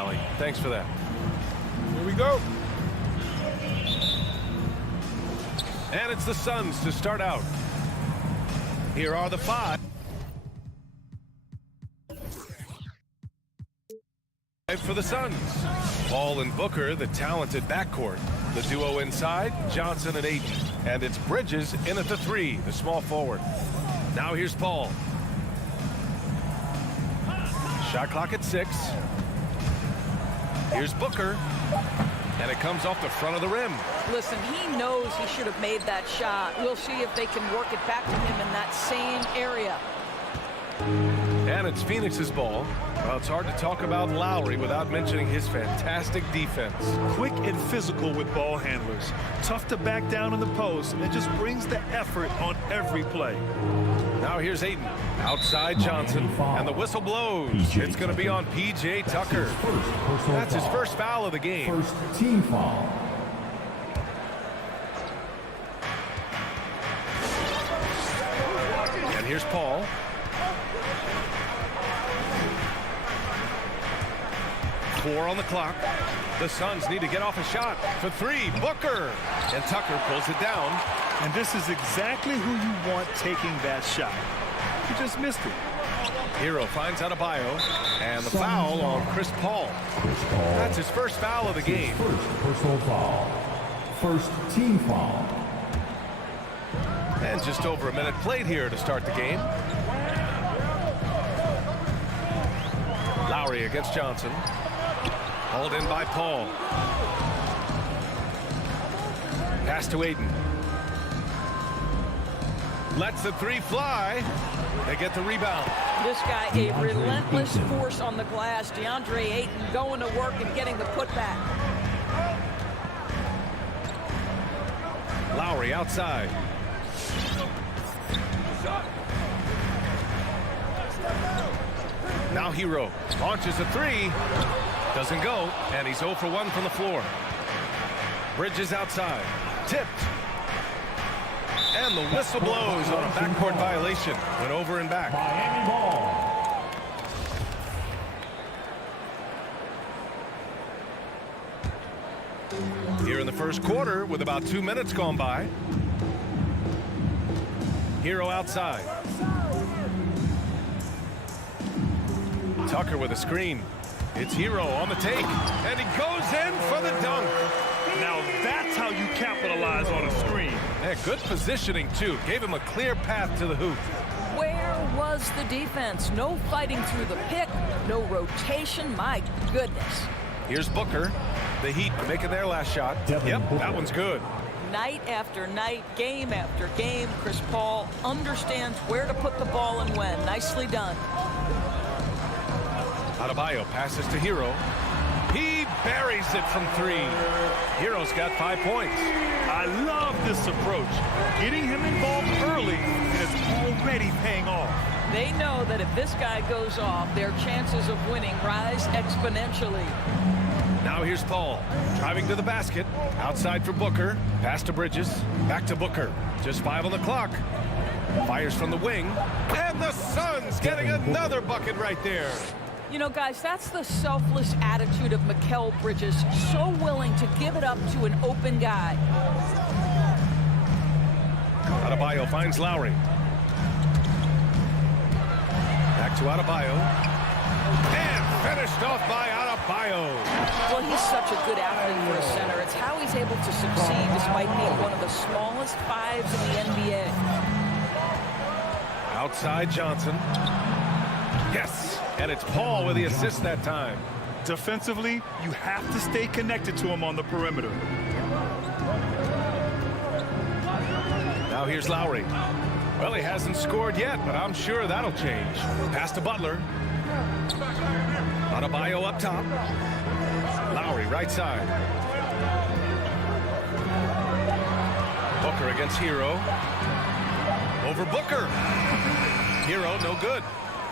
rally. Thanks for that. Here we go. And it's the Suns to start out. Here are the 5. For the Suns. Paul and Booker, the talented backcourt. The duo inside, Johnson and Ayton. And it's Bridges in at the 3, the small forward. Now here's Paul. Shot clock at 6. Here's Booker. And it comes off the front of the rim. Listen, he knows he should have made that shot. We'll see if they can work it back to him in that same area. And it's Phoenix's ball. Well, it's hard to talk about Lowry without mentioning his fantastic defense. Quick and physical with ball handlers. Tough to back down in the post, and just brings the effort on every play. Now here's Ayton. Outside Johnson. And the whistle blows. It's going to be on P.J. Tucker. That's his first foul of the game. First team foul. And here's Paul. Four on the clock. The Suns need to get off a shot for 3. Booker. And Tucker pulls it down. And this is exactly who you want taking that shot. He just missed it. Hero finds Adebayo. And the foul on Chris Paul. That's his first foul of the game. First personal foul. First team foul. And just over a minute played here to start the game. Lowry against Johnson. Hauled in by Paul. Pass to Ayton. Lets the 3 fly. They get the rebound. This guy, a relentless force on the glass. DeAndre Ayton going to work and getting the putback. Lowry outside. Now Hero launches a 3. Doesn't go, and he's 0 for 1 from the floor. Bridges outside. Tipped. And the whistle blows on a backcourt violation. Went over and back. Miami ball. Here in the first quarter with about 2 minutes gone by. Hero outside. Tucker with a screen. It's Hero on the take, and he goes in for the dunk. Now that's how you capitalize on a screen. Yeah, good positioning, too. Gave him a clear path to the hoop. Where was the defense? No fighting through the pick, no rotation. My goodness. Here's Booker. The Heat making their last shot. Yep, that one's good. Night after night, game after game, Chris Paul understands where to put the ball and when. Nicely done. Adebayo passes to Hero. He buries it from 3. Hero's got 5 points. I love this approach. Getting him involved early, and it's already paying off. They know that if this guy goes off, their chances of winning rise exponentially. Now here's Paul. Driving to the basket. Outside for Booker. Pass to Bridges. Back to Booker. Just 5 on the clock. Fires from the wing. And the Suns getting another bucket right there. You know, guys, that's the selfless attitude of Mikal Bridges. So willing to give it up to an open guy. Adebayo finds Lowry. Back to Adebayo. And finished off by Adebayo. Well, he's such a good athlete for a center. It's how he's able to succeed despite being one of the smallest 5s in the NBA. Outside Johnson. Yes. And it's Paul with the assist that time. Defensively, you have to stay connected to him on the perimeter. Now here's Lowry. Well, he hasn't scored yet, but I'm sure that'll change. Pass to Butler. Adebayo up top. Lowry right side. Booker against Hero. Over Booker. Hero no good.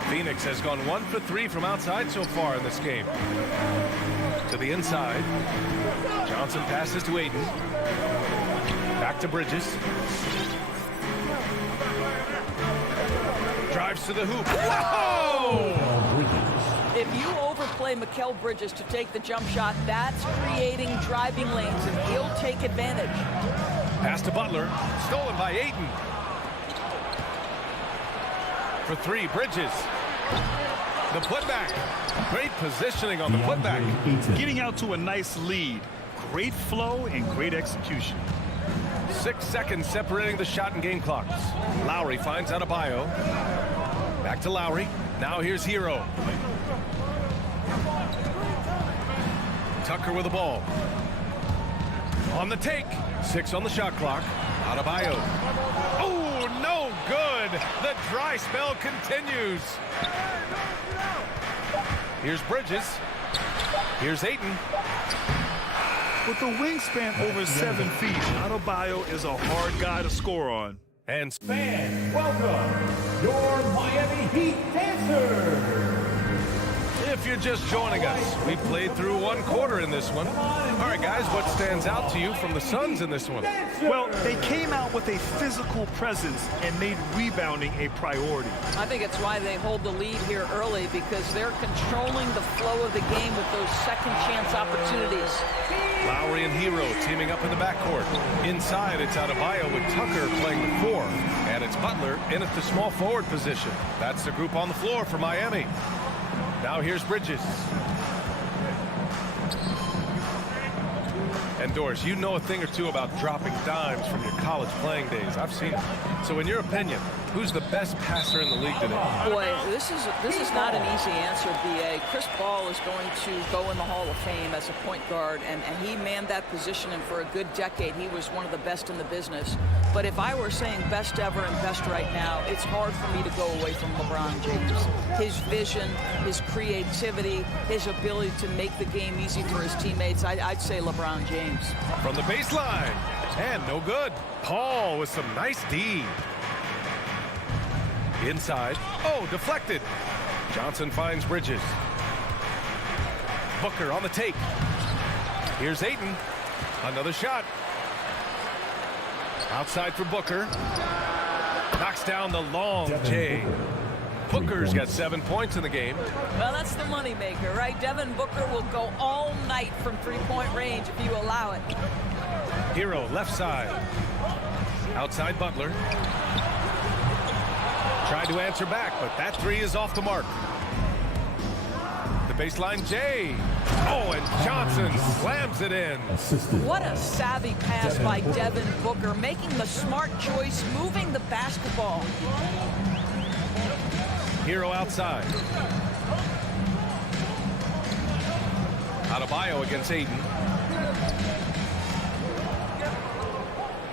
Phoenix has gone 1 for 3 from outside so far in this game. To the inside. Johnson passes to Ayton. Back to Bridges. Drives to the hoop. Whoa! If you overplay play Mikal Bridges to take the jump shot. That's creating driving lanes, and he'll take advantage. Pass to Butler. Stolen by Ayton. For three, Bridges. The putback. Great positioning on the putback. Getting out to a nice lead. Great flow and great execution. 6 seconds separating the shot and game clocks. Lowry finds Adebayo. Back to Lowry. Now here's Hero. Tucker with the ball. On the take. 6 on the shot clock. Adebayo. Oh, no good. The dry spell continues. Here's Bridges. Here's Ayton. With a wingspan over 7 feet, Adebayo is a hard guy to score on. And Fans, welcome your Miami Heat dancer. if you're just joining us, we played through 1 quarter in this one. All right, guys, what stands out to you from the Suns in this one? Well, they came out with a physical presence and made rebounding a priority. I think it's why they hold the lead here early, because they're controlling the flow of the game with those second chance opportunities. Lowry and Hero teaming up in the backcourt. Inside, it's Adebayo with Tucker playing the 4. And it's Butler in at the small forward position. That's the group on the floor for Miami. Now here's Bridges. And Doris, you know a thing or two about dropping dimes from your college playing days. I've seen it. So in your opinion, who's the best passer in the league today? Boy, this is not an easy answer, B.A. Chris Paul is going to go in the Hall of Fame as a point guard, and he manned that position, and for a good decade, he was one of the best in the business. But if I were saying best ever and best right now, it's hard for me to go away from LeBron James. His vision, his creativity, his ability to make the game easy for his teammates, I'd say LeBron James. From the baseline, and no good. Paul with some nice D. Inside. Oh, deflected. Johnson finds Bridges. Booker on the take. Here's Ayton. Another shot. Outside for Booker. Knocks down the long J. Booker's got 7 points in the game. Well, that's the moneymaker, right? Devin Booker will go all night from three-point range if you allow it. Hero left side. Outside Butler. Tried to answer back, but that 3 is off the mark. The baseline J. Oh, and Johnson slams it in. What a savvy pass by Devin Booker, making the smart choice, moving the basketball. Hero outside. Adebayo against Ayton.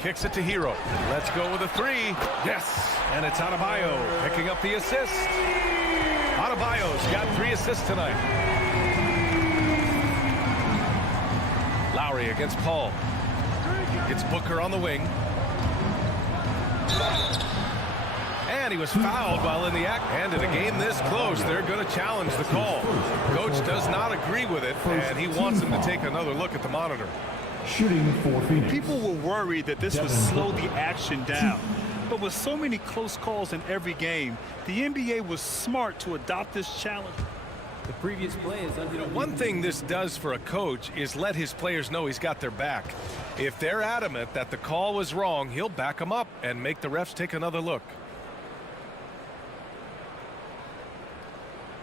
Kicks it to Hero. Let's go with a 3. Yes, and it's Adebayo picking up the assist. Adebayo's got 3 assists tonight. Lowry against Paul. It's Booker on the wing. And he was fouled while in the act. And in a game this close, they're going to challenge the call. Coach does not agree with it, and he wants him to take another look at the monitor. Shooting for Phoenix. People were worried that this would slow the action down. But with so many close calls in every game, the NBA was smart to adopt this challenge. The previous play is under. One thing this does for a coach is let his players know he's got their back. If they're adamant that the call was wrong, he'll back them up and make the refs take another look.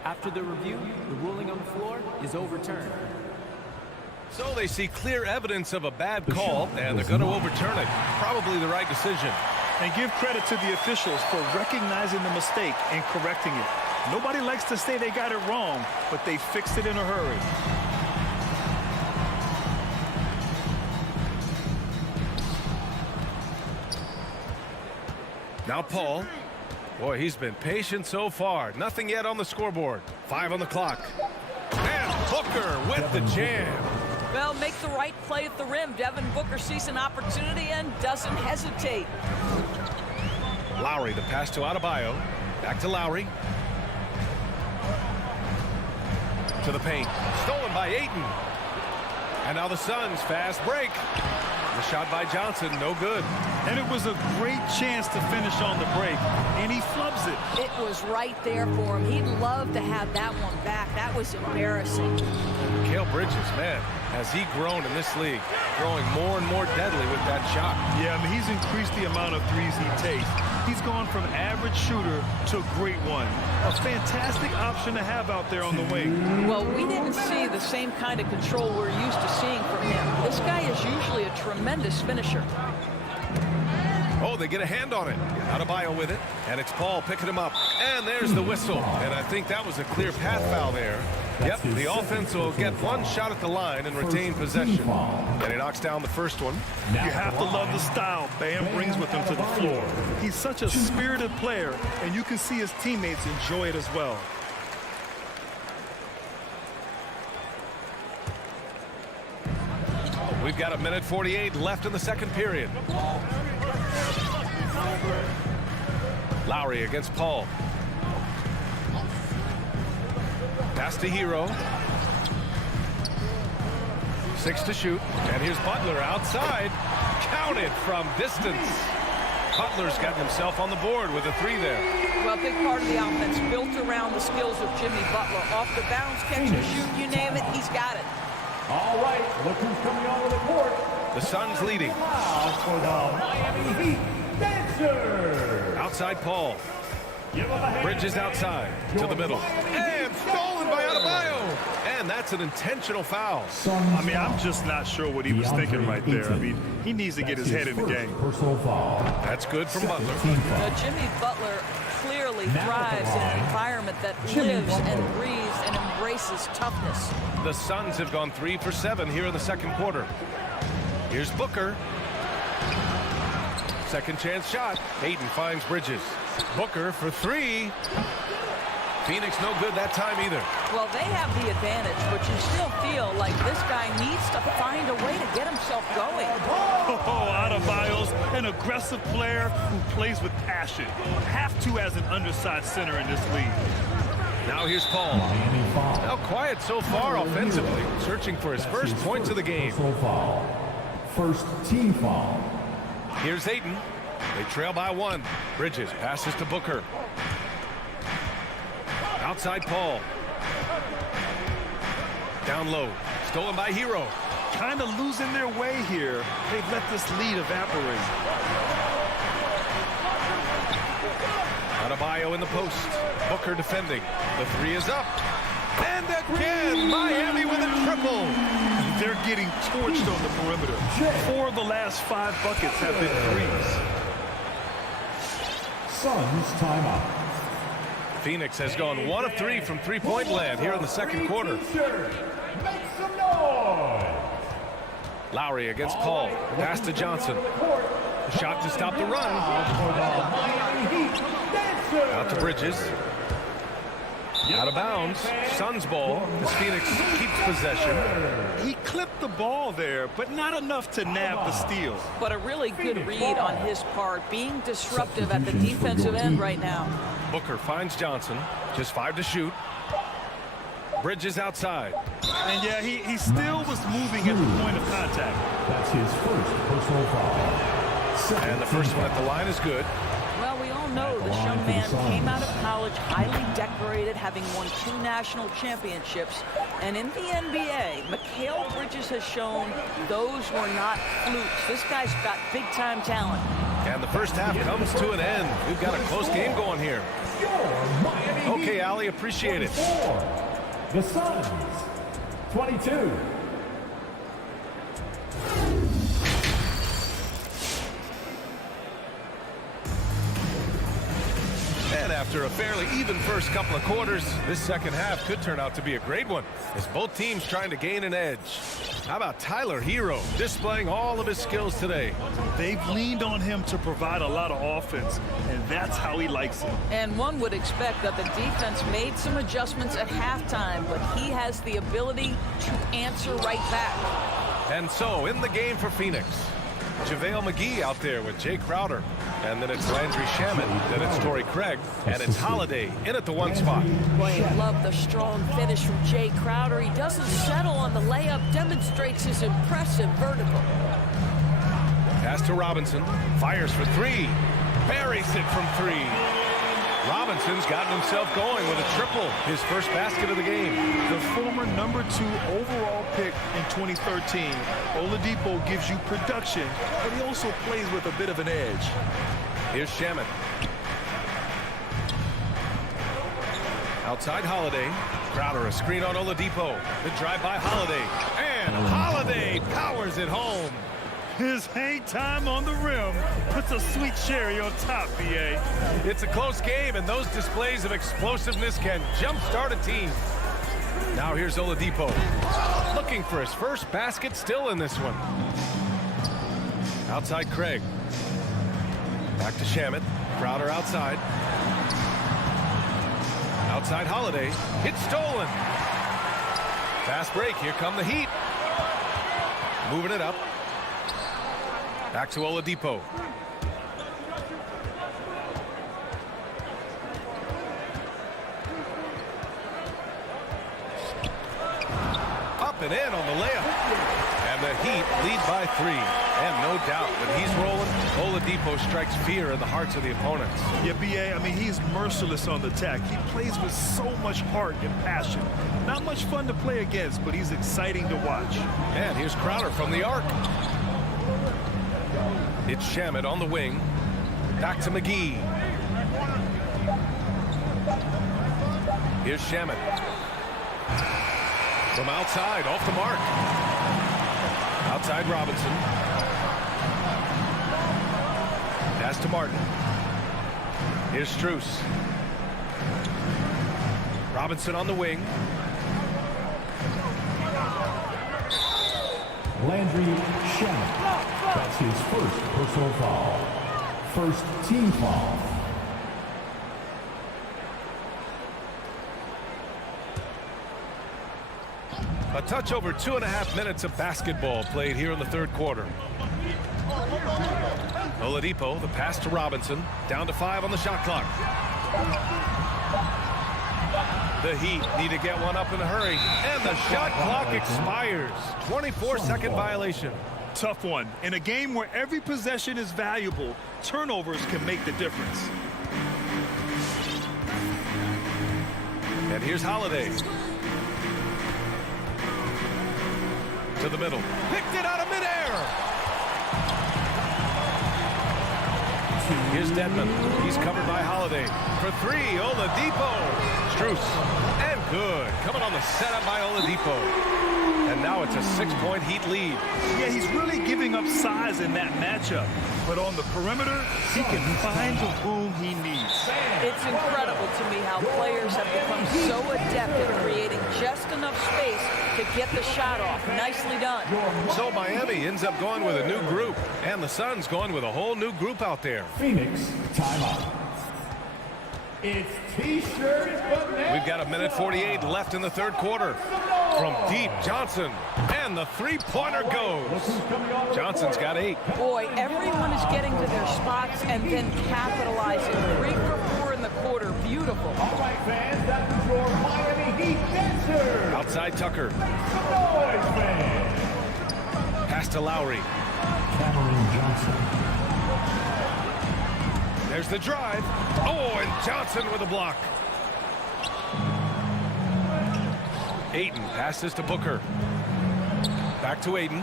After the review, the ruling on the floor is overturned. So they see clear evidence of a bad call, and they're going to overturn it. Probably the right decision. And give credit to the officials for recognizing the mistake and correcting it. Nobody likes to say they got it wrong, but they fixed it in a hurry. Now Paul. Boy, he's been patient so far. Nothing yet on the scoreboard. 5 on the clock. And Booker with the jam. Well, make the right play at the rim. Devin Booker sees an opportunity and doesn't hesitate. Lowry, the pass to Adebayo. Back to Lowry. To the paint. Stolen by Ayton. And now the Suns fast break. The shot by Johnson, no good. And it was a great chance to finish on the break, and he flubs it. It was right there for him. He'd love to have that one back. That was embarrassing. Mikal Bridges, man, has he grown in this league, growing more and more deadly with that shot. Yeah, I mean, he's increased the amount of threes he takes. He's gone from average shooter to a great one. A fantastic option to have out there on the wing. Well, we didn't see the same kind of control we're used to seeing from him. This guy is usually a tremendous finisher. Oh, they get a hand on it. Adebayo with it, and it's Paul picking him up. And there's the whistle. And I think that was a clear path foul there. Yep, the offense will get one shot at the line and retain possession. And he knocks down the first one. You have to love the style Bam brings with him to the floor. He's such a spirited player, and you can see his teammates enjoy it as well. We've got 1:48 left in the second period. Lowry against Paul. Pass to Hero. 6 to shoot. And here's Butler outside. Counted from distance. Butler's gotten himself on the board with a 3 there. Well, a big part of the offense built around the skills of Jimmy Butler. Off the bounce, catch and shoot, you name it, he's got it. All right, look who's coming on the court. The Suns leading. Now for the Miami Heat Dancers. Outside Paul. Give him a hand. Bridges outside to the middle. And stolen by Adebayo. And that's an intentional foul. I mean, I'm just not sure what he was thinking right there. I mean, he needs to get his head in the game. Personal foul. That's good from Butler. Jimmy Butler clearly thrives in an environment that lives and breathes and embraces toughness. The Suns have gone 3 for 7 here in the second quarter. Here's Booker. Second chance shot. Hayden finds Bridges. Booker for 3. Phoenix no good that time either. Well, they have the advantage, but you still feel like this guy needs to find a way to get himself going. Oh, Adebayo's an aggressive player who plays with passion. Have to as an undersized center in this league. Now here's Paul. Now quiet so far offensively, searching for his first points of the game. First team foul. Here's Hayden. They trail by 1. Bridges passes to Booker. Outside Paul. Down low. Stolen by Hero. Kind of losing their way here. They've let this lead evaporate. Adebayo in the post. Booker defending. The 3 is up. And again, Miami with a triple. They're getting torched on the perimeter. 4 of the last 5 buckets have been threes. Suns timeout. Phoenix has gone 1 of 3 from three-point land here in the second quarter. Make some noise. Lowry against Paul. Pass to Johnson. Shot to stop the run. Out to Bridges. Out of bounds. Suns ball as Phoenix keeps possession. He clipped the ball there, but not enough to nab the steal. But a really good read on his part, being disruptive at the defensive end right now. Booker finds Johnson. Just 5 to shoot. Bridges outside. And yeah, he still was moving at the point of contact. That's his first personal foul. And the first one at the line is good. Well, we all know this young man came out of college highly decorated, having won 2 national championships. And in the NBA, Mikal Bridges has shown those were not flukes. This guy's got big-time talent. And the first half comes to an end. We've got a close game going here. Okay, Ali, appreciate it. The Suns, 22. And after a fairly even first couple of quarters, this second half could turn out to be a great one as both teams trying to gain an edge. How about Tyler Hero displaying all of his skills today? They've leaned on him to provide a lot of offense, and that's how he likes it. And one would expect that the defense made some adjustments at halftime, but he has the ability to answer right back. And so, in the game for Phoenix, JaVale McGee out there with Jay Crowder. And then it's Landry Shamet, then it's Torrey Craig, and it's Holiday in at the 1 spot. Boy, I love the strong finish from Jay Crowder. He doesn't settle on the layup, demonstrates his impressive vertical. Pass to Robinson. Fires for three. Buries it from three. Robinson's gotten himself going with a triple. His first basket of the game. The former #2 overall pick in 2013. Oladipo gives you production, but he also plays with a bit of an edge. Here's Shamet. Outside Holiday. Crowder, a screen on Oladipo. The drive by Holiday. And Holiday powers it home. His hang time on the rim puts a sweet cherry on top, B.A. It's a close game, and those displays of explosiveness can jumpstart a team. Now here's Oladipo. Looking for his first basket, still in this one. Outside Craig. Back to Shamet. Crowder outside. Outside Holiday. It's stolen. Fast break. Here come the Heat. Moving it up. Back to Oladipo. Up and in on the layup. And the Heat lead by 3. And no doubt when he's rolling, Oladipo strikes fear in the hearts of the opponents. Yeah, B.A., I mean, he's merciless on the attack. He plays with so much heart and passion. Not much fun to play against, but he's exciting to watch. And here's Crowder from the arc. It's Shamet on the wing. Back to McGee. Here's Shamet. From outside, off the mark. Outside Robinson. Pass to Martin. Here's Strus. Robinson on the wing. Landry Shamet. That's his first personal foul. First team foul. A touch over 2.5 minutes of basketball played here in the third quarter. Oladipo, the pass to Robinson. Down to 5 on the shot clock. The Heat need to get one up in a hurry. And the shot clock expires. 24-second violation. Tough one. In a game where every possession is valuable, turnovers can make the difference. And here's Holiday. To the middle. Picked it out of midair. Here's Dedmon. He's covered by Holiday. For 3, Oladipo. Strus. And good. Coming on the setup by Oladipo. And now it's a 6-point Heat lead. Yeah, he's really giving up size in that matchup. But on the perimeter, he can find the room he needs. It's incredible to me how players have become so adept at creating just enough space to get the shot off. Nicely done. So Miami ends up going with a new group. And the Suns going with a whole new group out there. Phoenix timeout. It's T-shirt. We've got 1:48 left in the third quarter. From deep, Johnson. And the three-pointer goes. Johnson's got 8. Boy, everyone is getting to their spots and then capitalizing. 3 for 4 in the quarter. Beautiful. All right, fans, that was your Miami Heat dancer. Outside Tucker. Noise, fans. Pass to Lowry. Cameron Johnson. There's the drive. Oh, and Johnson with a block. Ayton passes to Booker. Back to Ayton.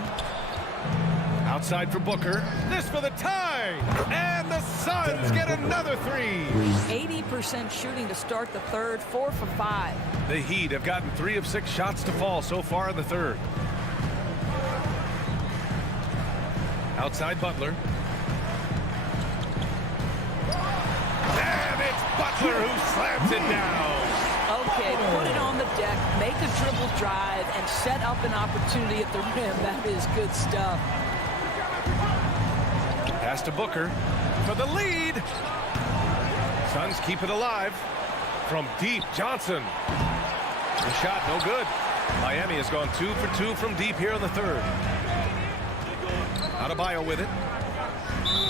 Outside for Booker. This for the tie. And the Suns get another 3. 80% shooting to start the third. 4 for 5. The Heat have gotten 3 of 6 shots to fall so far in the third. Outside Butler. And it's Butler who slams it down. Okay, put it on the deck, make a dribble drive, and set up an opportunity at the rim. That is good stuff. Pass to Booker for the lead. Suns keep it alive. From deep, Johnson. The shot, no good. Miami has gone 2 for 2 from deep here in the third. Adebayo with it.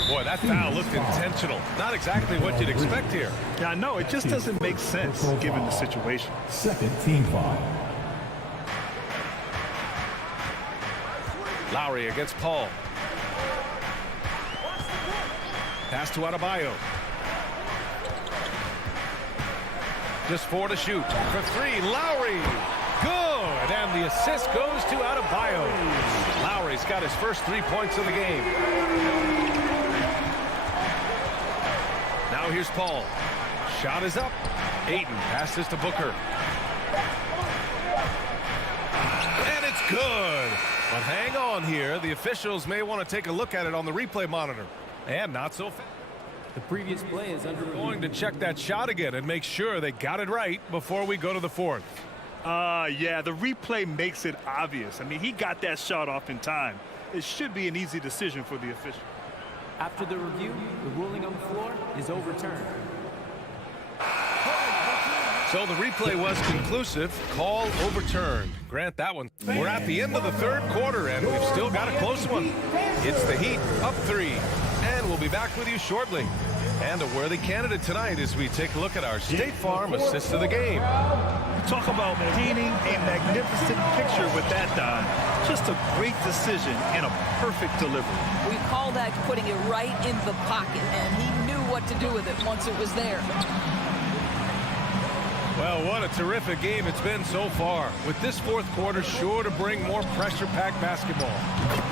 Boy, that foul looked intentional. Not exactly what you'd expect here. Yeah, I know. It just doesn't make sense given the situation. Second team foul. Lowry against Paul. Pass to Adebayo. Just 4 to shoot. For 3, Lowry. Good. And the assist goes to Adebayo. Lowry's got his first 3 points of the game. Now here's Paul. Shot is up. Ayton passes to Booker. And it's good. But hang on here. The officials may want to take a look at it on the replay monitor. And not so fast. The previous play is under review. Going to check that shot again and make sure they got it right before we go to the 4th. Yeah, the replay makes it obvious. I mean, he got that shot off in time. It should be an easy decision for the official. After the review, the ruling on the floor is overturned. So the replay was conclusive. Call overturned. Grant that one. We're at the end of the 3rd quarter, and we've still got a close one. It's the Heat up 3. And we'll be back with you shortly. And a worthy candidate tonight as we take a look at our State Farm assist of the game. Talk about painting a magnificent picture with that dime. Just a great decision and a perfect delivery. We call that putting it right in the pocket, and he knew what to do with it once it was there. Well, what a terrific game it's been so far. With this 4th quarter sure to bring more pressure-packed basketball.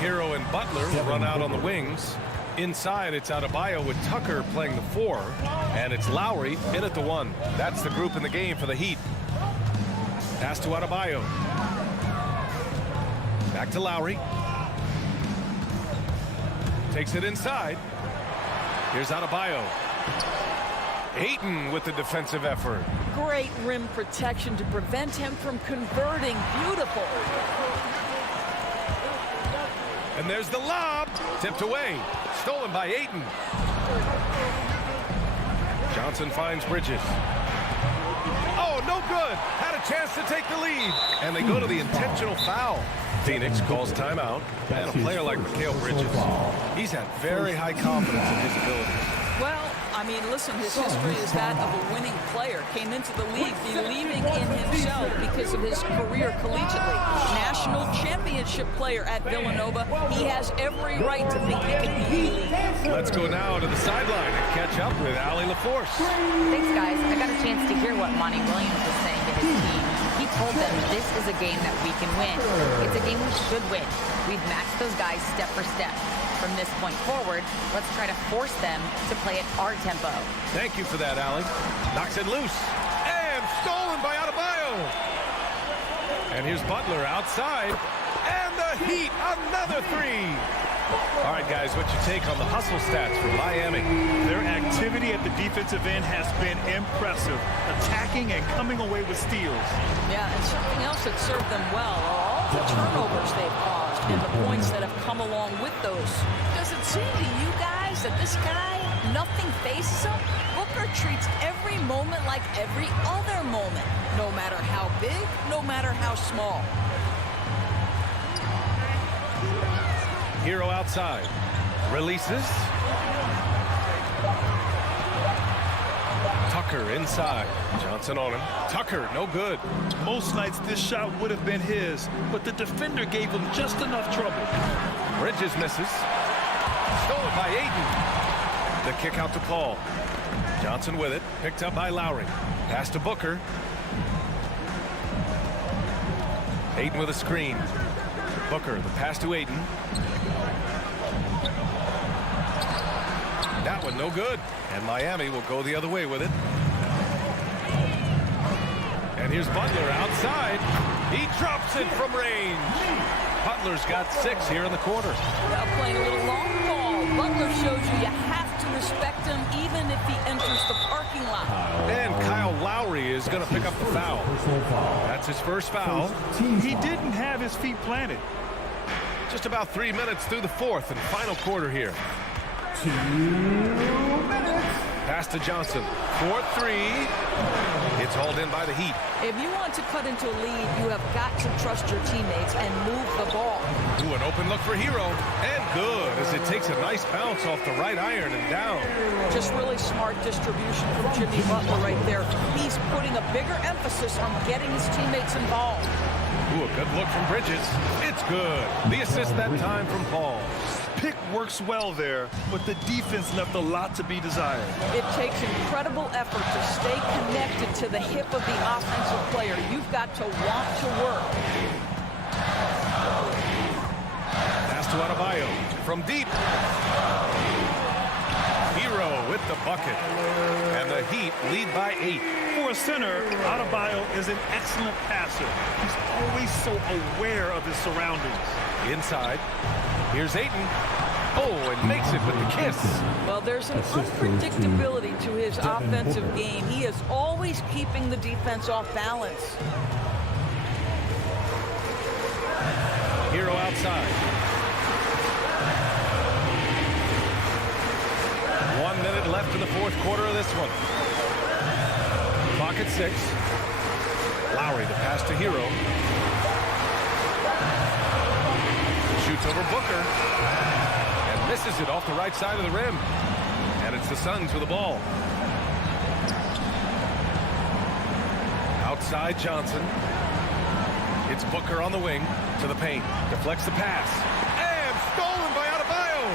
Hero and Butler will run out on the wings. Inside, it's Adebayo with Tucker playing the 4. And it's Lowry in at the 1. That's the group in the game for the Heat. Pass to Adebayo. Back to Lowry. Takes it inside. Here's Adebayo. Ayton with the defensive effort. Great rim protection to prevent him from converting. Beautiful. And there's the lob. Tipped away. Stolen by Ayton. Johnson finds Bridges. Oh, no good. Had a chance to take the lead. And they go to the intentional foul. Phoenix calls timeout. And a player like Mikal Bridges, he's had very high confidence in his abilities. Well, I mean, listen, his history is that of a winning player. Came into the league believing in himself because of his career collegiately. National championship player at Villanova. He has every right to think he can be elite. Let's go now to the sideline and catch up with Allie LaForce. Thanks, guys. I got a chance to hear what Monty Williams was saying to his team. He told them this is a game that we can win. It's a game we should win. We've matched those guys step for step. From this point forward, let's try to force them to play at our tempo. Thank you for that, Allie. Knocks it loose. And stolen by Adebayo. And here's Butler outside. And the Heat, another 3. All right, guys, what's your take on the hustle stats for Miami? Their activity at the defensive end has been impressive, attacking and coming away with steals. Yeah, and something else that served them well are all the turnovers they've caused and the points that have come along with those. Does it seem to you guys that this guy, nothing faces him? Booker treats every moment like every other moment, no matter how big, no matter how small. Hero outside. Releases. Tucker inside. Johnson on him. Tucker, no good. Most nights this shot would have been his, but the defender gave him just enough trouble. Bridges misses. Stolen by Ayton. The kick out to Paul. Johnson with it. Picked up by Lowry. Pass to Booker. Ayton with a screen. Booker, the pass to Ayton. That one no good. And Miami will go the other way with it. And here's Butler outside. He drops it from range. Butler's got 6 here in the quarter. Well, playing a little long ball. Butler shows you have to respect him even if he enters the parking lot. And Kyle Lowry is going to pick up the foul. That's his first foul. He didn't have his feet planted. Just about 3 minutes through the 4th and final quarter here. 2 minutes. Pass to Johnson. 4-3. It's hauled in by the Heat. If you want to cut into a lead, you have got to trust your teammates and move the ball. Ooh, an open look for Hero. And good, as it takes a nice bounce off the right iron and down. Just really smart distribution from Jimmy Butler right there. He's putting a bigger emphasis on getting his teammates involved. Ooh, a good look from Bridges. It's good. The assist that time from Paul. pick works well there, but the defense left a lot to be desired. It takes incredible effort to stay connected to the hip of the offensive player. You've got to want to work. Pass to Adebayo from deep. Hero with the bucket. And the Heat lead by 8. For a center, Adebayo is an excellent passer. He's always so aware of his surroundings. Inside. Here's Ayton. Oh, and makes it with the kiss. Well, there's an unpredictability to his offensive game. He is always keeping the defense off balance. Hero outside. 1 minute left in the fourth quarter of this one. Clock at 6. Lowry the pass to Hero. Shoots over Booker. And misses it off the right side of the rim. And it's the Suns with the ball. Outside Johnson. It's Booker on the wing to the paint. Deflects the pass. And stolen by Adebayo.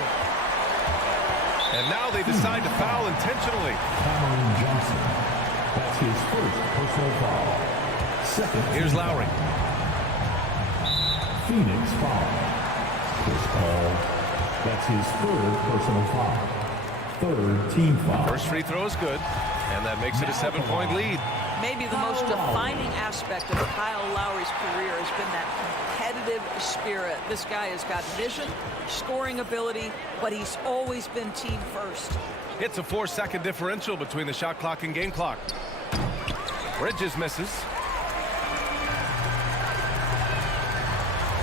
And now they decide to foul intentionally. Cameron Johnson. That's his first personal foul. Second. Here's Lowry. Phoenix foul. Chris Paul. That's his third personal foul. Third team foul. First free throw is good. And that makes it a 7-point lead. Maybe the most defining aspect of Kyle Lowry's career has been that competitive spirit. This guy has got vision, scoring ability, but he's always been team first. It's a 4-second differential between the shot clock and game clock. Bridges misses.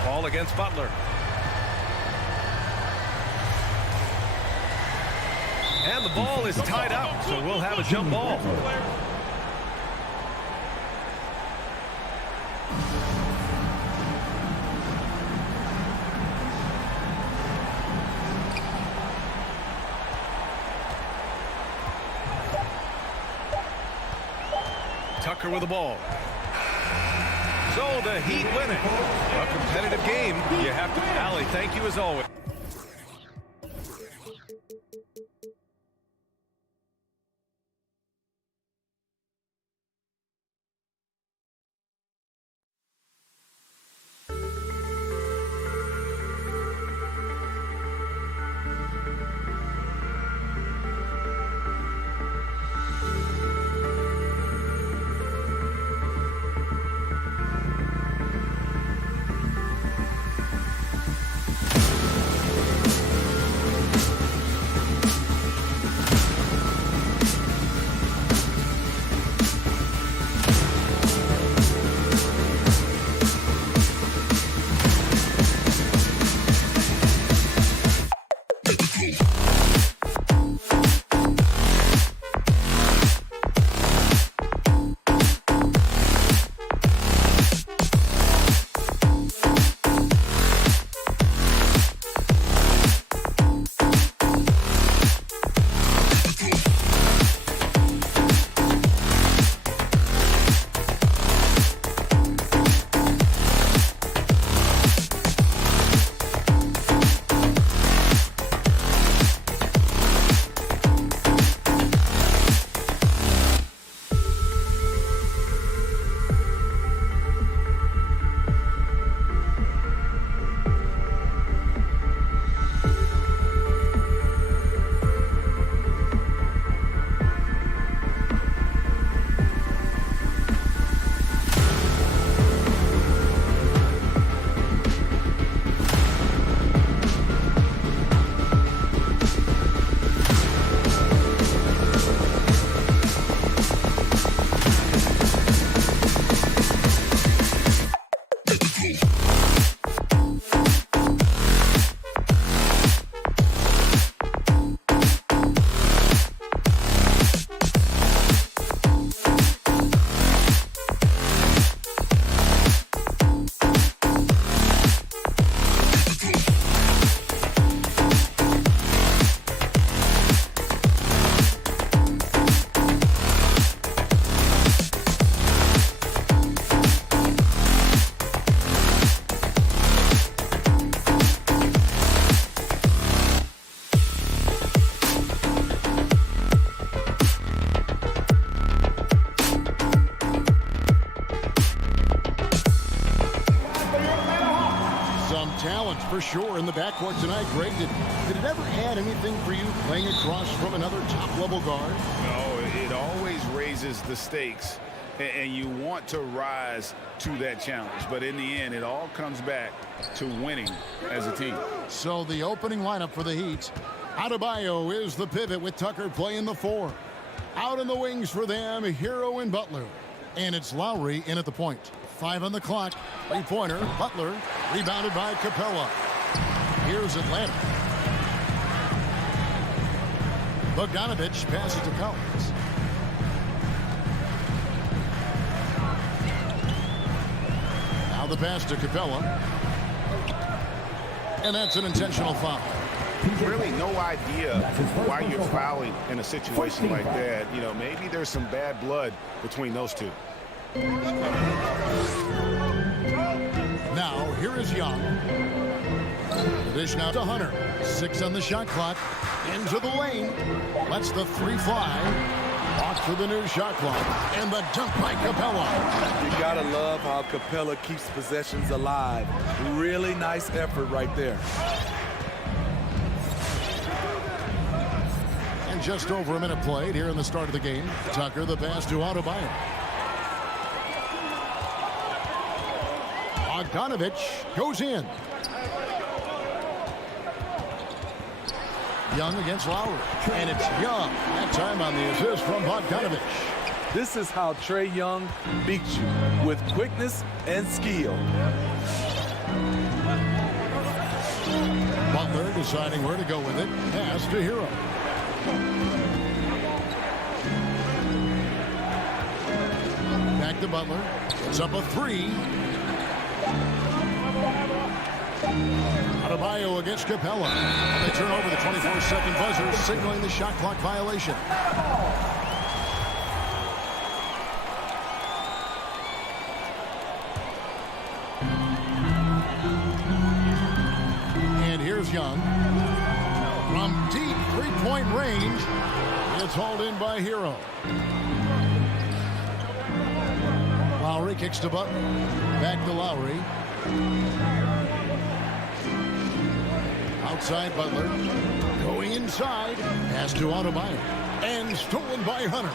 Ball against Butler. And the ball is tied up, so we'll have a jump ball. Tucker with the ball. So the Heat win it. A competitive game. You have to. Allie, thank you as always. backcourt tonight, Greg. Did it ever add anything for you playing across from another top-level guard? No, it always raises the stakes, and you want to rise to that challenge. But in the end, it all comes back to winning as a team. So the opening lineup for the Heat. Adebayo is the pivot with Tucker playing the 4. Out in the wings for them, Hero and Butler. And it's Lowry in at the point. 5 on the clock. Three-pointer. Butler. Rebounded by Capella. Here's Atlanta. Bogdanovich passes to Collins. Now the pass to Capella. And that's an intentional foul. Really no idea why you're fouling in a situation like that. You know, maybe there's some bad blood between those two. Now, here is Young. The dish now to Hunter. 6 on the shot clock. Into the lane. Lets the 3 fly. Walk for the new shot clock. And the dunk by Capella. You gotta love how Capella keeps possessions alive. Really nice effort right there. And just over a minute played here in the start of the game. Tucker the pass to Adebayo. Bogdanovich goes in. Young against Lowry. And it's Young. That time on the assist from Bogdanovich. This is how Trae Young beats you, with quickness and skill. Butler deciding where to go with it. Pass to Hero. Back to Butler. It's up a 3. Adebayo against Capella. They turn over the 24-second buzzer, signaling the shot clock violation. And here's Young. From deep three-point range, it's hauled in by Hero. Lowry kicks to Butler. Back to Lowry. Outside Butler. Going inside. Pass to Adebayo. And stolen by Hunter.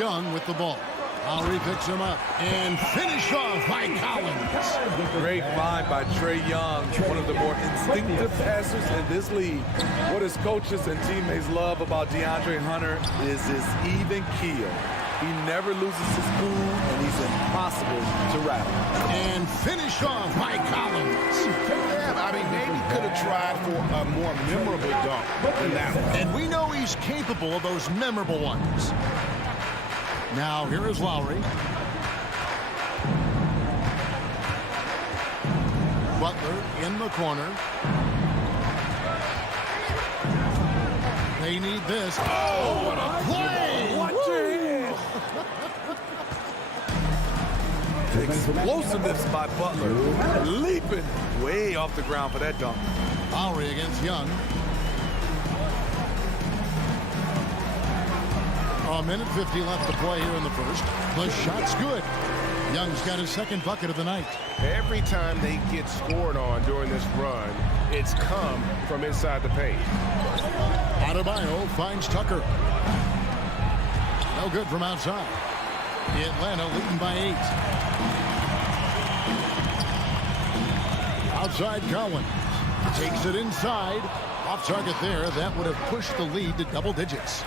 Young with the ball. Lowry picks him up. And finished off by Collins. Great find by Trae Young, one of the more instinctive passers in this league. What his coaches and teammates love about DeAndre Hunter is his even keel. He never loses his cool, and he's impossible to rattle. And finished off by Collins. Yeah, I mean, maybe could have tried for a more memorable dunk than that one. And we know he's capable of those memorable ones. Now, here is Lowry. Butler in the corner. They need this. Oh, what a play! Watch your hand. Explosiveness by Butler. Leaping way off the ground for that dunk. Lowry against Young. A minute 50 left to play here in the first. The shot's good. Young's got his second bucket of the night. Every time they get scored on during this run, it's come from inside the paint. Adebayo finds Tucker. No good from outside. Atlanta leading by 8. Outside Collins. Takes it inside. Off target there. That would have pushed the lead to double digits.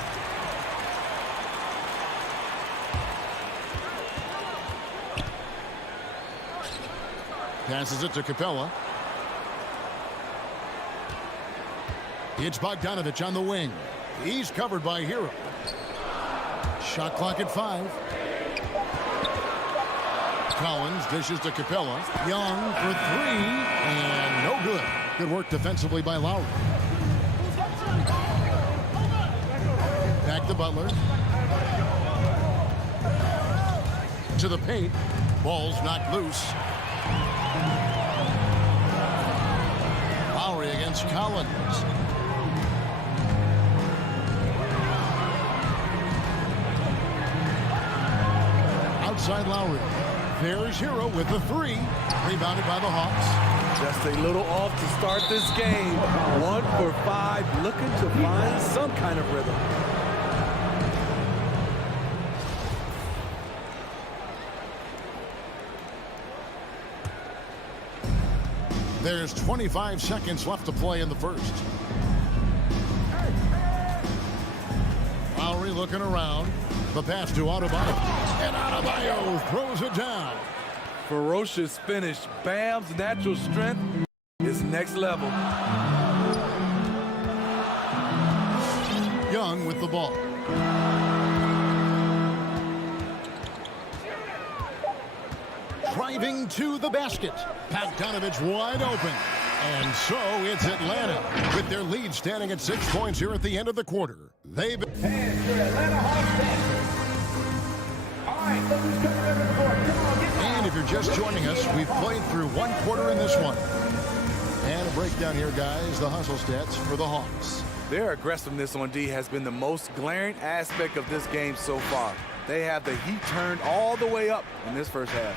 Passes it to Capella. It's Bogdanovich on the wing. He's covered by Hero. Shot clock at 5. Collins dishes to Capella. Young for 3. And no good. Good work defensively by Lowry. Back to Butler. To the paint. Ball's knocked loose. Lowry against Collins. Outside Lowry. There's Hero with the three. Rebounded by the Hawks. Just a little off to start this game. 1 for 5, looking to find some kind of rhythm. There's 25 seconds left to play in the first. Lowry looking around. The pass to Adebayo. And Adebayo throws it down. Ferocious finish. Bam's natural strength is next level. Young with the ball. Driving to the basket. Bogdanovich wide open. And so it's Atlanta with their lead standing at 6 points here at the end of the quarter. They've been... And if you're just joining us, we've played through one quarter in this one. And a breakdown here, guys. The hustle stats for the Hawks. Their aggressiveness on D has been the most glaring aspect of this game so far. They have the heat turned all the way up in this first half.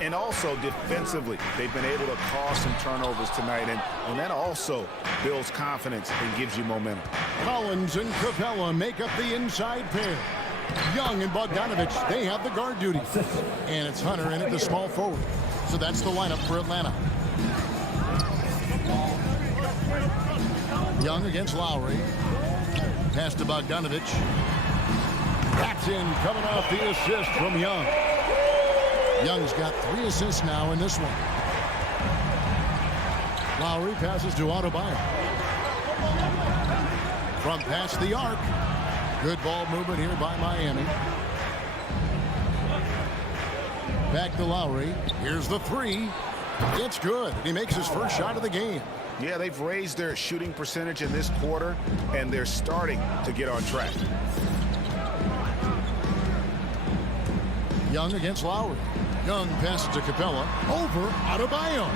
And also defensively, they've been able to cause some turnovers tonight, and that also builds confidence and gives you momentum. Collins and Capella make up the inside pair. Young and Bogdanovich, they have the guard duty. And it's Hunter in at the small forward. So that's the lineup for Atlanta. Young against Lowry. Pass to Bogdanovich. That's in, coming off the assist from Young. Young's got 3 assists now in this one. Lowry passes to Adebayo. From past the arc. Good ball movement here by Miami. Back to Lowry. Here's the three. It's good. He makes his first shot of the game. Yeah, they've raised their shooting percentage in this quarter, and they're starting to get on track. Young against Lowry. Young passes to Capella. Over Adebayo.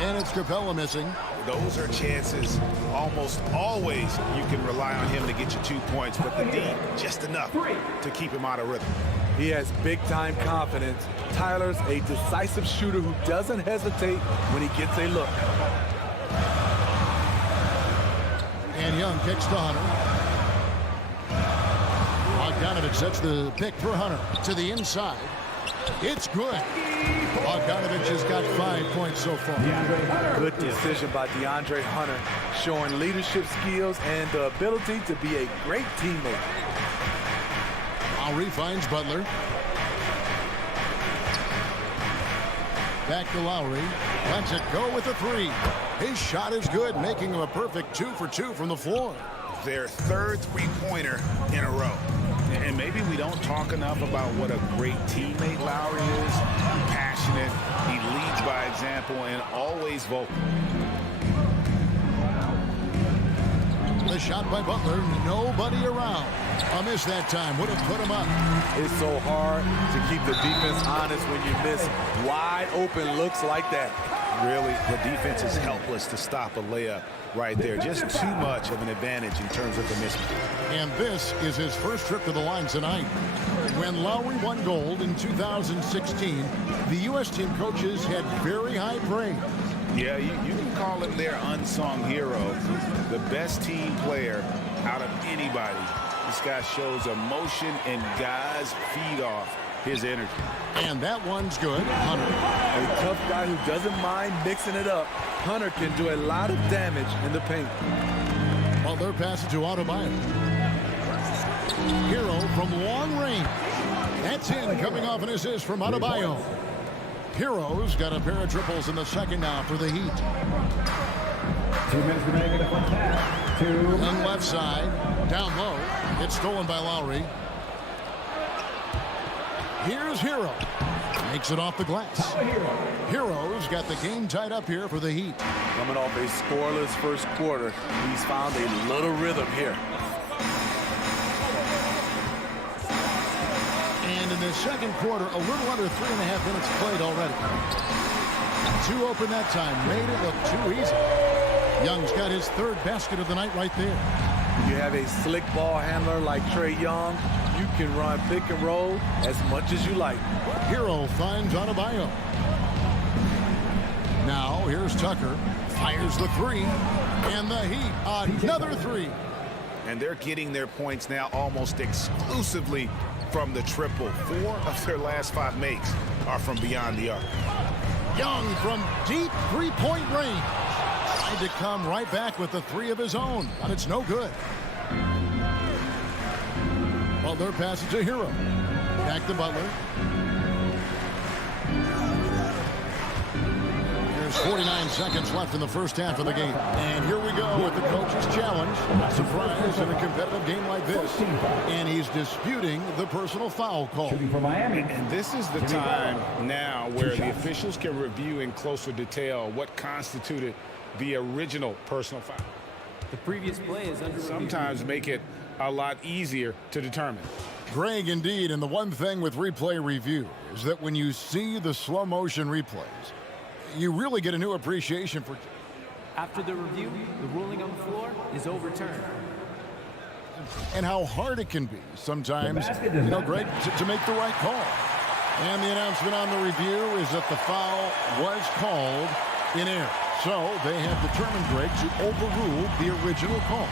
And it's Capella missing. Those are chances almost always you can rely on him to get you 2 points, but the D just enough to keep him out of rhythm. He has big-time confidence. Tyler's a decisive shooter who doesn't hesitate when he gets a look. And Young kicks to Hunter. Bogdanovich sets the pick for Hunter to the inside. It's good. Bogdanovich has got 5 points so far. Good decision by DeAndre Hunter, showing leadership skills and the ability to be a great teammate. Lowry finds Butler. Back to Lowry. Lets it go with a three. His shot is good, making him a perfect 2 for 2 from the floor. Their third three-pointer in a row. And maybe we don't talk enough about what a great teammate Lowry is. Passionate, he leads by example, and always vocal. The shot by Butler, nobody around. A miss that time, would have put him up. It's so hard to keep the defense honest when you miss wide open looks like that. Really, the defense is helpless to stop a layup right there. Just too much of an advantage in terms of the mismatch. And this is his first trip to the line tonight. When Lowry won gold in 2016, the U.S. team coaches had very high praise. Yeah, you can call him their unsung hero. The best team player out of anybody. This guy shows emotion, and guys feed off his energy. And that one's good. Hunter. A tough guy who doesn't mind mixing it up. Hunter can do a lot of damage in the paint. Butler passes to Adebayo. Hero from long range. That's in, coming off an assist from Adebayo. Hero's got a pair of triples in the second now for the Heat. 2 minutes remaining in the first half. On left side, down low. It's stolen by Lowry. Here's Hero. Makes it off the glass. Hero's got the game tied up here for the Heat. Coming off a scoreless first quarter, he's found a little rhythm here. And in the second quarter, a little under 3.5 minutes played already. 2 open that time, made it look too easy. Young's got his third basket of the night right there. You have a slick ball handler like Trae Young. You can run pick and roll as much as you like. Hero finds Adebayo. Now here's Tucker. Fires the three. And the Heat, another three. And they're getting their points now almost exclusively from the triple. 4 of their last 5 makes are from beyond the arc. Young from deep three-point range. Tried to come right back with the 3 of his own, but it's no good. Butler passes to Hero. Back to Butler. There's 49 seconds left in the first half of the game. And here we go with the coach's challenge. Surprise in a competitive game like this. And he's disputing the personal foul call. And this is the time now where the officials can review in closer detail what constituted the original personal foul. The previous play is under review. Sometimes make it a lot easier to determine. Greg, indeed, and the one thing with replay review is that when you see the slow motion replays, you really get a new appreciation for. After the review, the ruling on the floor is overturned. And how hard it can be sometimes, Greg, to make the right call. And the announcement on the review is that the foul was called in error. So they have determined, Greg, to overrule the original call.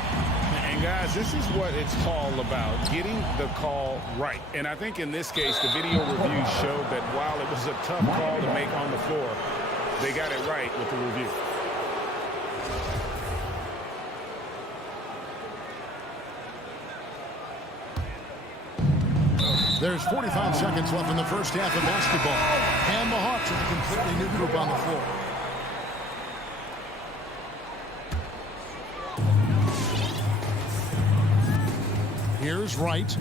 And guys, this is what it's all about, getting the call right. And I think in this case, the video review showed that while it was a tough call to make on the floor, they got it right with the review. There's 45 seconds left in the first half of basketball. And the Hawks with a completely new group on the floor. Here's Wright.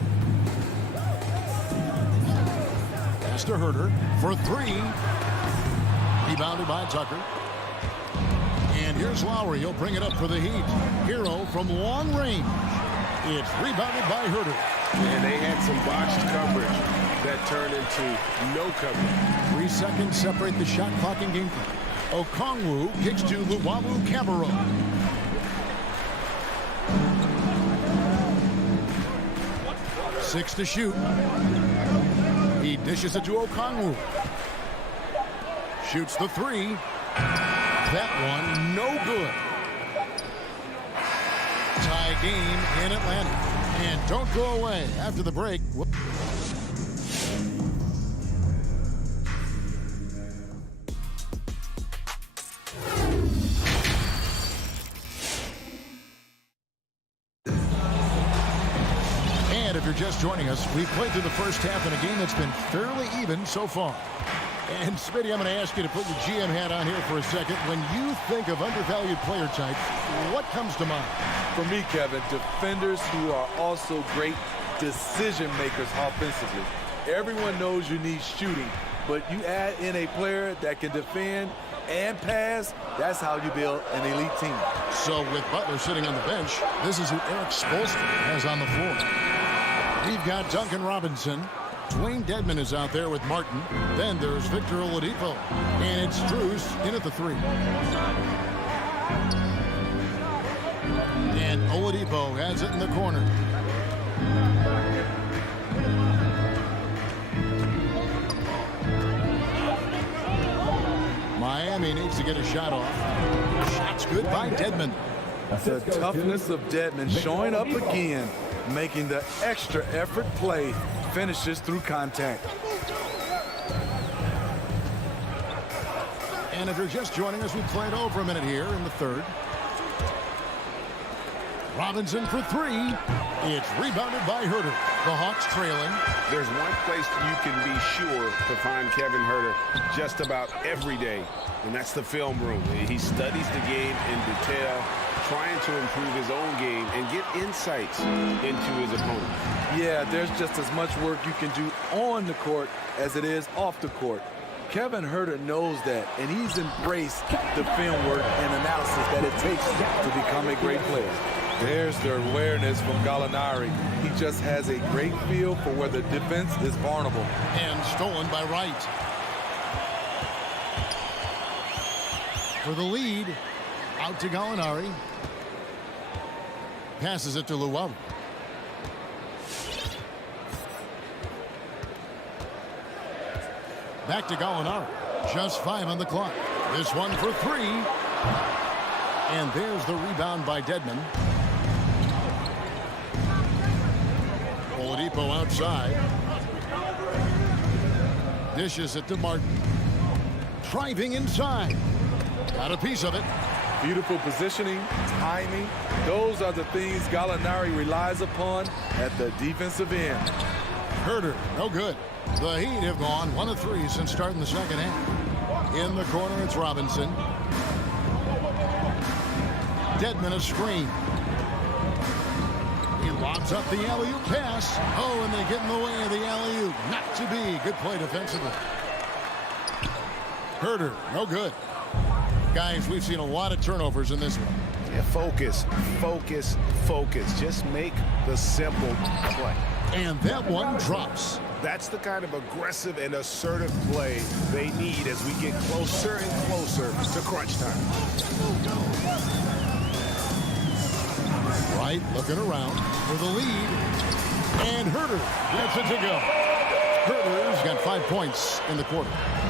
Pass to Herter for 3. Rebounded by Tucker. And here's Lowry. He'll bring it up for the Heat. Hero from long range. It's rebounded by Herter. And they had some botched coverage that turned into no coverage. 3 seconds separate the shot clock and game clock. Okongwu kicks to Luwawu Cabarro. Six to shoot. He dishes it to Okongwu. Shoots the 3. That one no good. Tie game in Atlanta. And don't go away after the break. And if you're just joining us, we've played through the first half in a game that's been fairly even so far. And Smitty, I'm going to ask you to put your GM hat on here for a second. When you think of undervalued player types, what comes to mind? For me, Kevin, defenders who are also great decision makers offensively. Everyone knows you need shooting, but you add in a player that can defend and pass, that's how you build an elite team. So with Butler sitting on the bench, this is who Eric Spoelstra has on the floor. We've got Duncan Robinson. Dwayne Dedmon is out there with Martin. Then there's Victor Oladipo. And it's Strus in at the 3. And Oladipo has it in the corner. Miami needs to get a shot off. Shot's good by Dedmon. The toughness of Dedmon showing up again, making the extra effort play, finishes through contact. And if you're just joining us, we played over a minute here in the third. Robinson for 3. It's rebounded by Herter. The Hawks trailing. There's one place you can be sure to find Kevin Herter just about every day, and that's the film room. He studies the game in detail, trying to improve his own game and get insights into his opponent. Yeah, there's just as much work you can do on the court as it is off the court. Kevin Herter knows that, and he's embraced the film work and analysis that it takes to become a great player. There's the awareness from Gallinari. He just has a great feel for where the defense is vulnerable. And stolen by Wright. For the lead, out to Gallinari. Passes it to Luwawu. Back to Gallinari. Just 5 on the clock. This one for 3. And there's the rebound by Dedmon. Oladipo outside. Dishes it to Martin. Driving inside. Got a piece of it. Beautiful positioning, timing. Those are the things Gallinari relies upon at the defensive end. Herter, no good. The Heat have gone 1 of 3 since starting the second half. In the corner, it's Robinson. Dedmon a screen. He lobs up the alley-oop pass. Oh, and they get in the way of the alley-oop. Not to be. Good play defensively. Herter, no good. Guys, we've seen a lot of turnovers in this one. Yeah, focus, focus, focus. Just make the simple play. And that one drops. That's the kind of aggressive and assertive play they need as we get closer and closer to crunch time. Wright looking around for the lead. And Herter gets it to go. Herter's got 5 points in the quarter.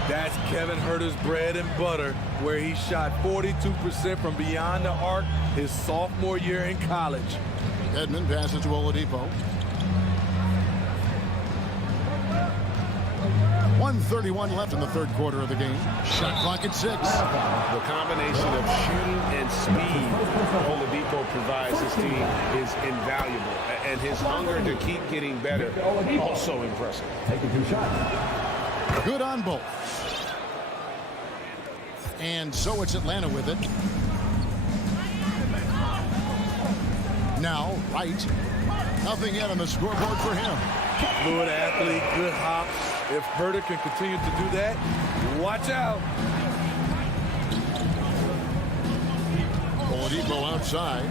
That's Kevin Herter's bread and butter, where he shot 42% from beyond the arc his sophomore year in college. Dedmon passes to Oladipo. 1:31 left in the third quarter of the game. Shot clock at 6. The combination of shooting and speed Oladipo provides his team is invaluable. And his hunger to keep getting better, also impressive. Take a 2 shot. Good on both. And so it's Atlanta with it. Now, Wright. Nothing yet on the scoreboard for him. Fluid athlete, good hops. If Herter can continue to do that, watch out. Oladipo outside.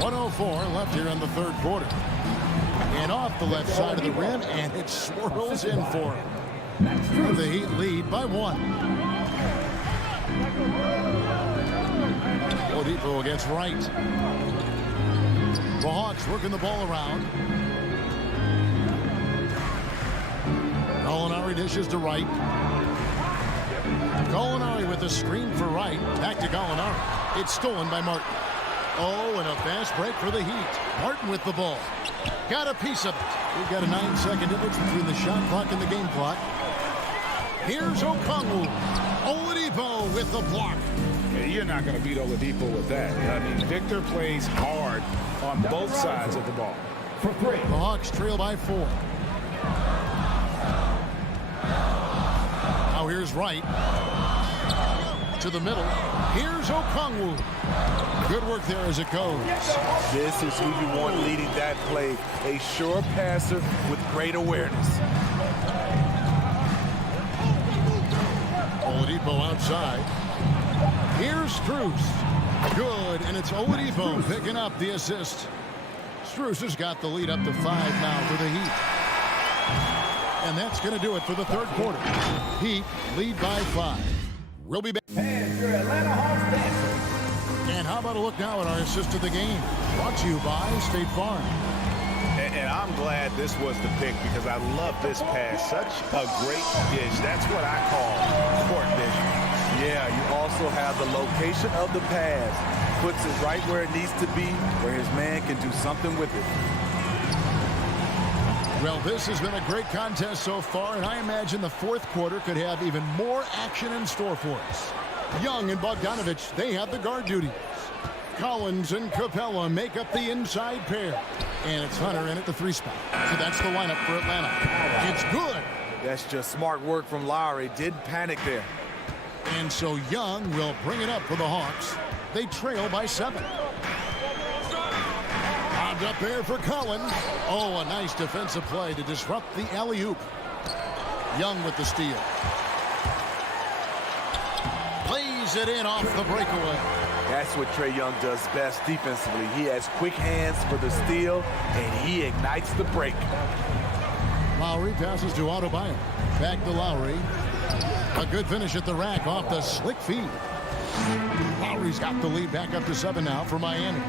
1:04 left here in the third quarter. And off the left side of the rim, and it swirls in for him. The Heat lead by 1. Oladipo against Wright. The Hawks working the ball around. Gallinari dishes to Wright. Gallinari with the screen for Wright. Back to Gallinari. It's stolen by Martin. Oh, and a fast break for the Heat. Martin with the ball. Got a piece of it. We've got a 9-second difference between the shot clock and the game clock. Here's Okongwu. Oladipo with the block. Yeah, you're not going to beat Oladipo with that. I mean, Victor plays hard on both sides of the ball. For 3. The Hawks trail by 4. Now here's Wright. To the middle. Here's Okongwu. Good work there as it goes. This is who you want leading that play. A sure passer with great awareness. Oladipo outside. Here's Strus. Good, and it's Oladipo picking up the assist. Strus has got the lead up to 5 now for the Heat. And that's going to do it for the third quarter. Heat lead by 5. We'll be back. And your Atlanta Hawks dancer. And how about a look now at our assist of the game? Brought to you by State Farm. And I'm glad this was the pick because I love this pass. Such a great dish. That's what I call court vision. Yeah, you also have the location of the pass. Puts it right where it needs to be, where his man can do something with it. Well, this has been a great contest so far, and I imagine the fourth quarter could have even more action in store for us. Young and Bogdanovich, they have the guard duties. Collins and Capella make up the inside pair. And it's Hunter in at the 3 spot. So that's the lineup for Atlanta. It's good. That's just smart work from Lowry. Didn't panic there. And so Young will bring it up for the Hawks. They trail by 7. Bobbed up there for Collins. Oh, a nice defensive play to disrupt the alley-oop. Young with the steal. Plays it in off the breakaway. That's what Trae Young does best defensively. He has quick hands for the steal, and he ignites the break. Lowry passes to Adebayo. Back to Lowry. A good finish at the rack off the slick feed. Lowry's got the lead back up to 7 now for Miami.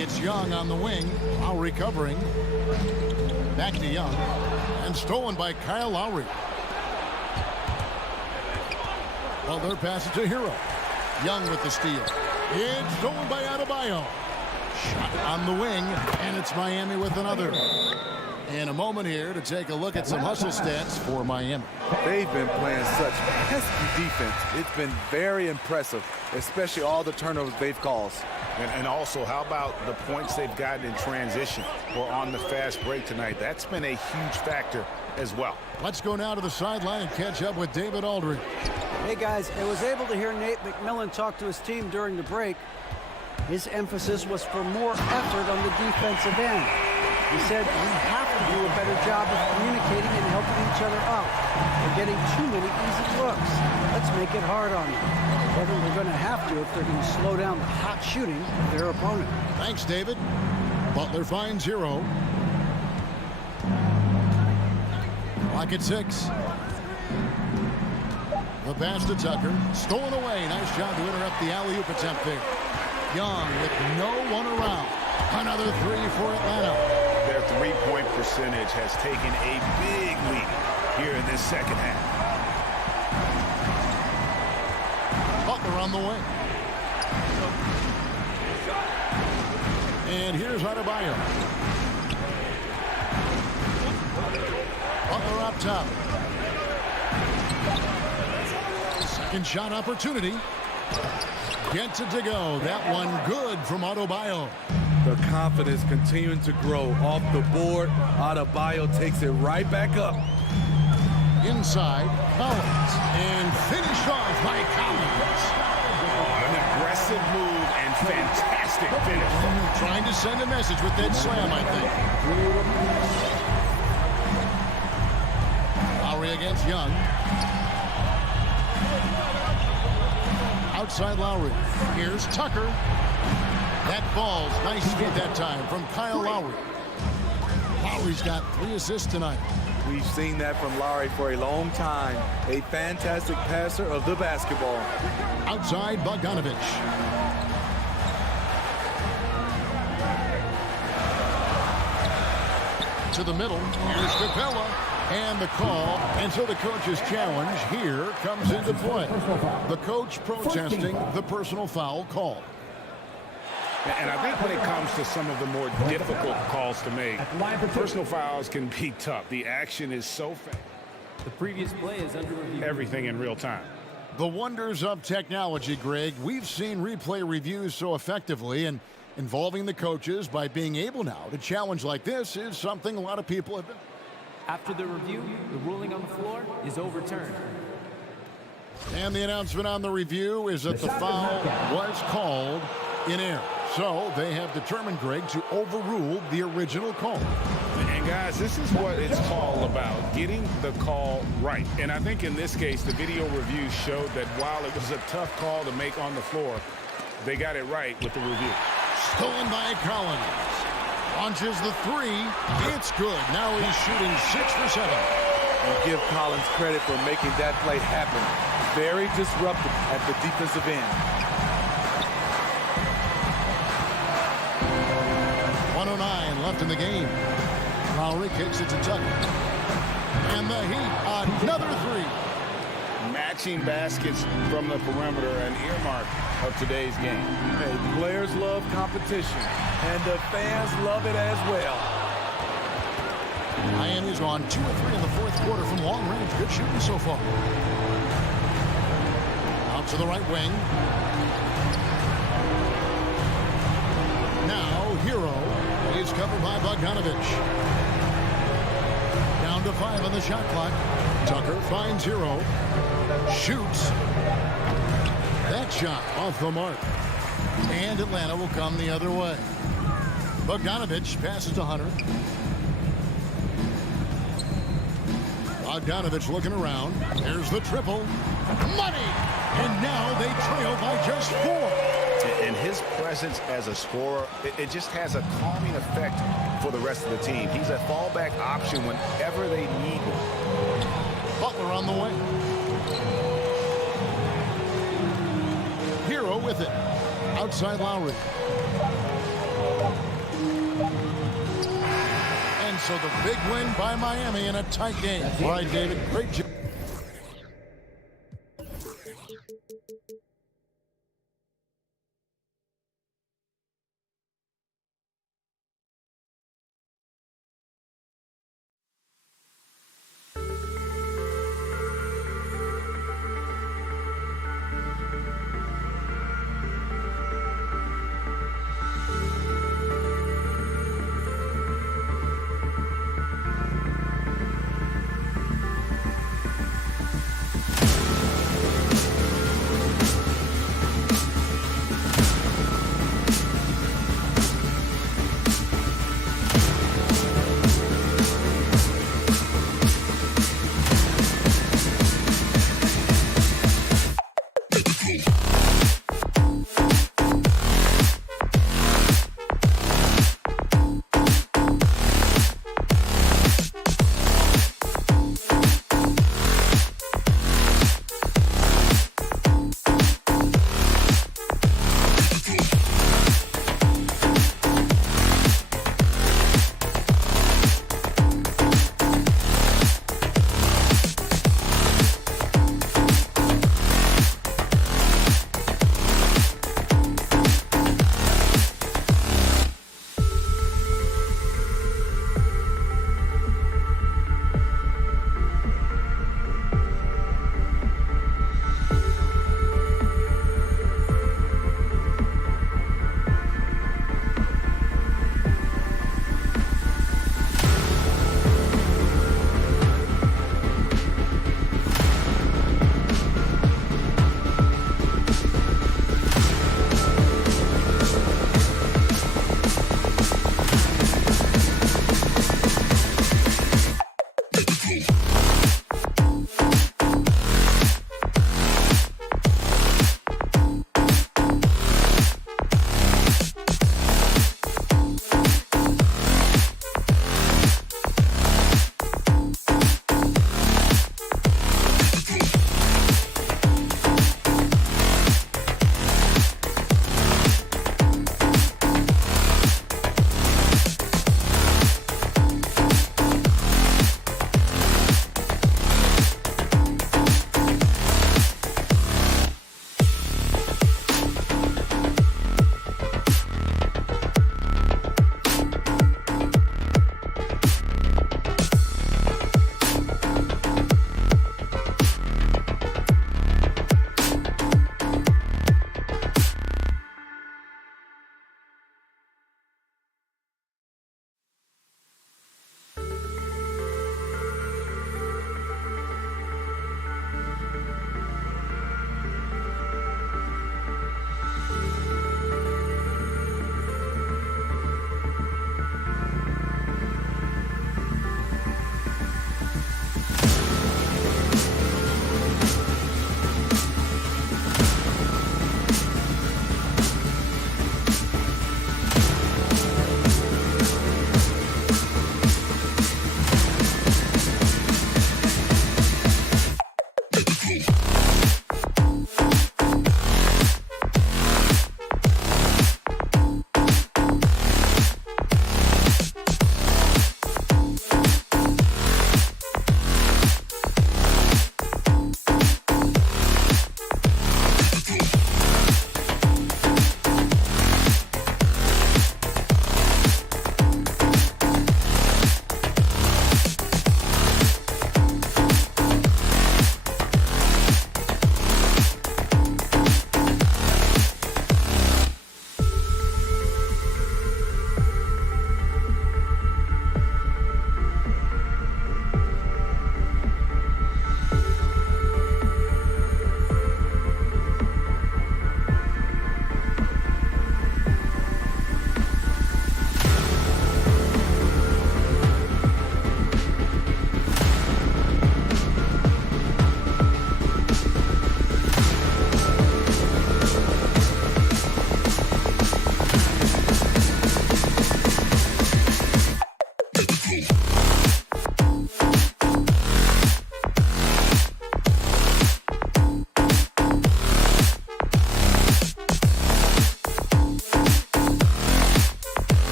It's Young on the wing. Lowry covering. Back to Young. And stolen by Kyle Lowry. Butler passes to Hero. Young with the steal. It's stolen by Adebayo. Shot on the wing, and it's Miami with another. In a moment here to take a look at some hustle stats for Miami. They've been playing such pesky defense. It's been very impressive, especially all the turnovers they've caused. And also, how about the points they've gotten in transition or on the fast break tonight? That's been a huge factor as well. Let's go now to the sideline and catch up with David Aldridge. Hey guys, I was able to hear Nate McMillan talk to his team during the break. His emphasis was for more effort on the defensive end. He said we have to do a better job of communicating and helping each other out. We're getting too many easy looks. Let's make it hard on them. Kevin, they're going to have to if they're going to slow down the hot shooting of their opponent. Thanks, David. Butler finds Hero. Clock at 6. The pass to Tucker. Stolen away. Nice job to interrupt the alley-oop attempt there. Young with no one around. Another 3 for Atlanta. Their three-point percentage has taken a big leap here in this second half. Butler on the wing. And here's Adebayo. Butler up top. Second shot opportunity. Gets it to go. That one good from Adebayo. The confidence continuing to grow off the board. Adebayo takes it right back up. Inside, Collins. And finished off by Collins. An aggressive move and fantastic finish. Trying to send a message with that slam, I think. Lowry against Young. Outside Lowry. Here's Tucker. That falls. Nice feed that time from Kyle Lowry. Lowry's got 3 assists tonight. We've seen that from Lowry for a long time. A fantastic passer of the basketball. Outside Bogdanovich. To the middle. Here's Capella. And the call, and so the coach's challenge here comes into play. The coach protesting the personal foul call. And I think when it comes to some of the more difficult calls to make, personal fouls can be tough. The action is so fast. The previous play is under review. Everything in real time. The wonders of technology, Greg. We've seen replay reviews so effectively, and involving the coaches by being able now to challenge like this is something a lot of people have done. After the review, the ruling on the floor is overturned. And the announcement on the review is that the foul was called in error. So they have determined, Greg, to overrule the original call. And guys, this is what it's all about, getting the call right. And I think in this case, the video review showed that while it was a tough call to make on the floor, they got it right with the review. Stolen by Collins. Launches the 3. It's good. Now he's shooting 6 for 7. You give Collins credit for making that play happen. Very disruptive at the defensive end. 1:09 left in the game. Lowry kicks it to Tucker. And the Heat, another 3. Matching baskets from the perimeter, an earmark of today's game. Hey, players love competition, and the fans love it as well. Miami's on 2 of 3 in the fourth quarter from long range. Good shooting so far. Out to the right wing. Now Hero is covered by Bogdanovich. Down to 5 on the shot clock. Tucker finds Hero. Shoots. That shot off the mark. And Atlanta will come the other way. Bogdanovich passes to Hunter. Bogdanovich looking around. There's the triple. Money! And now they trail by just 4. And his presence as a scorer, it just has a calming effect for the rest of the team. He's a fallback option whenever they need him. Butler on the way. Hero with it. Outside Lowry. so the big win by Miami in a tight game. All right, David, great job.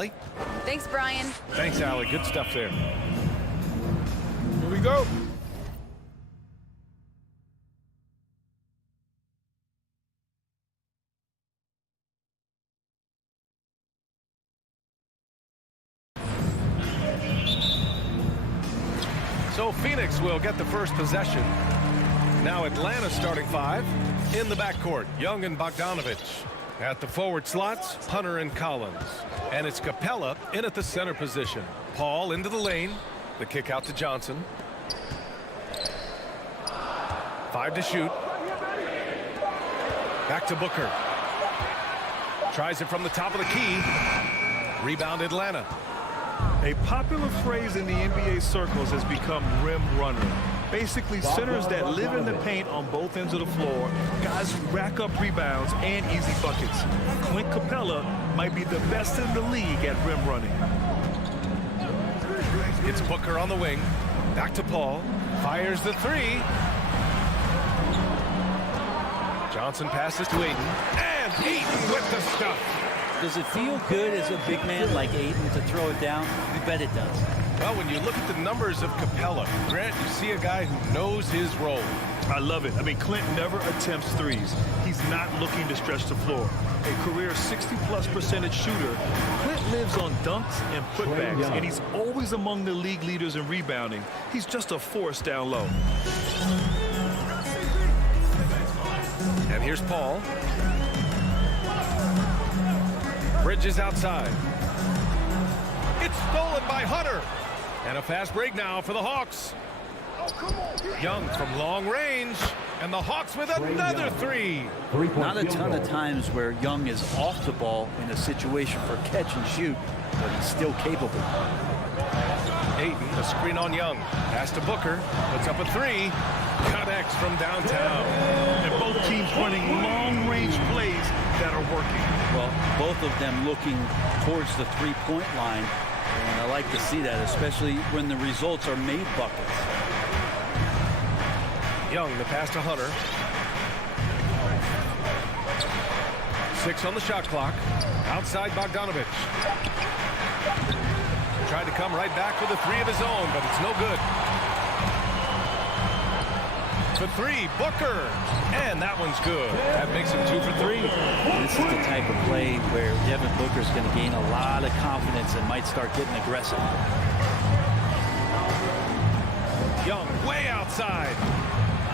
Allie. Thanks, Brian. Thanks, Allie. Good stuff there. Here we go. So Phoenix will get the first possession. Now Atlanta starting 5 in the backcourt. Young and Bogdanovich. At the forward slots, Hunter and Collins. And it's Capella in at the center position. Paul into the lane. The kick out to Johnson. 5 to shoot. Back to Booker. Tries it from the top of the key. Rebound Atlanta. A popular phrase in the NBA circles has become rim runner. Basically, centers that live in the paint on both ends of the floor, guys who rack up rebounds and easy buckets. Clint Capella might be the best in the league at rim running. It's Booker on the wing. Back to Paul. Fires the 3. Johnson passes to Ayton. And Ayton with the stuff. Does it feel good as a big man like Ayton to throw it down? You bet it does. Well, when you look at the numbers of Capella, Grant, you see a guy who knows his role. I love it. I mean, Clint never attempts threes. He's not looking to stretch the floor. A career 60+% shooter, Clint lives on dunks and putbacks, and he's always among the league leaders in rebounding. He's just a force down low. And here's Paul. Bridges outside. It's stolen by Hunter. And a fast break now for the Hawks. Young from long range. And the Hawks with another 3. Not a ton of times where Young is off the ball in a situation for catch and shoot, but he's still capable. Ayton, a screen on Young. Pass to Booker. Puts up a 3. Connects from downtown. And both teams running long-range plays that are working. Well, both of them looking towards the three-point line. And I like to see that, especially when the results are made buckets. Young, the pass to Hunter. 6 on the shot clock. Outside Bogdanovich. Tried to come right back with a 3 of his own, but it's no good. For 3, Booker. And that one's good. That makes him 2 for 3. This is the type of play where Devin Booker's going to gain a lot of confidence and might start getting aggressive. Young way outside.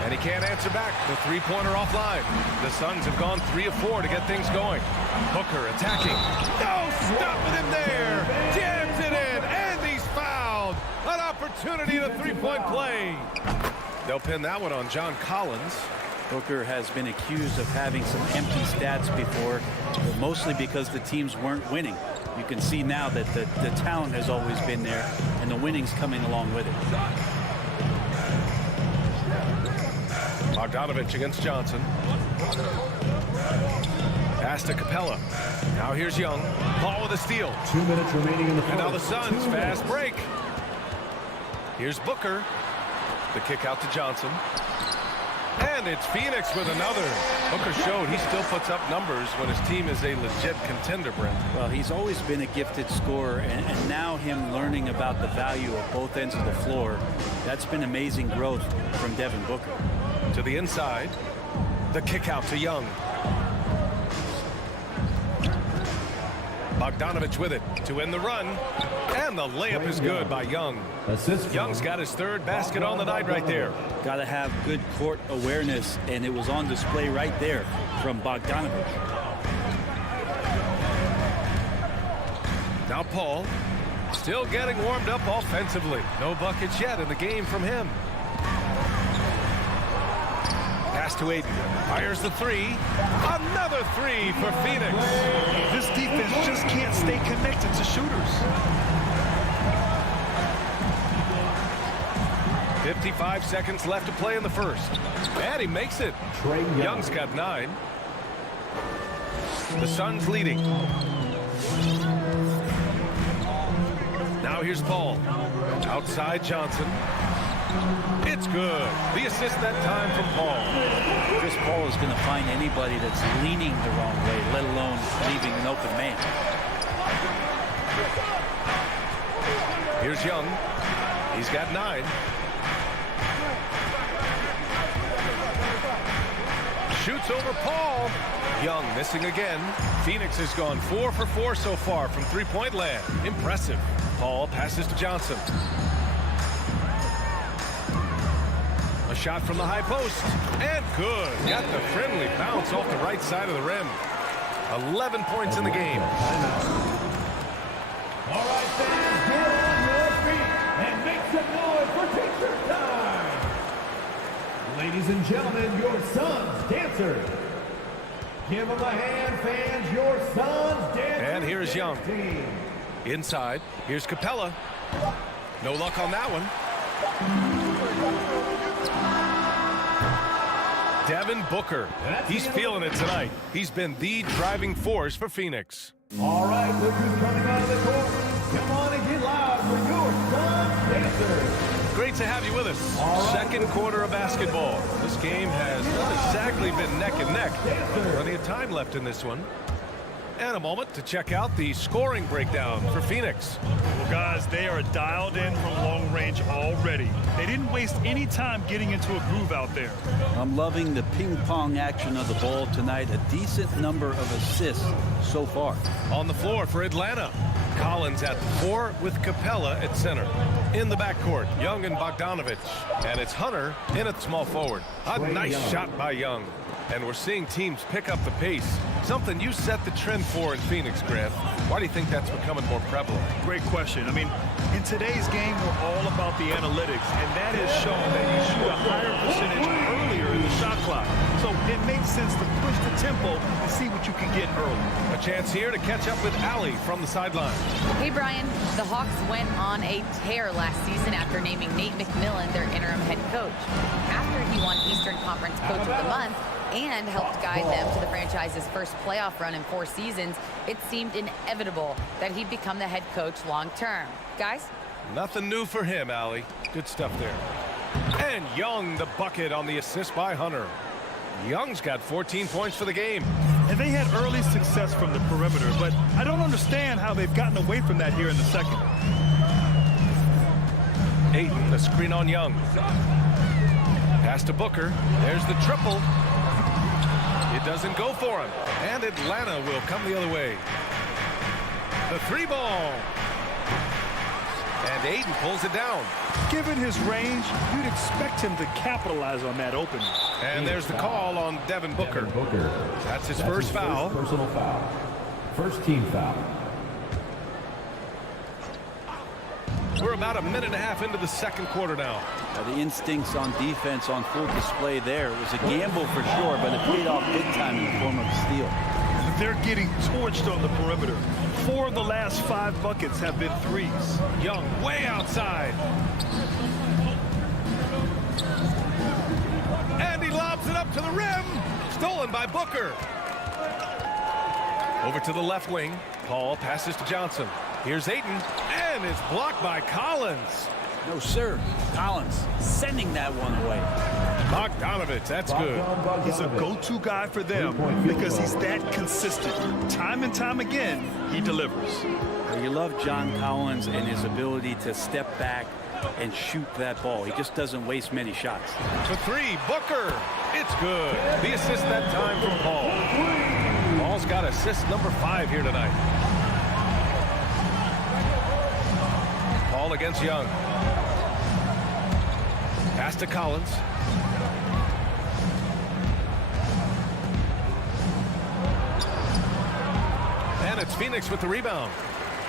And he can't answer back. The 3-pointer offline. The Suns have gone 3 of 4 to get things going. Booker attacking. No, stopping him there. Jams it in. And he's fouled. An opportunity to 3-point play. They'll pin that one on John Collins. Booker has been accused of having some empty stats before, but mostly because the teams weren't winning. You can see now that the talent has always been there, and the winning's coming along with it. Bogdanovich against Johnson. Pass to Capella. Now here's Young. Paul with a steal. 2 minutes remaining in the fourth. And now the Suns fast break. Here's Booker. The kick out to Johnson. And it's Phoenix with another. Booker showed he still puts up numbers when his team is a legit contender, Brent. Well, he's always been a gifted scorer, and now him learning about the value of both ends of the floor, that's been amazing growth from Devin Booker. To the inside. The kick out to Young. Bogdanovich with it to end the run. And the layup is good by Young. Young's got his 3rd basket on the night right there. Got to have good court awareness, and it was on display right there from Bogdanovich. Now Paul, still getting warmed up offensively. No buckets yet in the game from him. Pass to Ayton. Fires the 3. Another 3 for Phoenix. This defense just can't stay connected to shooters. 55 seconds left to play in the first. And he makes it. Young's got 9. The Suns leading. Now here's Paul. Outside Johnson. It's good. The assist that time from Paul. Chris Paul is going to find anybody that's leaning the wrong way, let alone leaving an open man. Here's Young. He's got 9. Shoots over Paul. Young missing again. Phoenix has gone 4 for 4 so far from three-point land. Impressive. Paul passes to Johnson. A shot from the high post. And good. Got the friendly bounce off the right side of the rim. 11 points in the game. All right, fans, get on your feet and make some noise for teacher time. Ladies and gentlemen, your son's dancer. Give them a hand, fans, your son's dancer. And here's Young. Inside. Here's Capella. No luck on that one. Devin Booker. He's feeling it tonight. He's been the driving force for Phoenix. All right, look who's coming out of the court. Come on and get loud for your son's dancer. Great to have you with us. Second quarter of basketball. This game has not exactly been neck and neck. Plenty of time left in this one. And a moment to check out the scoring breakdown for Phoenix. Well, guys, they are dialed in from long range already. They didn't waste any time getting into a groove out there. I'm loving the ping-pong action of the ball tonight. A decent number of assists so far. On the floor for Atlanta, Collins at 4 with Capella at center. In the backcourt, Young and Bogdanovich. And it's Hunter in at small forward. A nice shot by Young. And we're seeing teams pick up the pace. Something you set the trend for in Phoenix, Grant. Why do you think that's becoming more prevalent? Great question. I mean, in today's game, we're all about the analytics, and that has shown that you shoot a higher percentage earlier in the shot clock. So it makes sense to push the tempo and see what you can get early. A chance here to catch up with Allie from the sideline. Hey, Brian. The Hawks went on a tear last season after naming Nate McMillan their interim head coach. After he won Eastern Conference Coach of the Month and helped guide them to the franchise's first playoff run in 4 seasons, it seemed inevitable that he'd become the head coach long term. Guys? Nothing new for him, Allie. Good stuff there. And Young, the bucket on the assist by Hunter. Young's got 14 points for the game. And they had early success from the perimeter, but I don't understand how they've gotten away from that here in the second. Ayton, the screen on Young. Pass to Booker. There's the triple. It doesn't go for him. And Atlanta will come the other way. The 3-ball. And Ayton pulls it down. Given his range, you'd expect him to capitalize on that opening. And there's the call on Devin Booker. That's his first foul. Personal foul. First team foul. We're about a minute and a half into the second quarter now. The instincts on defense on full display there. It was a gamble for sure, but it paid off big time in the form of a steal. They're getting torched on the perimeter. 4 of the last 5 buckets have been threes. Young way outside. And he lobs it up to the rim. Stolen by Booker. Over to the left wing. Paul passes to Johnson. Here's Ayton. And it's blocked by Collins. No, sir. Collins sending that one away. Bogdanovich, that's good. He's a go-to guy for them because he's that consistent. Time and time again, he delivers. You love John Collins and his ability to step back and shoot that ball. He just doesn't waste many shots. The 3, Booker. It's good. The assist that time from Paul. Paul's got assist number 5 here tonight. Paul against Young. Pass to Collins. And it's Phoenix with the rebound.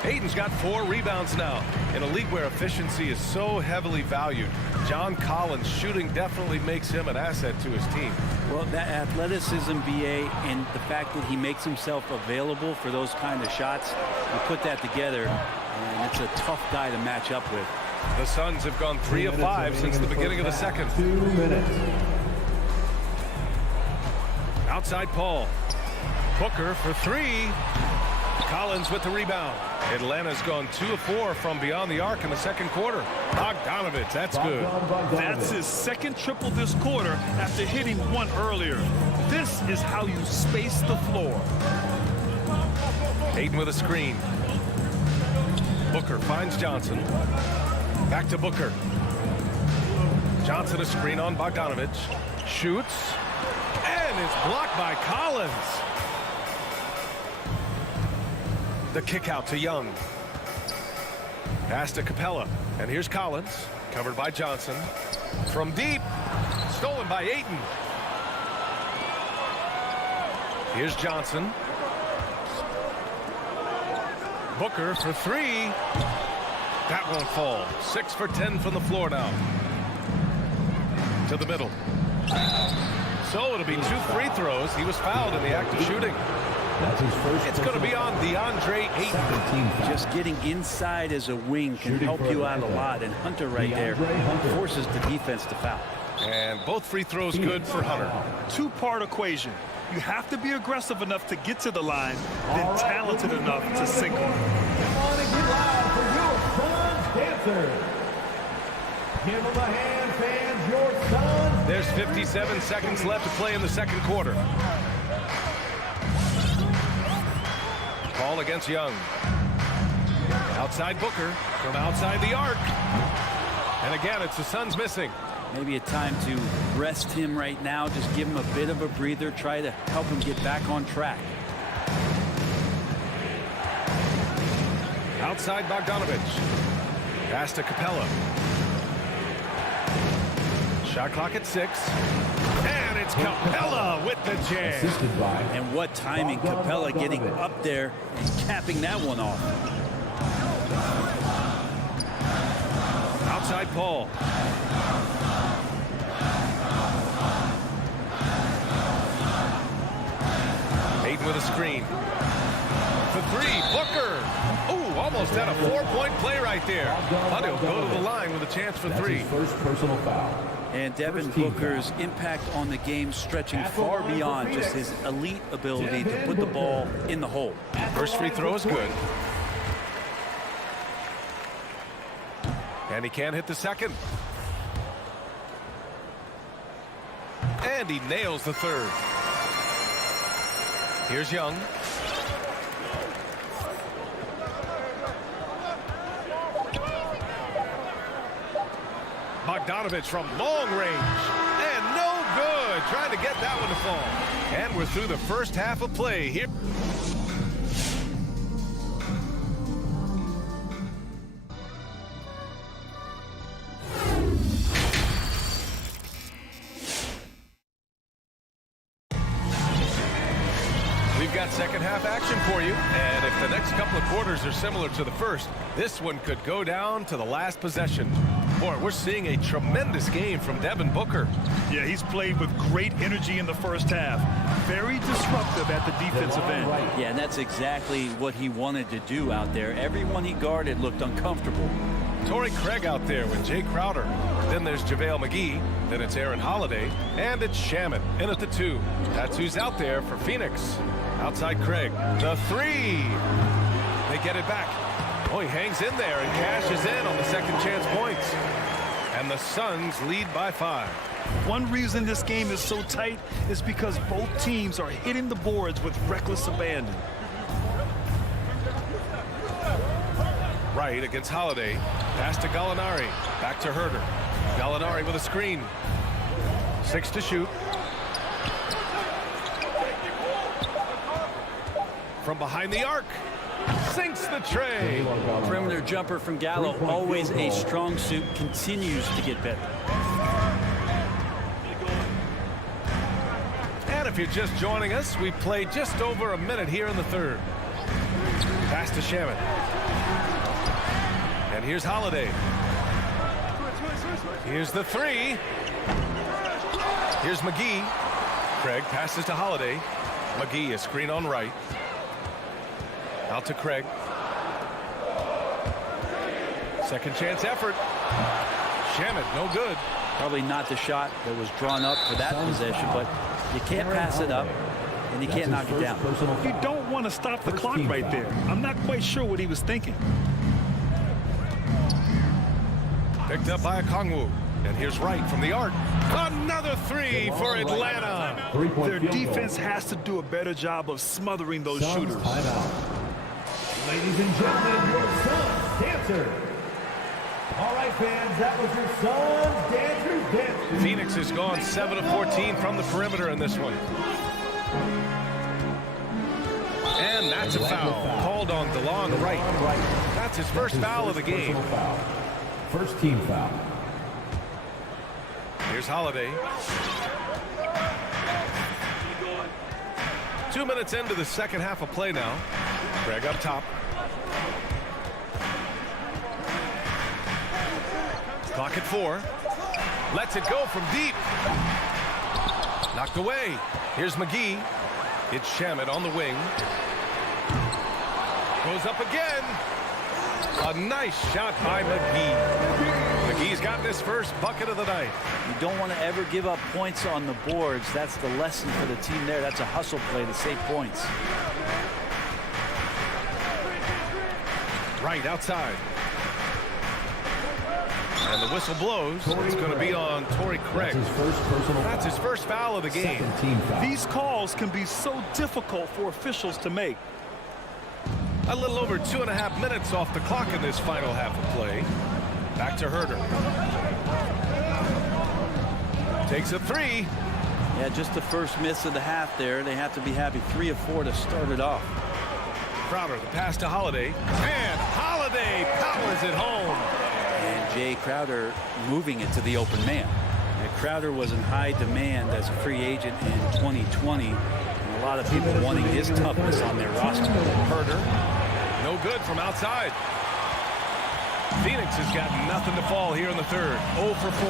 Ayton's got 4 rebounds now. In a league where efficiency is so heavily valued, John Collins' shooting definitely makes him an asset to his team. Well, that athleticism, BA, and the fact that he makes himself available for those kind of shots, you put that together, and it's a tough guy to match up with. The Suns have gone 3 of 5 since the beginning of the second. 2 minutes. Outside Paul. Booker for 3. Collins with the rebound. Atlanta's gone 2 of 4 from beyond the arc in the second quarter. Bogdanovich, that's good. That's his second triple this quarter after hitting 1 earlier. This is how you space the floor. Ayton with a screen. Booker finds Johnson. Back to Booker. Johnson a screen on Bogdanovich. Shoots. And it's blocked by Collins. The kick out to Young. Pass to Capella. And here's Collins. Covered by Johnson. From deep. Stolen by Ayton. Here's Johnson. Booker for three. That won't fall. 6 for 10 from the floor now. To the middle. So it'll be 2 free throws. He was fouled in the act of shooting. That's his first. It's going to be on DeAndre Ayton. Just getting inside as a wing can help you out a lot. And Hunter right there forces the defense to foul. And both free throws good for Hunter. Two-part equation. You have to be aggressive enough to get to the line, then talented enough to sink them. Come on and get loud for your son's dancers. Give them a hand, fans, your son. There's 57 seconds left to play in the second quarter. Ball against Young. Outside Booker from outside the arc. And again, it's the Suns missing. Maybe a time to rest him right now. Just give him a bit of a breather. Try to help him get back on track. Outside Bogdanovich. Pass to Capella. Shot clock at 6. And it's Capella with the jam. Assisted by. And what timing. Capella getting up there and capping that one off. Outside Paul. Ayton with a screen. For three, Booker. Ooh, almost had a 4-point play right there. But he'll go to the line with a chance for That's 3. his first personal foul. And Devin Booker's impact on the game stretching far beyond just his elite ability to put the ball in the hole. First free throw is good. And he can't hit the second. And he nails the third. Here's Young. Bogdanovich from long range. And no good. Trying to get that one to fall. And we're through the first half of play here. We've got second half action for you, and if the next couple of quarters are similar to the first, this one could go down to the last possession. Boy, we're seeing a tremendous game from Devin Booker. Yeah, he's played with great energy in the first half. Very disruptive at the defensive end. Yeah, and that's exactly what he wanted to do out there. Everyone he guarded looked uncomfortable. Torrey Craig out there with Jay Crowder. Then there's JaVale McGee. Then it's Aaron Holiday. And it's Shamet in at the 2. That's who's out there for Phoenix. Outside Craig. The 3. They get it back. Oh, he hangs in there and cashes in on the second chance points. And the Suns lead by 5. One reason this game is so tight is because both teams are hitting the boards with reckless abandon. Right against Holiday. Pass to Gallinari. Back to Herter. Gallinari with a screen. 6 to shoot. From behind the arc. Sinks the tray. Perimeter jumper from Gallo, always a strong suit, continues to get better. And if you're just joining us, we played just over a minute here in the third. Pass to Shamet. And here's Holiday. Here's the 3. Here's McGee. Craig passes to Holiday. McGee, a screen on right. Out to Craig. Second chance effort. Shamet, no good. Probably not the shot that was drawn up for that possession, but you can't pass it up, and you can't knock it down. You don't want to stop the clock right there. I'm not quite sure what he was thinking. Picked up by Okongwu. And here's Wright from the arc. Another 3 for Atlanta. Their defense has to do a better job of smothering those shooters. Ladies and gentlemen, your son Dancer. All right, fans, that was your Suns Dancer. Phoenix has gone 7 of 14 from the perimeter in this one. And that's a foul called on DeLon Wright. That's his first foul of the game. First team foul. Here's Holiday. 2 minutes into the second half of play now. Greg up top. Clock at 4. Lets it go from deep. Knocked away. Here's McGee. It's Shamet on the wing. Goes up again. A nice shot by McGee. McGee's gotten his first bucket of the night. You don't want to ever give up points on the boards. That's the lesson for the team there. That's a hustle play to save points. Right outside. And the whistle blows. It's going to be on Torrey Craig. That's his first foul of the game. These calls can be so difficult for officials to make. A little over 2.5 minutes off the clock in this final half of play. Back to Herter. Takes a 3. Yeah, just the first miss of the half there. They have to be happy. 3 of 4 to start it off. Crowder, the pass to Holiday. And Holiday powers it home. And Jay Crowder moving it to the open man. And Crowder was in high demand as a free agent in 2020. And a lot of people wanting his toughness on their roster. Herter, no good from outside. Phoenix has got nothing to fall here in the third. 0 for 4.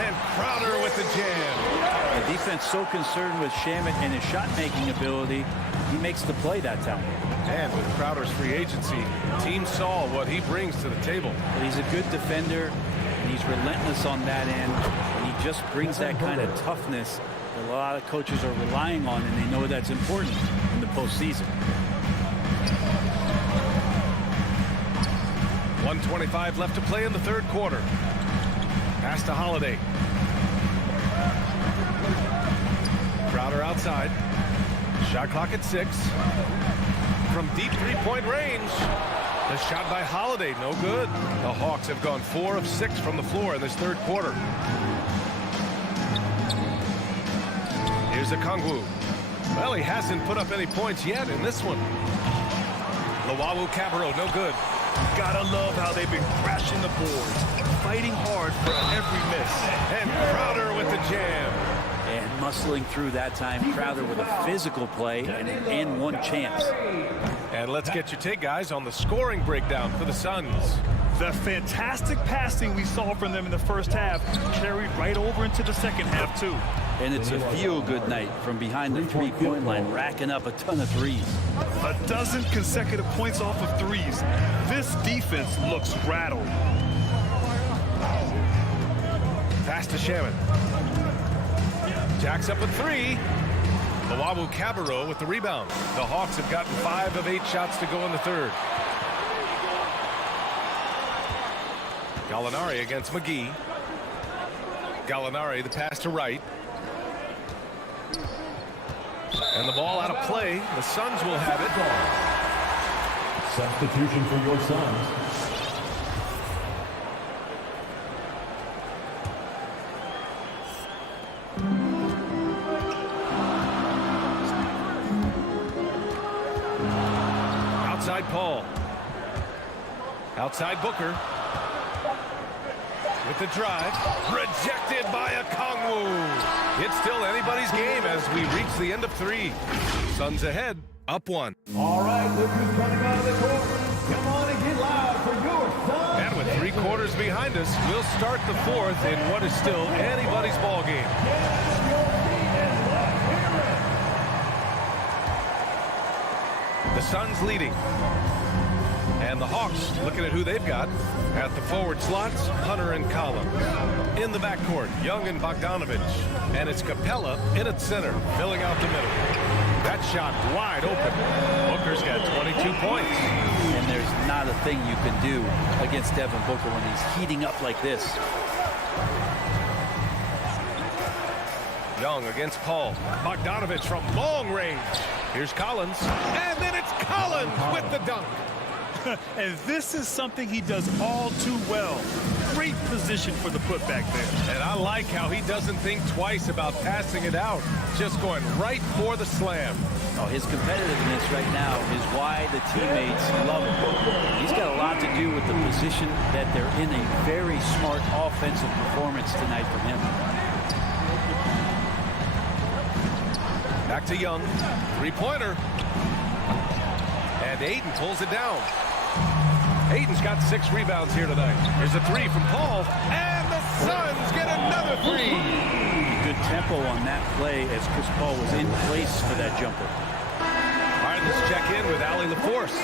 And Crowder with the jam. The defense so concerned with Shamet and his shot-making ability, he makes the play that time. And with Crowder's free agency, team saw what he brings to the table. But he's a good defender, and he's relentless on that end, and he just brings that kind of toughness that a lot of coaches are relying on, and they know that's important in the postseason. 1:25 left to play in the third quarter. Pass to Holiday. Crowder outside. Shot clock at 6. From deep three-point range. The shot by Holiday, no good. The Hawks have gone 4 of 6 from the floor in this third quarter. Here's Okongwu. Well, he hasn't put up any points yet in this one. Luwawu-Cabarrot, no good. Gotta love how they've been crashing the boards, fighting hard for every miss. And Crowder with the jam. And muscling through that time, Crowder with a physical play and one chance. And let's get your take, guys, on the scoring breakdown for the Suns. The fantastic passing we saw from them in the first half carried right over into the second half, too. And it's a feel-good night from behind the three-point line, racking up a ton of threes. A dozen consecutive points off of threes. This defense looks rattled. Pass to Shamet. Jacks up a 3. Luwawu-Cabarrot with the rebound. The Hawks have gotten 5 of 8 shots to go in the third. Gallinari against McGee. Gallinari, the pass to Wright. And the ball out of play. The Suns will have it. Substitution for your Suns. Outside Paul. Outside Booker. With the drive. Rejected by Okongwu. It's still anybody's game as we reach the end of 3. Suns ahead. Up 1. All right, look who's coming out of the court. Come on and get loud for your Suns. And with 3 quarters behind us, we'll start the 4th in what is still anybody's ball game. The Suns leading. And the Hawks looking at who they've got. At the forward slots, Hunter and Collins. In the backcourt, Young and Bogdanovich. And it's Capella in at center, filling out the middle. That shot wide open. Booker's got 22 points. And there's not a thing you can do against Devin Booker when he's heating up like this. Young against Paul. Bogdanovich from long range. Here's Collins. And then it's Collins with the dunk. And this is something he does all too well. Great position for the putback there. And I like how he doesn't think twice about passing it out. Just going right for the slam. Oh, his competitiveness right now is why the teammates love him. He's got a lot to do with the position that they're in. A very smart offensive performance tonight from him. Back to Young. Three-pointer. And Ayton pulls it down. Ayton's got 6 rebounds here tonight. Here's a three from Paul. And the Suns get another three. Good tempo on that play as Chris Paul was in place for that jumper. All right, let's check in with Allie LaForce.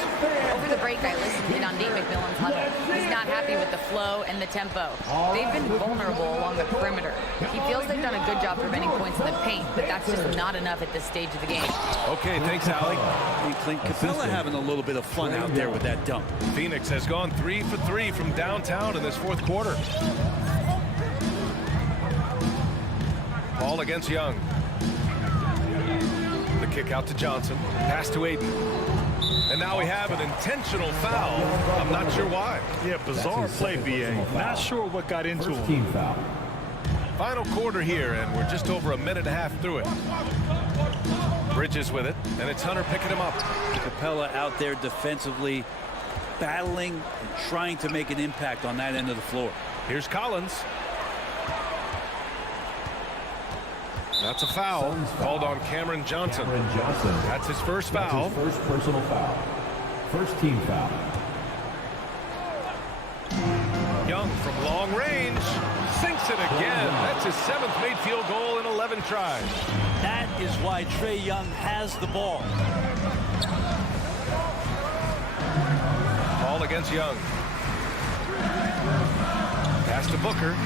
Over the break, I listened in on Nate McMillan's huddle. He's not happy with the flow and the tempo. They've been vulnerable along the perimeter. He feels they've done a good job preventing points in the paint, but that's just not enough at this stage of the game. Okay, thanks, Allie. And Clint Capella having a little bit of fun out there with that dunk. Phoenix has gone 3 for 3 from downtown in this fourth quarter. Paul against Young. The kick out to Johnson. Pass to Ayton. And now we have an intentional foul. I'm not sure why. Yeah, bizarre play, B.A. Not sure what got into him. Team foul. Final quarter here, and we're just over a minute and a half through it. Bridges with it, and it's Hunter picking him up. Capella out there defensively, battling and trying to make an impact on that end of the floor. Here's Collins. That's a foul called on Cameron Johnson. That's his first foul. That's his first personal foul. First team foul. Young from long range sinks it again. That's his 7th made field goal in 11 tries. That is why Trae Young has the ball. Ball against Young. Pass to Booker.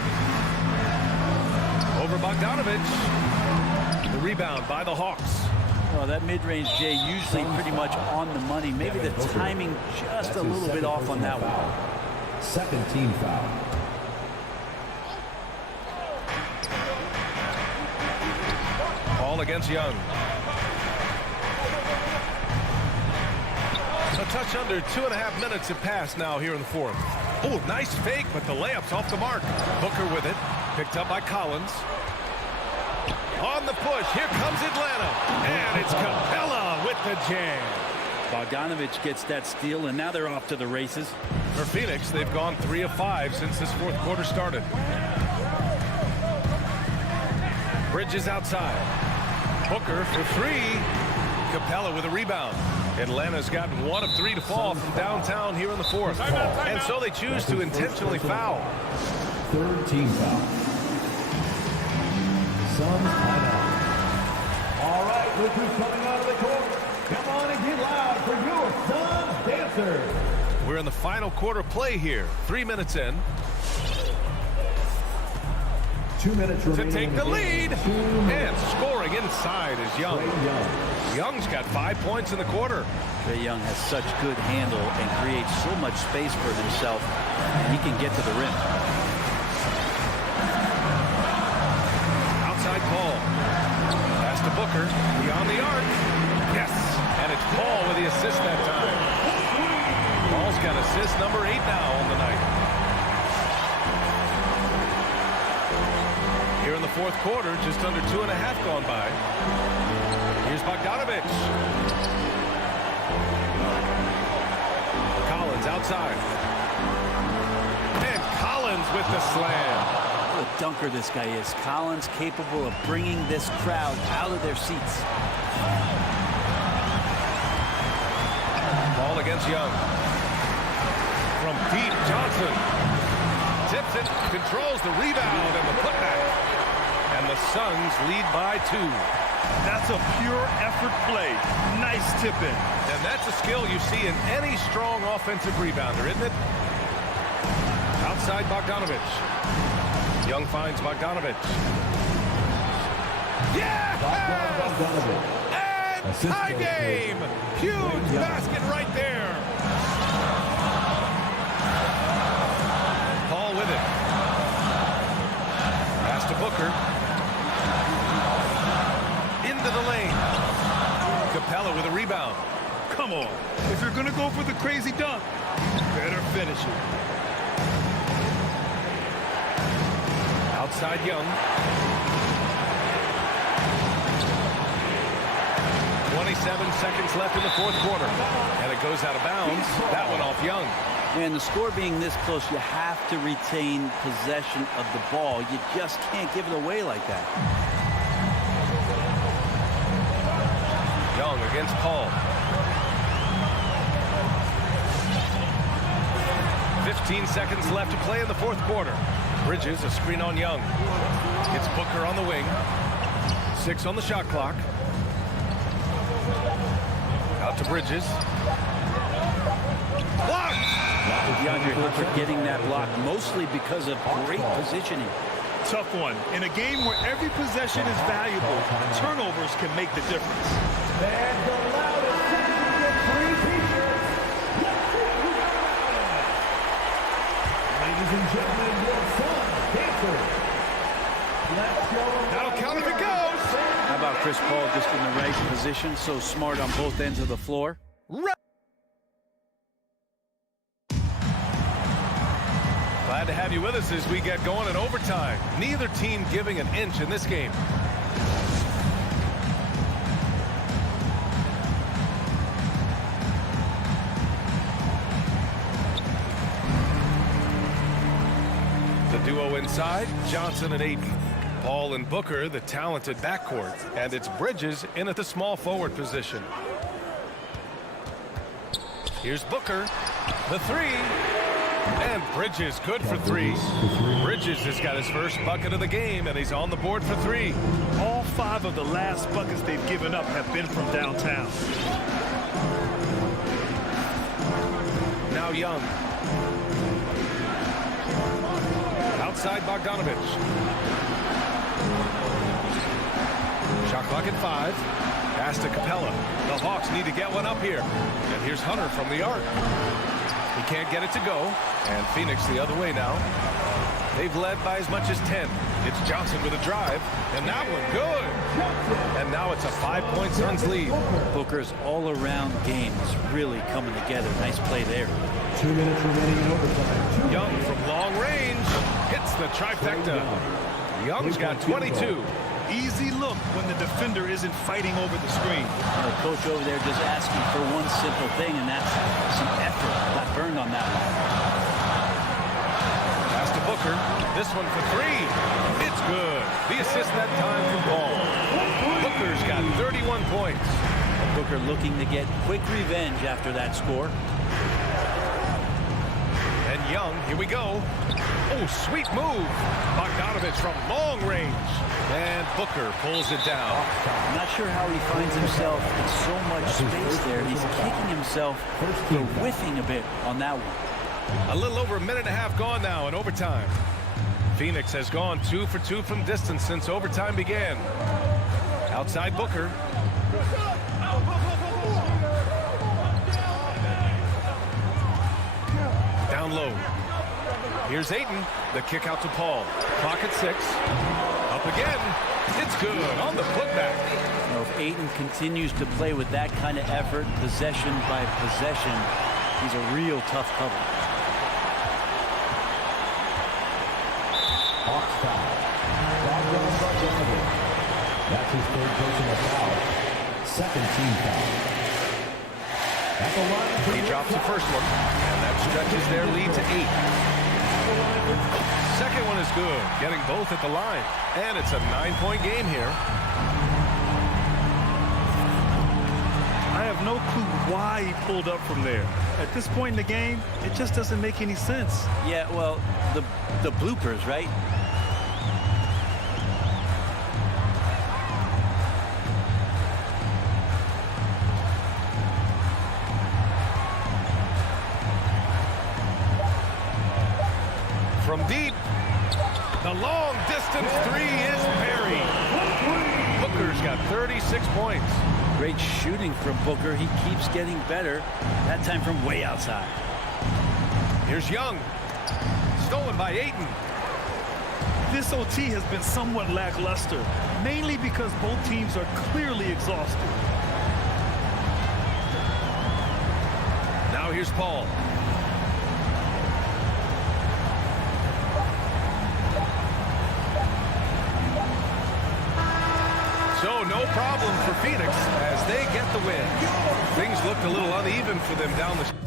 Over Bogdanovich. The rebound by the Hawks. Well, that mid-range, Jay, usually pretty much on the money. Maybe the timing just a little bit off on that one. Second team foul. Ball against Young. A touch under 2.5 minutes have passed now here in the fourth. Oh, nice fake, but the layup's off the mark. Booker with it. Picked up by Collins. On the push, here comes Atlanta. And it's Capella with the jam. Bogdanovich gets that steal, and now they're off to the races. For Phoenix, they've gone 3 of 5 since this fourth quarter started. Bridges outside. Booker for 3. Capella with a rebound. Atlanta's gotten 1 of 3 to fall from downtown here in the fourth. And so they choose to intentionally foul. Third team foul. Suns timeout. All right, look who's coming out of the court. Come on and get loud for your Suns dancers. We're in the final quarter play here. 3 minutes in. 2 minutes remaining. To take the lead. And scoring inside is Young. Young's got 5 points in the quarter. Trae Young has such good handle and creates so much space for himself, and he can get to the rim. Outside Paul. Pass to Booker. Beyond the arc. Yes. And it's Paul with the assist that time. Paul's got assist number 8 now on the night. Here in the fourth quarter, just under 2.5 gone by. Here's Bogdanovich. Collins outside. And Collins with the slam. What a dunker this guy is. Collins capable of bringing this crowd out of their seats. Ball against Young. From deep, Johnson. Tips it, controls the rebound and the putback. And the Suns lead by 2. That's a pure effort play. Nice tip-in. And that's a skill you see in any strong offensive rebounder, isn't it? Outside Bogdanovich. Young finds Bogdanovich. Yeah! And tie game! Huge basket right there. Paul with it. Pass to Booker. Into the lane. Capella with a rebound. Come on. If you're going to go for the crazy dunk, Better finish it. Outside Young. 27 seconds left in the fourth quarter. And it goes out of bounds. That one off Young. And the score being this close, you have to retain possession of the ball. You just can't give it away like that. Young against Paul. 15 seconds left to play in the fourth quarter. Bridges, a screen on Young. Gets Booker on the wing. 6 on the shot clock. Out to Bridges. Blocked! DeAndre Hunter getting that block mostly because of great positioning. Tough one. In a game where every possession is valuable, turnovers can make the difference. And the loudest section gets 3 t-shirts. Ladies and gentlemen, your son, dancer. Let's go. That'll count if it goes. How about Chris Paul just in the right position, so smart on both ends of the floor? Glad to have you with us as we get going in overtime. Neither team giving an inch in this game. The duo inside, Johnson and Ayton. Paul and Booker, the talented backcourt. And it's Bridges in at the small forward position. Here's Booker. The 3. And Bridges good for 3. Bridges has got his first bucket of the game, and he's on the board for 3. All 5 of the last buckets they've given up have been from downtown. Now Young. Outside Bogdanovich. Shot clock at 5. Pass to Capella. The Hawks need to get one up here. And here's Hunter from the arc. He can't get it to go. And Phoenix the other way now. They've led by as much as 10. It's Johnson with a drive. And that one good. And now it's a 5-point Suns lead. Booker's all-around game is really coming together. Nice play there. 2 minutes remaining in overtime. Young from long range. Hits the trifecta. Young's got 22. Easy look when the defender isn't fighting over the screen. The coach over there just asking for one simple thing, and that's some effort. Got burned on that one. Pass to Booker. This one for 3. It's good. The assist that time from Paul. Booker's got 31 points. Booker looking to get quick revenge after that score. And Young, here we go. Oh, sweet move. Bogdanovich from long range. And Booker pulls it down. I'm not sure how he finds himself in so much space there. He's kicking himself, whiffing a bit on that one. A little over a minute and a half gone now in overtime. Phoenix has gone 2 for 2 from distance since overtime began. Outside Booker. Down low. Here's Ayton. The kick out to Paul. Clock at 6. Up again. It's good on the putback. You know, if Ayton continues to play with that kind of effort, possession by possession, he's a real tough cover. Hawks foul. That's his 3rd personal foul. 2nd team foul. At the line, He drops the first one, and that stretches their lead to 8. Second one is good, getting both at the line. And it's a 9-point game here. I have no clue why he pulled up from there. At this point in the game, it just doesn't make any sense. Yeah, well, the bloopers, right? From deep, the long distance 3 is buried. Booker's got 36 points. Great shooting from Booker. He keeps getting better, that time from way outside. Here's Young. Stolen by Ayton. This OT has been somewhat lackluster, mainly because both teams are clearly exhausted. Now here's Paul. So no problem for Phoenix as they get the win. Things looked a little uneven for them down the stretch.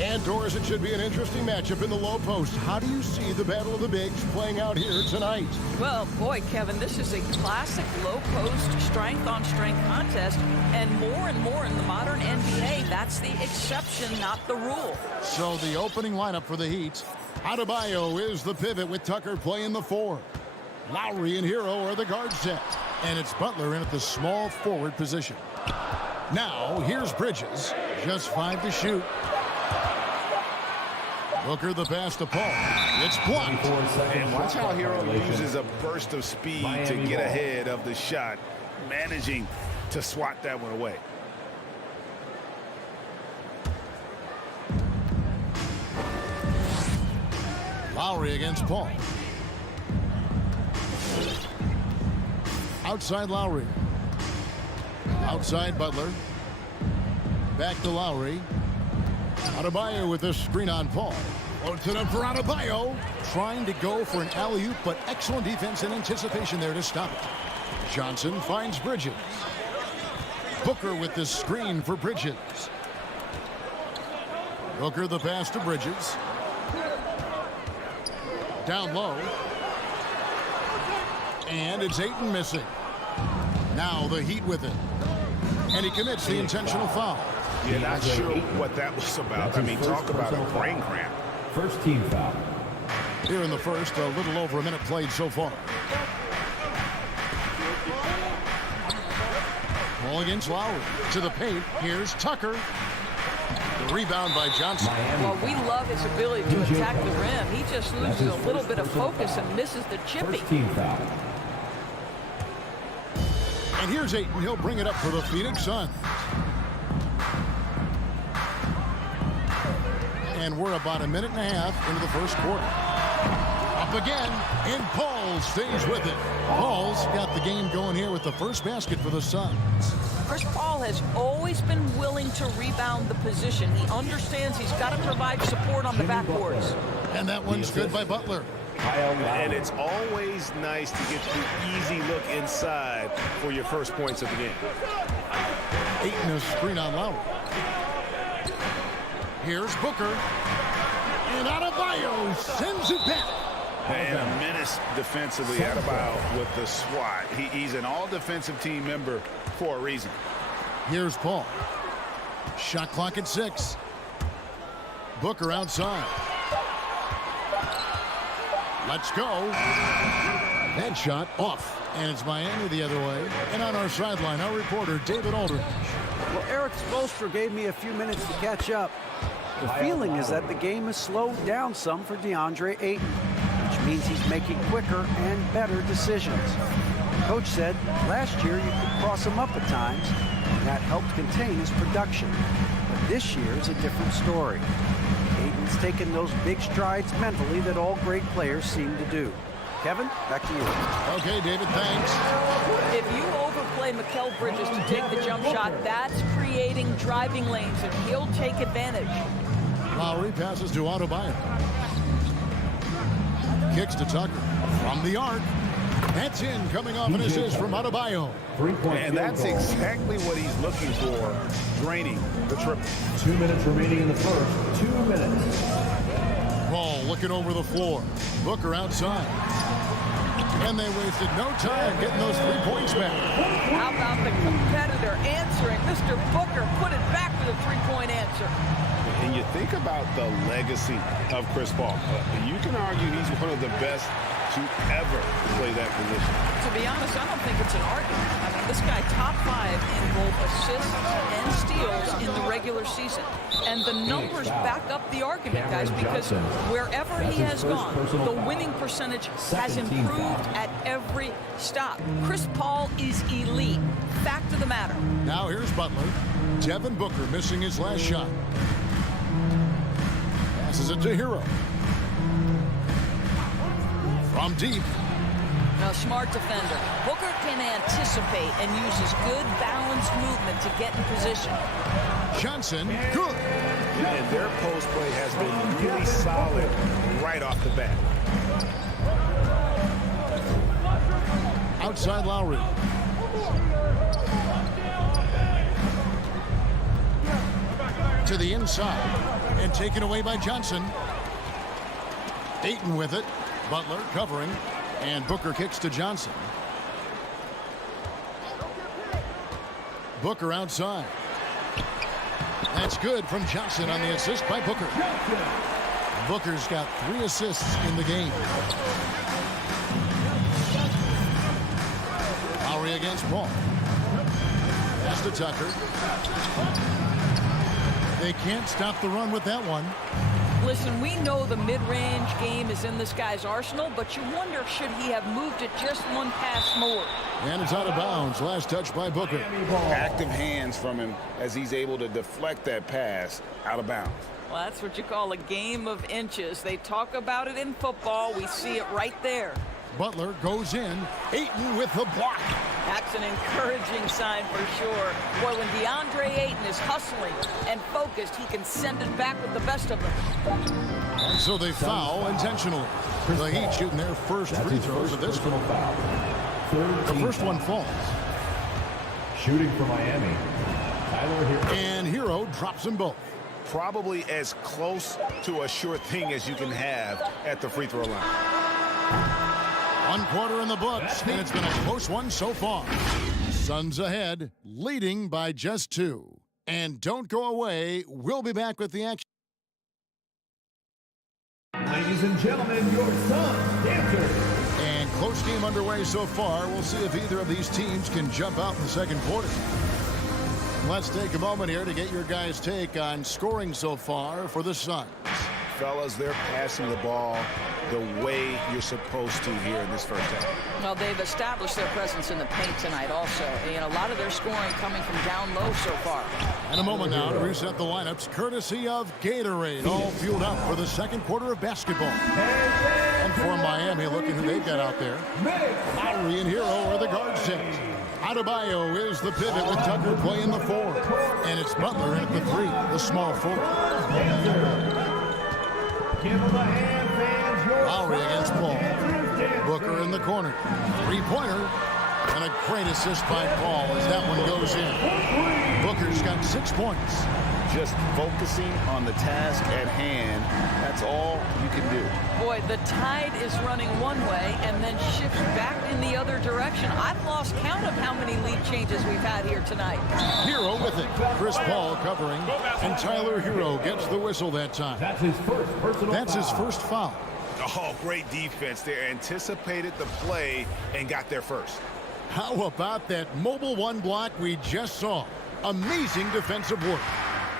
And Doris, it should be an interesting matchup in the low post. How do you see the Battle of the Bigs playing out here tonight? Well, boy, Kevin, this is a classic low-post, strength-on-strength contest, and more in the modern NBA, that's the exception, not the rule. So the opening lineup for the Heat. Adebayo is the pivot with Tucker playing the 4. Lowry and Hero are the guard set. And it's Butler in at the small forward position. Now, here's Bridges. Just 5 to shoot. Booker the pass to Paul. It's blocked. And watch how Hero uses a burst of speed to get ahead of the shot, managing to swat that one away. Lowry against Paul. Outside Lowry. Outside Butler. Back to Lowry. Adebayo with a screen on Paul. Floats it up for Adebayo. Trying to go for an alley-oop, but excellent defense and anticipation there to stop it. Johnson finds Bridges. Booker with the screen for Bridges. Booker the pass to Bridges. Down low. And it's Ayton missing. Now the Heat with it. And he commits the intentional foul. Yeah, not sure what that was about. I mean, talk about a brain cramp. First team foul. Here in the first, a little over a minute played so far. Ball against Lowry. To the paint. Here's Tucker. The rebound by Johnson. Well, we love his ability to attack the rim. He just loses a little bit of focus and misses the chippy. First team foul. And here's Ayton. He'll bring it up for the Phoenix Suns. And we're about a minute and a half into the first quarter. Up again, and Paul stays with it. Paul's got the game going here with the first basket for the Suns. Chris Paul has always been willing to rebound the position. He understands he's got to provide support on the backboards. And that one's good by Butler. And it's always nice to get the easy look inside for your first points of the game. Ayton a screen on Lowry. Here's Booker. And Adebayo sends it back. And a menace defensively. Adebayo with the swat. He's an all-defensive team member for a reason. Here's Paul. Shot clock at 6. Booker outside. Let's go. That shot off. And it's Miami the other way. And on our sideline, our reporter, David Aldridge. Well, Eric Spoelstra gave me a few minutes to catch up. The feeling is that the game has slowed down some for DeAndre Ayton, which means he's making quicker and better decisions. The coach said last year you could cross him up at times, and that helped contain his production. But this year is a different story. Ayton's taken those big strides mentally that all great players seem to do. Kevin, back to you. Okay, David, thanks. If you overplay Mikal Bridges to take the jump shot, that's creating driving lanes, and he'll take advantage. Lowry passes to Adebayo. Kicks to Tucker. From the arc. That's in, coming off an assist from Adebayo. And that's exactly what he's looking for, draining the triple. 2 minutes remaining in the first. 2 minutes. Paul looking over the floor. Booker outside. And they wasted no time getting those 3 points back. How about the competitor answering? Mr. Booker put it back for the 3 answer. And you think about the legacy of Chris Paul. You can argue he's one of the best to ever play that position. To be honest, I don't think it's an argument. I mean, this guy top 5 in both assists and steals in the regular season. And the numbers back up the argument, guys, because wherever he has gone, the winning percentage has improved at every stop. Chris Paul is elite. Fact of the matter. Now here's Butler. Devin Booker missing his last shot. Passes it to Hero. From deep. Now, smart defender. Booker can anticipate and uses good balanced movement to get in position. Johnson, good. And their post play has been really solid right off the bat. Outside Lowry. To the inside. And taken away by Johnson. Ayton with it. Butler covering. And Booker kicks to Johnson. Booker outside. That's good from Johnson on the assist by Booker. Booker's got 3 assists in the game. Lowry against Paul. Pass to Tucker. They can't stop the run with that one. Listen, we know the mid-range game is in this guy's arsenal, but you wonder, should he have moved it just one pass more? And it's out of bounds. Last touch by Booker. Active hands from him as he's able to deflect that pass out of bounds. Well, that's what you call a game of inches. They talk about it in football. We see it right there. Butler goes in. Ayton with the block. That's an encouraging sign for sure. Boy, when DeAndre Ayton is hustling and focused, he can send it back with the best of them. And so they foul intentionally. The Heat shooting their first free throws of this one. The first one falls. Shooting for Miami, Tyler Hero. And Hero drops them both. Probably as close to a sure thing as you can have at the free throw line. 1 quarter in the books, and it's been a close one so far. Suns ahead, leading by just 2. And don't go away. We'll be back with the action. Ladies and gentlemen, your Suns dancers. And close game underway so far. We'll see if either of these teams can jump out in the second quarter. Let's take a moment here to get your guys' take on scoring so far for the Suns. Fellas, they're passing the ball the way you're supposed to here in this first half. Well, they've established their presence in the paint tonight also. And a lot of their scoring coming from down low so far. In a moment now to reset the lineups, courtesy of Gatorade, all fueled up for the second quarter of basketball. And for Miami, looking who they've got out there. Lowry and Hero are the guard sets. Adebayo is the pivot with Tucker playing the 4. And it's Butler in at the 3, the small forward. Give him a hand, fans. Lowry against Paul. Booker in the corner. 3-pointer. And a great assist by Paul as that one goes in. Booker's got 6 points. Just focusing on the task at hand, that's all you can do. Boy, the tide is running one way and then shifts back in the other direction. I've lost count of how many lead changes we've had here tonight. Hero with it. Chris Paul covering. And Tyler Hero gets the whistle that time. That's his first personal That's foul. his first foul. Oh, great defense there. Anticipated the play and got there first. How about that mobile 1 block we just saw? Amazing defensive work.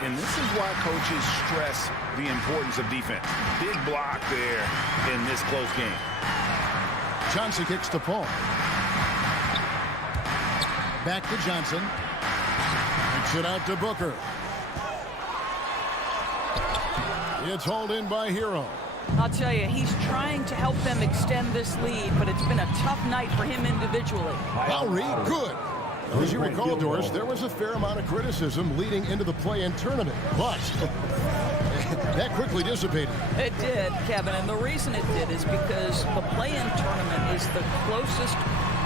And this is why coaches stress the importance of defense. Big block there in this close game. Johnson kicks to Paul. Back to Johnson. Kicks it out to Booker. It's hauled in by Hero. I'll tell you, he's trying to help them extend this lead, but it's been a tough night for him individually. Lowry, good. As you recall, Doris, there was a fair amount of criticism leading into the play-in tournament, but that quickly dissipated. It did, Kevin, and the reason it did is because the play-in tournament is the closest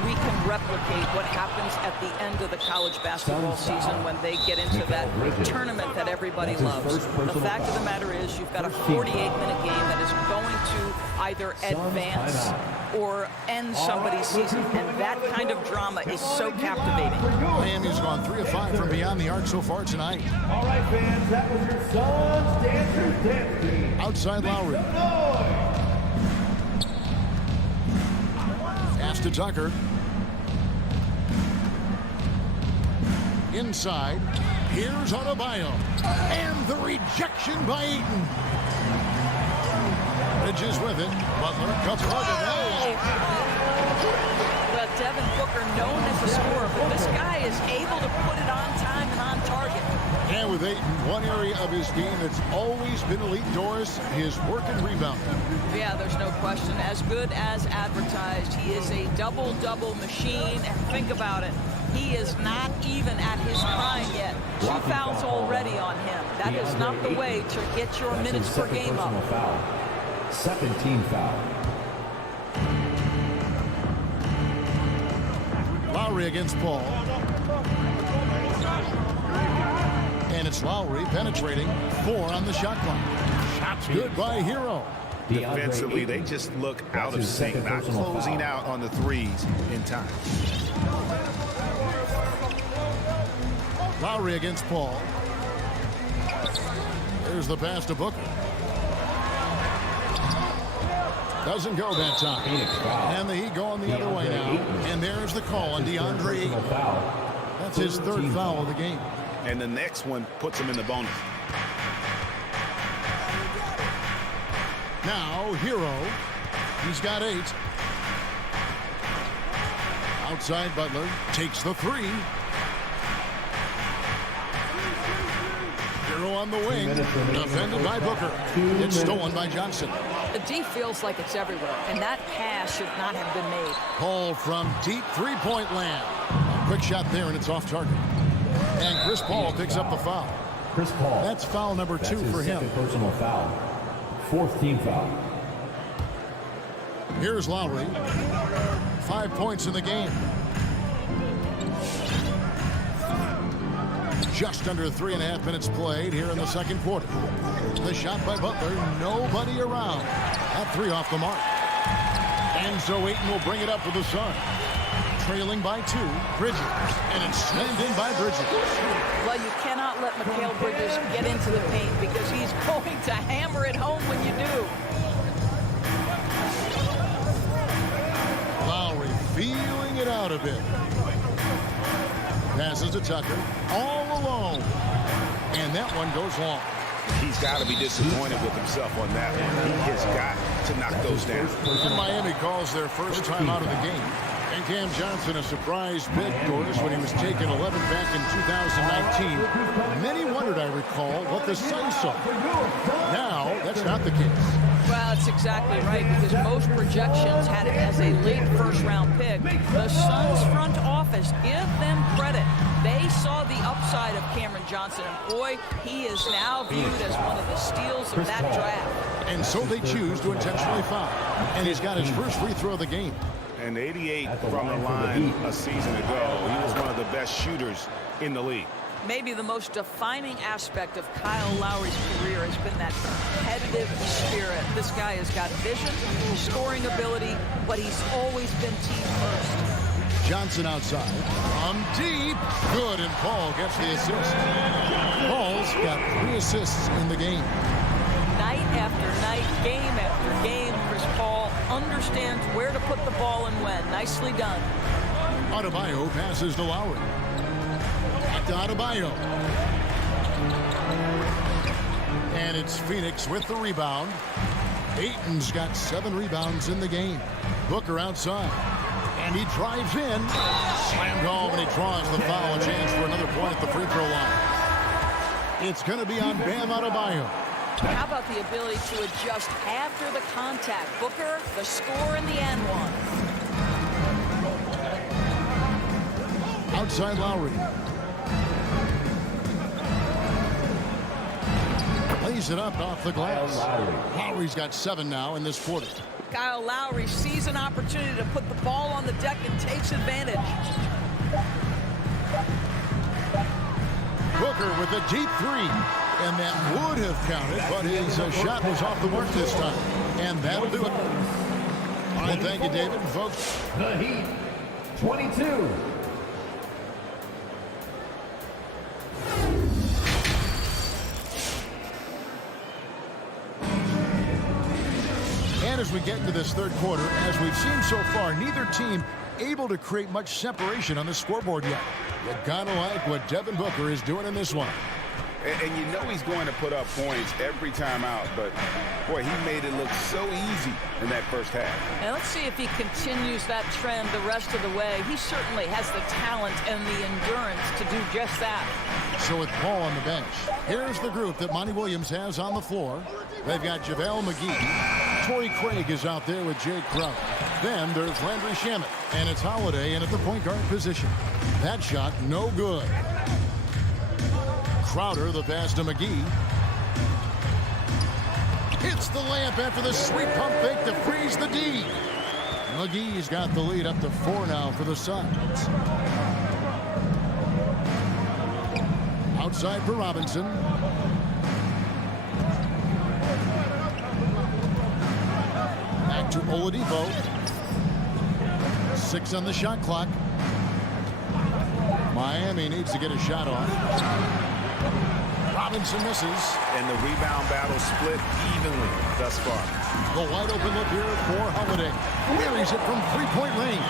we can replicate what happens at the end of the college basketball season when they get into that tournament that everybody loves. The fact of the matter is you've got a 48-minute game that is going to either advance or end somebody's season, and that kind of drama is so captivating. Miami's gone 3 of 5 from beyond the arc so far tonight. All right, fans, that was your Suns Dancers Dance Team. Outside Lowry. Pass to Tucker. Inside. Here's Adebayo. And the rejection by Eaton. Bridges with it. Butler cuts Well, Devin Booker, known as a scorer, but this guy is able to put it on time and on target. And with Ayton, one area of his game that's always been elite, Doris, his work and rebound. Yeah, there's no question. As good as advertised. He is a double-double machine, and think about it. He is not even at his prime yet. 2 fouls already on him. That is not the way to get your minutes per game up. Second team foul. Lowry against Paul. And it's Lowry penetrating. 4 on the shot clock. Shots good by Hero. Defensively, they just look out of sync, not closing out on the threes in time. Lowry against Paul. There's the pass to Booker. Doesn't go that time. And the Heat going the other way now. And there's the call on DeAndre Ayton. That's his 3rd foul of the game. And the next one puts him in the bonus. Now, Hero. He's got 8. Outside Butler. Takes the 3. Hero on the wing. Defended by Booker. It's stolen by Johnson. The D feels like it's everywhere, and that pass should not have been made. Paul from deep three-point land. A quick shot there, and it's off target. And Chris Paul picks up the foul. Chris Paul. That's foul number 2 for him. Second personal foul. 4th team foul. Here's Lowry. 5 points in the game. Just under 3.5 minutes played here in the second quarter. The shot by Butler, nobody around. That 3 off the mark. And so Ayton will bring it up for the Suns. Trailing by 2, Bridges. And it's slammed in by Bridges. Well, you cannot let Mikal Bridges get into the paint because he's going to hammer it home when you do. Lowry feeling it out a bit. Passes to Tucker, all alone. And that one goes long. He's got to be disappointed with himself on that one. He has got to knock those down. And Miami calls their first time out of the game. And Cam Johnson, a surprise pick, Doris, when he was taken 11 back in 2019. Many wondered, I recall, what the Suns saw. Now, that's not the case. Well, that's exactly right, because most projections had it as a late first-round pick. The Suns front office, give them credit. They saw the upside of Cameron Johnson, and boy, he is now viewed as one of the steals of that draft. And so they choose to intentionally foul. And he's got his first free throw of the game. And 88 from the line a season ago. He was one of the best shooters in the league. Maybe the most defining aspect of Kyle Lowry's career has been that competitive spirit. This guy has got vision, scoring ability, but he's always been team first. Johnson outside. From deep. Good, and Paul gets the assist. Paul's got 3 assists in the game. Night after night, game after game, Chris Paul understands where to put the ball and when. Nicely done. Adebayo passes to Lowry. Back to Adebayo. And it's Phoenix with the rebound. Ayton's got 7 rebounds in the game. Booker outside. And he drives in. Slammed home, and he draws the foul. A chance for another point at the free throw line. It's going to be on Bam Adebayo. How about the ability to adjust after the contact? Booker, the score in the end one. Outside Lowry. Lays lays it up off the glass. Lowry's got 7 now in this quarter. Kyle Lowry sees an opportunity to put the ball on the deck and takes advantage. Booker with a deep 3. And that would have counted, but his shot was off the mark this time. And that'll do it. All right, thank you, David. And folks, The Heat, 22. and as we get into this third quarter, as we've seen so far, neither team able to create much separation on the scoreboard yet. You gotta like what Devin Booker is doing in this one. And you know he's going to put up points every time out, but boy, he made it look so easy in that first half. And let's see if he continues that trend the rest of the way. He certainly has the talent and the endurance to do just that. So with Paul on the bench, here's the group that Monty Williams has on the floor. They've got JaVale McGee. Torrey Craig is out there with Jay Crowder. Then there's Landry Shamet, and it's Holiday in at the point guard position. That shot, no good. Crowder, the pass to McGee. Hits the layup after the sweet pump fake to freeze the D. McGee's got the lead up to 4 now for the Suns. Outside for Robinson. Back to Oladipo. 6 on the shot clock. Miami needs to get a shot off. Robinson misses. And the rebound battle split evenly thus far. The wide open look here for Holiday. Buries it from 3-point range.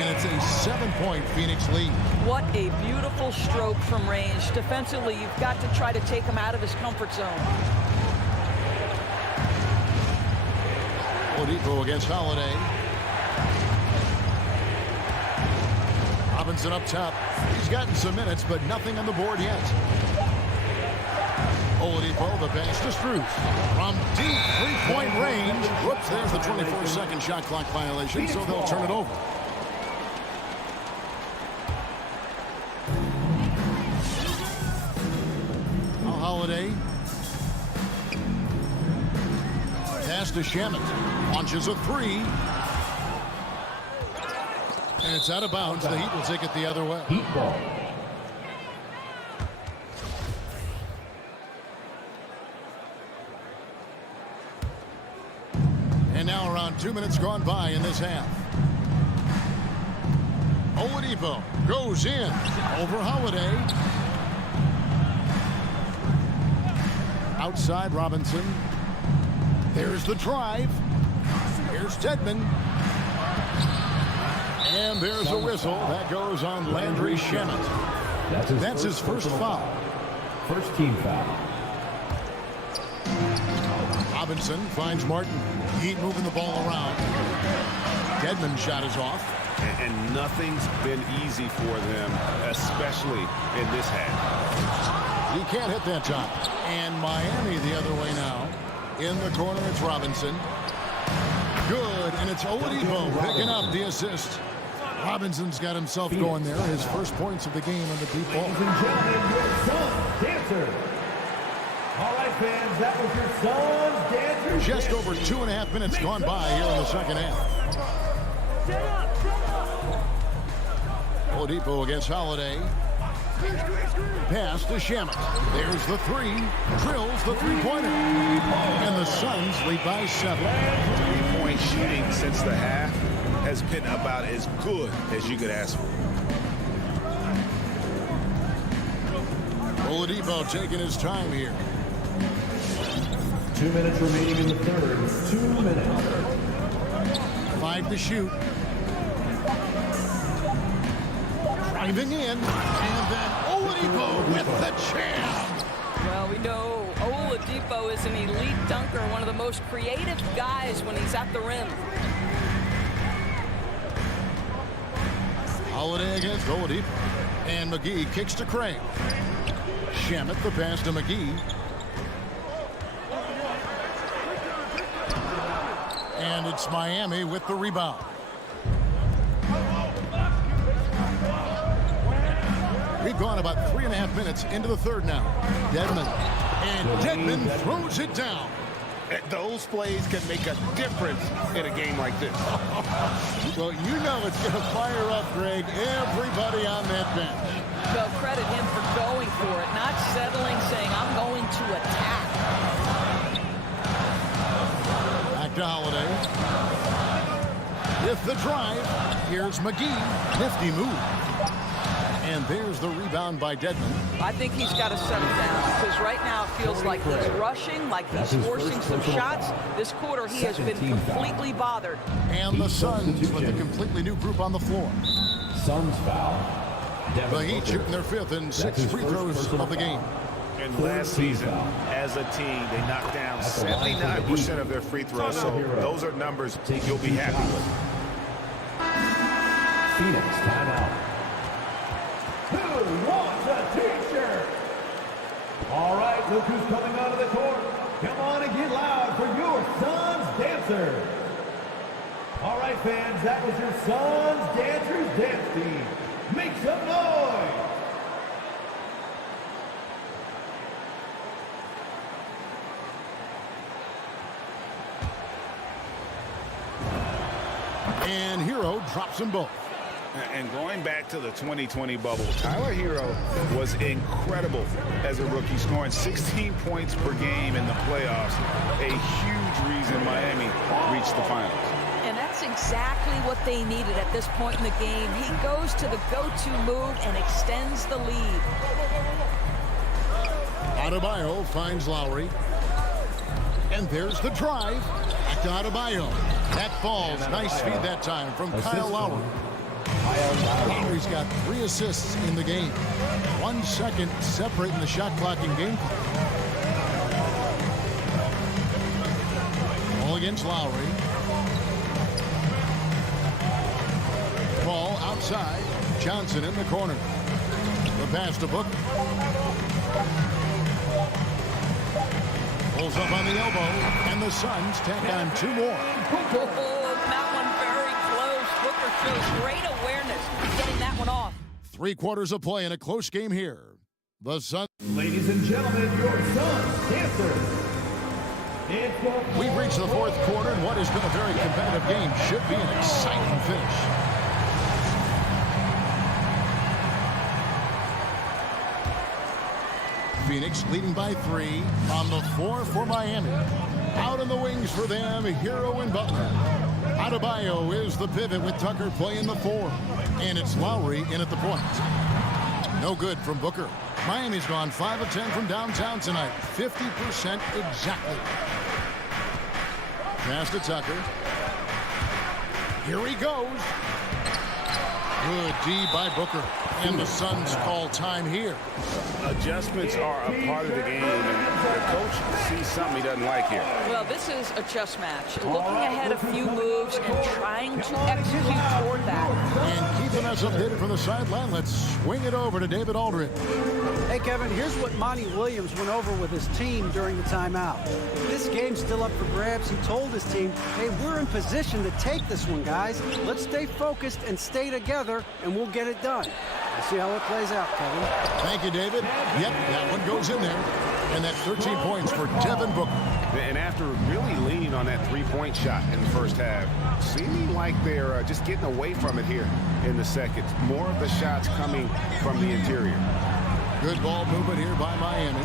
And it's a 7-point Phoenix lead. What a beautiful stroke from range. Defensively, you've got to try to take him out of his comfort zone. Oladipo against Holiday. Robinson up top. He's gotten some minutes, but nothing on the board yet. Oladipo, the pass to Strus. From deep 3-point range. Whoops, there's the 24-second shot clock violation, so they'll turn it over. Now Holiday. Pass to Shamet. Launches a 3. And it's out of bounds. The Heat will take it the other way. Heat ball. And now around 2 minutes gone by in this half. Oladipo goes in over Holiday. Outside Robinson. There's the drive. Here's Tedman. And there's a whistle. That goes on Landry Shamet. That's his first foul. First team foul. Robinson finds Martin. Heat moving the ball around. Tedman's shot is off. And nothing's been easy for them, especially in this half. He can't hit that time. And Miami the other way now. In the corner, it's Robinson. Good, and it's Oladipo picking up the assist. Robinson's got himself going there. His first points of the game on the deep ball. Ladies and gentlemen, your Suns dancer. All right, fans, that was your Suns dancer. Just over 2.5 minutes gone by here in the second half. Oladipo against Holiday. Pass to Shamet. There's the 3. Drills the 3-pointer. And the Suns lead by 7. 3-point shooting since the half has been about as good as you could ask for. Oladipo taking his time here. 2 minutes remaining in the third. 2 minutes. 5 to shoot. Driving in. And then Oladipo with the jam. Well, we know Oladipo is an elite dunker, one of the most creative guys when he's at the rim. Holiday against Oladipo. And McGee kicks to Craig. Shamet the pass to McGee. And it's Miami with the rebound. We've gone about 3.5 minutes into the third now. Dedmon And Dedmon throws it down. Those plays can make a difference in a game like this. Well, you know it's going to fire up, Greg, everybody on that bench. Well, credit him for going for it, not settling, saying, I'm going to attack. Back to Holiday. With the drive, here's McGee. Nifty move. And there's the rebound by Dedmon. I think he's got to settle down because right now it feels like he's rushing, like he's forcing some shots. This quarter he has been completely bothered. And the Suns with a completely new group on the floor. Suns foul. The Heat shooting their 5th and 6th free throws of the game. And last season, as a team, they knocked down 79% of their free throws. So those are numbers you'll be happy with. Phoenix timeout. Who wants a t-shirt? All right, look who's coming out of the court. Come on and get loud for your Suns Dancers. All right, fans, that was your Suns Dancers dance team. Make some noise. And Hero drops them both. And going back to the 2020 bubble, Tyler Hero was incredible as a rookie, scoring 16 points per game in the playoffs. A huge reason Miami reached the finals. And that's exactly what they needed at this point in the game. He goes to the go-to move and extends the lead. Adebayo finds Lowry. And there's the drive. Back to Adebayo. That falls. Nice feed that time from Kyle Lowry. Lowry's got 3 assists in the game. 1 second separating the shot clock and game clock. Ball against Lowry. Ball outside. Johnson in the corner. The pass to Booker. Pulls up on the elbow, and the Suns tack on 2 more. That one very close. Booker shows great awareness getting that one off. 3 quarters of play in a close game here. The Suns. Ladies and gentlemen, your Suns Dancers. We've reached the 4th quarter, and what has been a very competitive game should be an exciting finish. Phoenix leading by 3 on the 4 for Miami. Out in the wings for them, Hero and Butler. Adebayo is the pivot with Tucker playing the 4. And it's Lowry in at the point. No good from Booker. Miami's gone 5 of 10 from downtown tonight. 50% exactly. Pass to Tucker. Here he goes. Good D by Booker. And the Suns call time here. Adjustments are a part of the game, and the coach sees something he doesn't like here. Well, this is a chess match. Looking ahead a few moves and trying to execute toward that. And keeping us updated from the sideline, let's swing it over to David Aldridge. Hey, Kevin, here's what Monty Williams went over with his team during the timeout. This game's still up for grabs. He told his team, hey, we're in position to take this one, guys. Let's stay focused and stay together, and we'll get it done. We'll see how it plays out, Kevin. Thank you, David. Yep, that one goes in there. And that's 13 points for Devin Booker. And after really leaning on that 3-point shot in the first half, seeming like they're just getting away from it here in the second. More of the shots coming from the interior. Good ball movement here by Miami.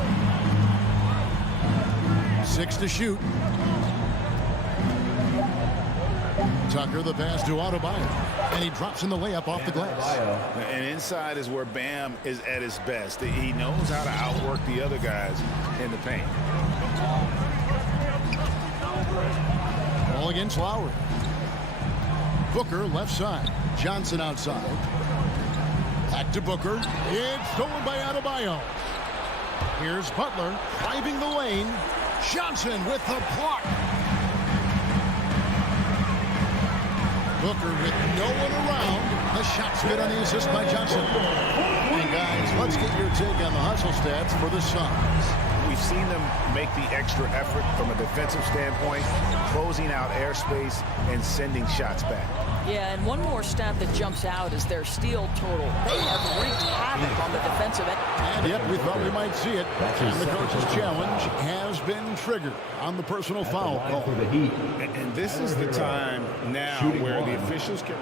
6 to shoot. Tucker the pass to Adebayo. And he drops in the layup off the glass. And inside is where Bam is at his best. He knows how to outwork the other guys in the paint. Ball against Lowry. Booker left side. Johnson outside. Back to Booker. It's stolen by Adebayo. Here's Butler driving the lane. Johnson with the block. Booker with no one around. The shot's good on the assist by Johnson. And guys, let's get your take on the hustle stats for the Suns. We've seen them make the extra effort from a defensive standpoint, closing out airspace and sending shots back. Yeah, and one more stat that jumps out is their steal total. They have wreaked havoc on the defensive end. And yet we thought we might see it. And the coach's challenge has been triggered on the personal foul call. And this is the time now where the officials can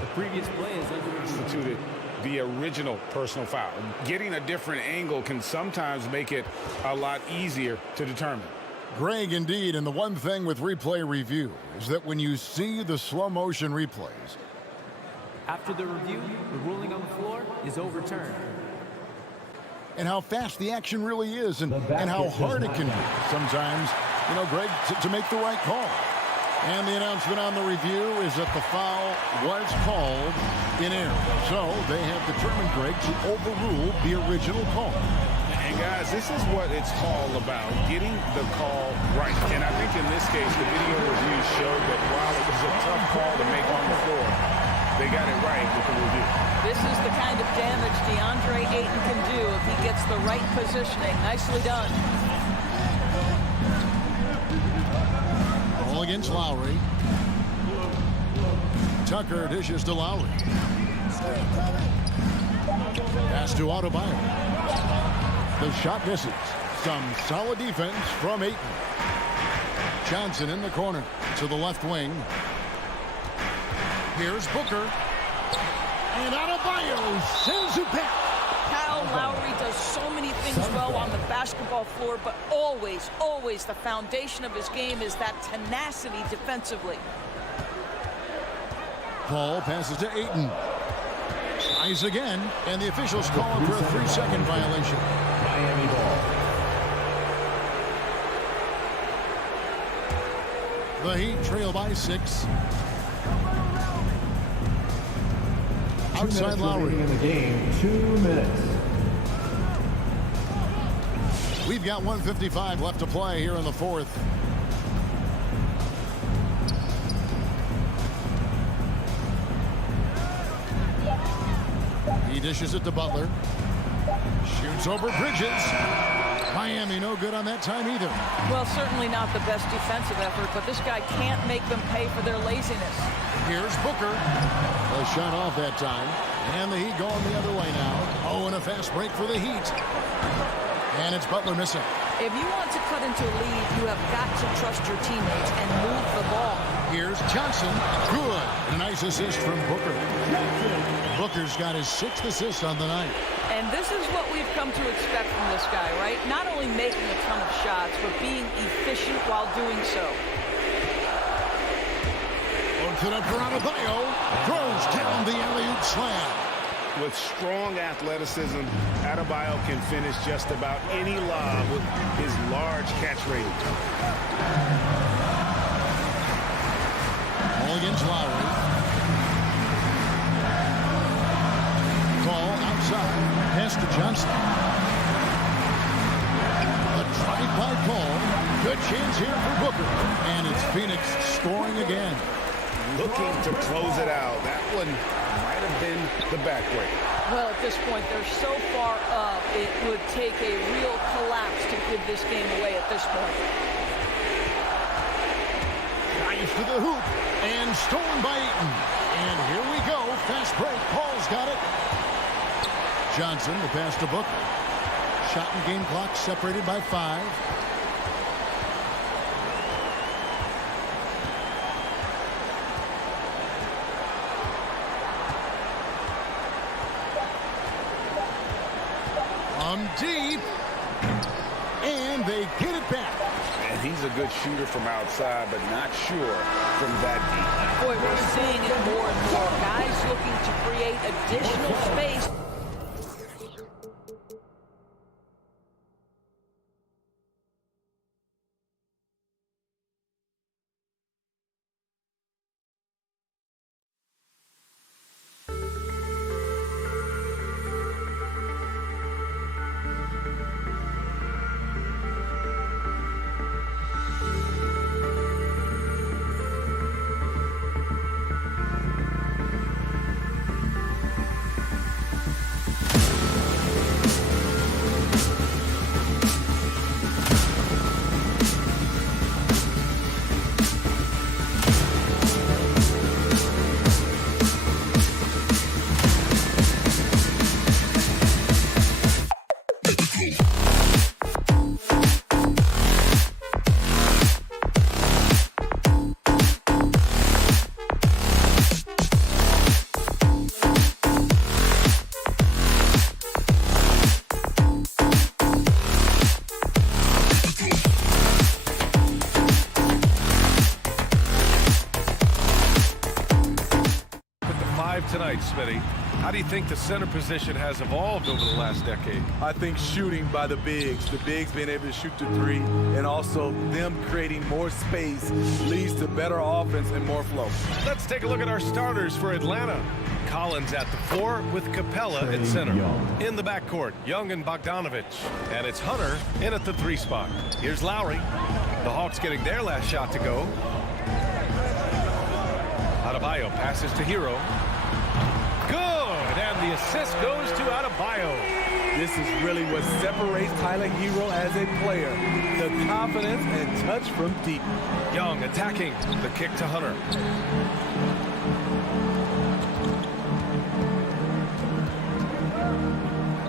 The previous play is instituted the original personal foul. Getting a different angle can sometimes make it a lot easier to determine. Greg, indeed, and the one thing with replay review is that when you see the slow motion replays, After the review, the ruling on the floor is overturned. and how fast the action really is, and how hard it can be sometimes, Greg, to make the right call. And the announcement on the review is that the foul was called in error. So they have determined, Greg, to overrule the original call. And guys, this is what it's all about, getting the call right. And I think in this case, the video review showed that while it was a tough call to make on the floor, they got it right with the review. This is the kind of damage DeAndre Ayton can do if he gets the right positioning. Nicely done. Ball against Lowry. Tucker dishes to Lowry. Pass to Adebayo. The shot misses. Some solid defense from Ayton. Johnson in the corner to the left wing. Here's Booker. And Adebayo sends it back. Kyle Lowry does so many things well on the basketball floor, but always, always the foundation of his game is that tenacity defensively. Paul passes to Ayton. Tries again, and the officials call him for a 3-second violation. Miami ball. The Heat trail by 6. Outside Lowry. In the game, 2 minutes. We've got 1:55 left to play here in the fourth. He dishes it to Butler. Shoots over Bridges. Miami no good on that time either. Well, certainly not the best defensive effort, but this guy can't make them pay for their laziness. Here's Booker. A shot off that time. And the Heat going the other way now. Oh, and a fast break for the Heat. And it's Butler missing. If you want to cut into a lead, you have got to trust your teammates and move the ball. Here's Johnson. Good. A nice assist from Booker. Booker's got his 6th assist on the night. And this is what we've come to expect from this guy, right? Not only making a ton of shots, but being efficient while doing so. To the Adebayo, throws down the alley-oop slam. With strong athleticism, Adebayo can finish just about any lob with his large catch rating. Ball against Lowry. Call outside. Pass to Johnson. The drive by Paul. Good chance here for Booker. And it's Phoenix scoring again. Looking to close it out. That one might have been the backbreak. Well, at this point, they're so far up, it would take a real collapse to give this game away at this point. Drives to the hoop, and stolen by Ayton. And here we go. Fast break. Paul's got it. Johnson, the pass to Booker. Shot and game clock separated by 5. Deep, and they get it back. And he's a good shooter from outside, but not sure from that deep. Boy, we're seeing it more and more. Guys looking to create additional space. Smitty. How do you think the center position has evolved over the last decade? I think shooting by the bigs being able to shoot the three, and also them creating more space leads to better offense and more flow. Let's take a look at our starters for Atlanta. Collins at the 4 with Capella at center. In the backcourt, Young and Bogdanovich. And it's Hunter in at the 3 spot. Here's Lowry. The Hawks getting their last shot to go. Adebayo passes to Hero. Good, and the assist goes to Adebayo. This is really what separates Tyler Hero as a player. The confidence and touch from deep. Young attacking. The kick to Hunter.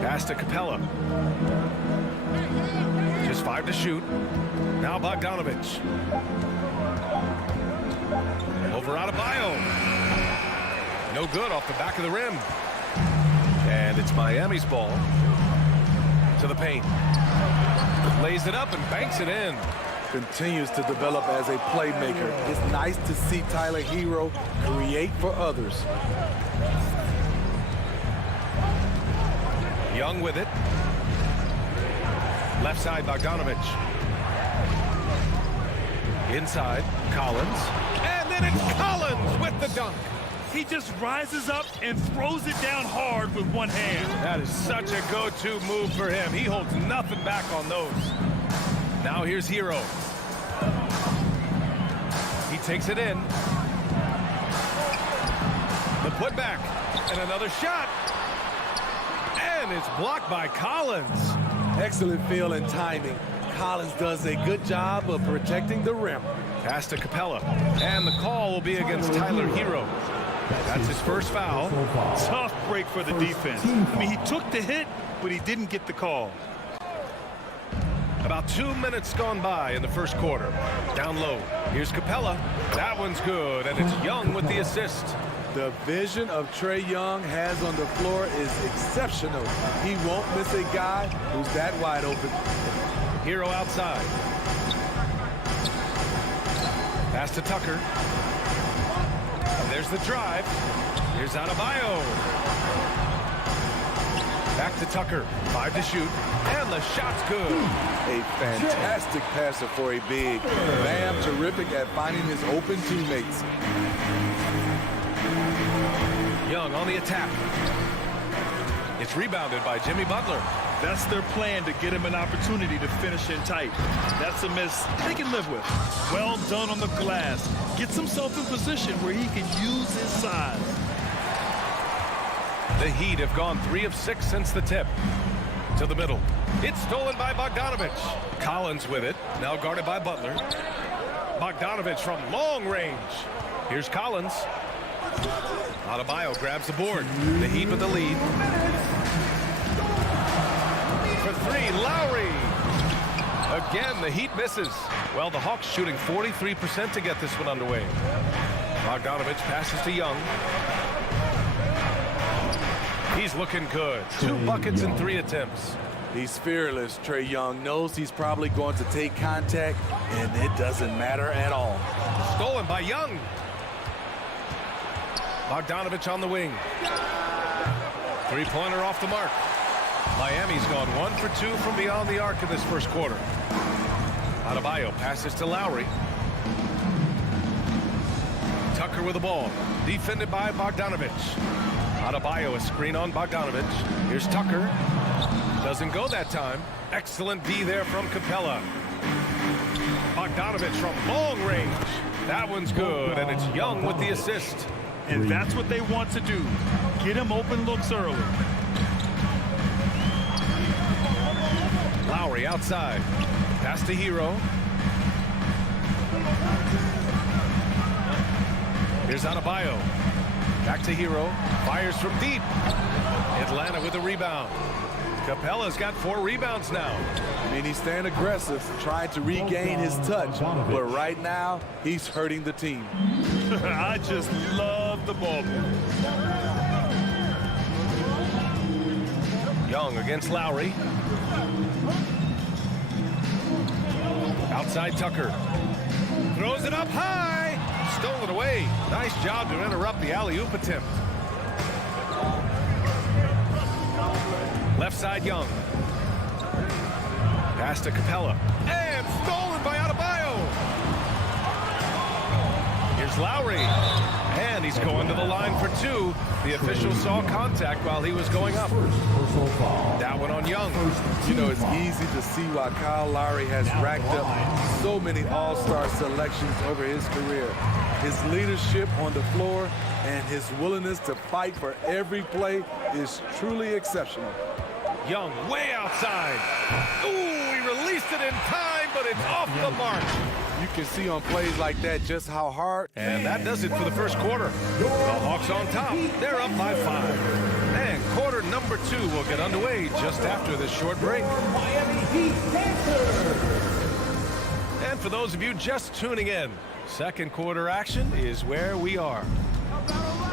Pass to Capella. Just 5 to shoot. Now Bogdanovich. Over Adebayo. No good off the back of the rim. And it's Miami's ball. To the paint. Lays it up and banks it in. Continues to develop as a playmaker. It's nice to see Tyler Hero create for others. Young with it. Left side, Bogdanovich. Inside, Collins. And then it's Collins with the dunk. He just rises up and throws it down hard with one hand. That is such a go-to move for him. He holds nothing back on those. Now here's Hero. He takes it in. The putback. And another shot. And it's blocked by Collins. Excellent feel and timing. Collins does a good job of protecting the rim. Pass to Capella. And the call will be against Tyler Hero. That's his first foul. Tough break for the defense. I mean, he took the hit, but he didn't get the call. About 2 minutes gone by in the first quarter. Down low. Here's Capella. That one's good, and it's Young with the assist. The vision of Trae Young has on the floor is exceptional. He won't miss a guy who's that wide open. Hero outside. Pass to Tucker. And there's the drive. Here's Adebayo. Back to Tucker. 5 to shoot. And the shot's good. A fantastic passer for a big. Bam, terrific at finding his open teammates. Young on the attack. It's rebounded by Jimmy Butler. That's their plan, to get him an opportunity to finish in tight. That's a miss they can live with. Well done on the glass. Gets himself in position where he can use his size. The Heat have gone 3 of 6 since the tip. To the middle. It's stolen by Bogdanovich. Collins with it. Now guarded by Butler. Bogdanovich from long range. Here's Collins. Adebayo grabs the board. The Heat with the lead. For 3, Lowry. Again, the Heat misses. Well, the Hawks shooting 43% to get this one underway. Bogdanovich passes to Young. He's looking good. 2 buckets in 3 attempts. He's fearless. Trae Young knows he's probably going to take contact, and it doesn't matter at all. Stolen by Young. Bogdanovich on the wing. 3-pointer off the mark. Miami's gone 1 for 2 from beyond the arc in this first quarter. Adebayo passes to Lowry. Tucker with the ball. Defended by Bogdanovich. Adebayo a screen on Bogdanovich. Here's Tucker. Doesn't go that time. Excellent D there from Capella. Bogdanovich from long range. That one's good, and it's Young with the assist. And that's what they want to do. Get him open looks early. Lowry outside. Pass to Hero. Here's Adebayo. Back to Hero. Fires from deep. Atlanta with a rebound. Capella's got 4 rebounds now. I mean, he's staying aggressive, trying to regain his touch. But right now, he's hurting the team. I just love the ball. Young against Lowry. Outside Tucker. Throws it up high. Stolen away. Nice job to interrupt the alley-oop attempt. Left side, Young. Pass to Capella. And stolen by Adebayo. Here's Lowry. And he's going to the line for two. The official saw contact while he was going up. That one on Young. You know, it's easy to see why Kyle Lowry has racked up so many all-star selections over his career. His leadership on the floor and his willingness to fight for every play is truly exceptional. Young way outside. Ooh, he released it in time, but it's off the mark. You can see on plays like that just how hard. And that does it for the first quarter. The Hawks on top. They're up by 5. And quarter number 2 will get underway just after this short break. And for those of you just tuning in, second quarter action is where we are.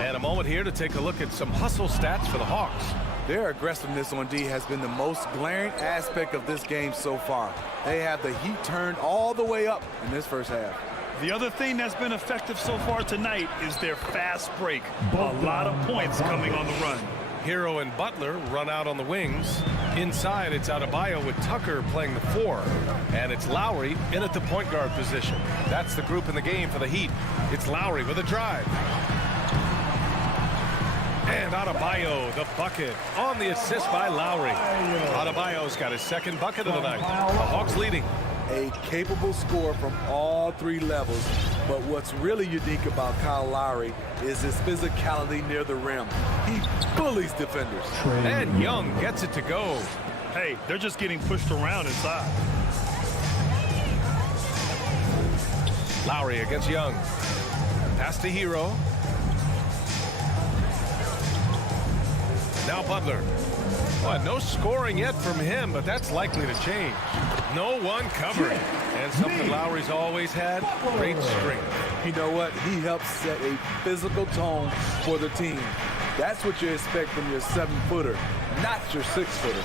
And a moment here to take a look at some hustle stats for the Hawks. Their aggressiveness on D has been the most glaring aspect of this game so far. They have the heat turned all the way up in this first half. The other thing that's been effective so far tonight is their fast break. A lot of points coming on the run. Hero and Butler run out on the wings. Inside, it's Adebayo with Tucker playing the 4. And it's Lowry in at the point guard position. That's the group in the game for the Heat. It's Lowry with a drive. And Adebayo, the bucket, on the assist by Lowry. Adebayo's got his second bucket of the night. The Hawks leading. A capable scorer from all 3 levels. But what's really unique about Kyle Lowry is his physicality near the rim. He bullies defenders. And Young gets it to go. Hey, they're just getting pushed around inside. Lowry against Young. Pass to Hero. Now Butler. Well, no scoring yet from him, but that's likely to change. No one covering. And something Lowry's always had, great strength. You know what? He helps set a physical tone for the team. That's what you expect from your 7-footer, not your 6-footer.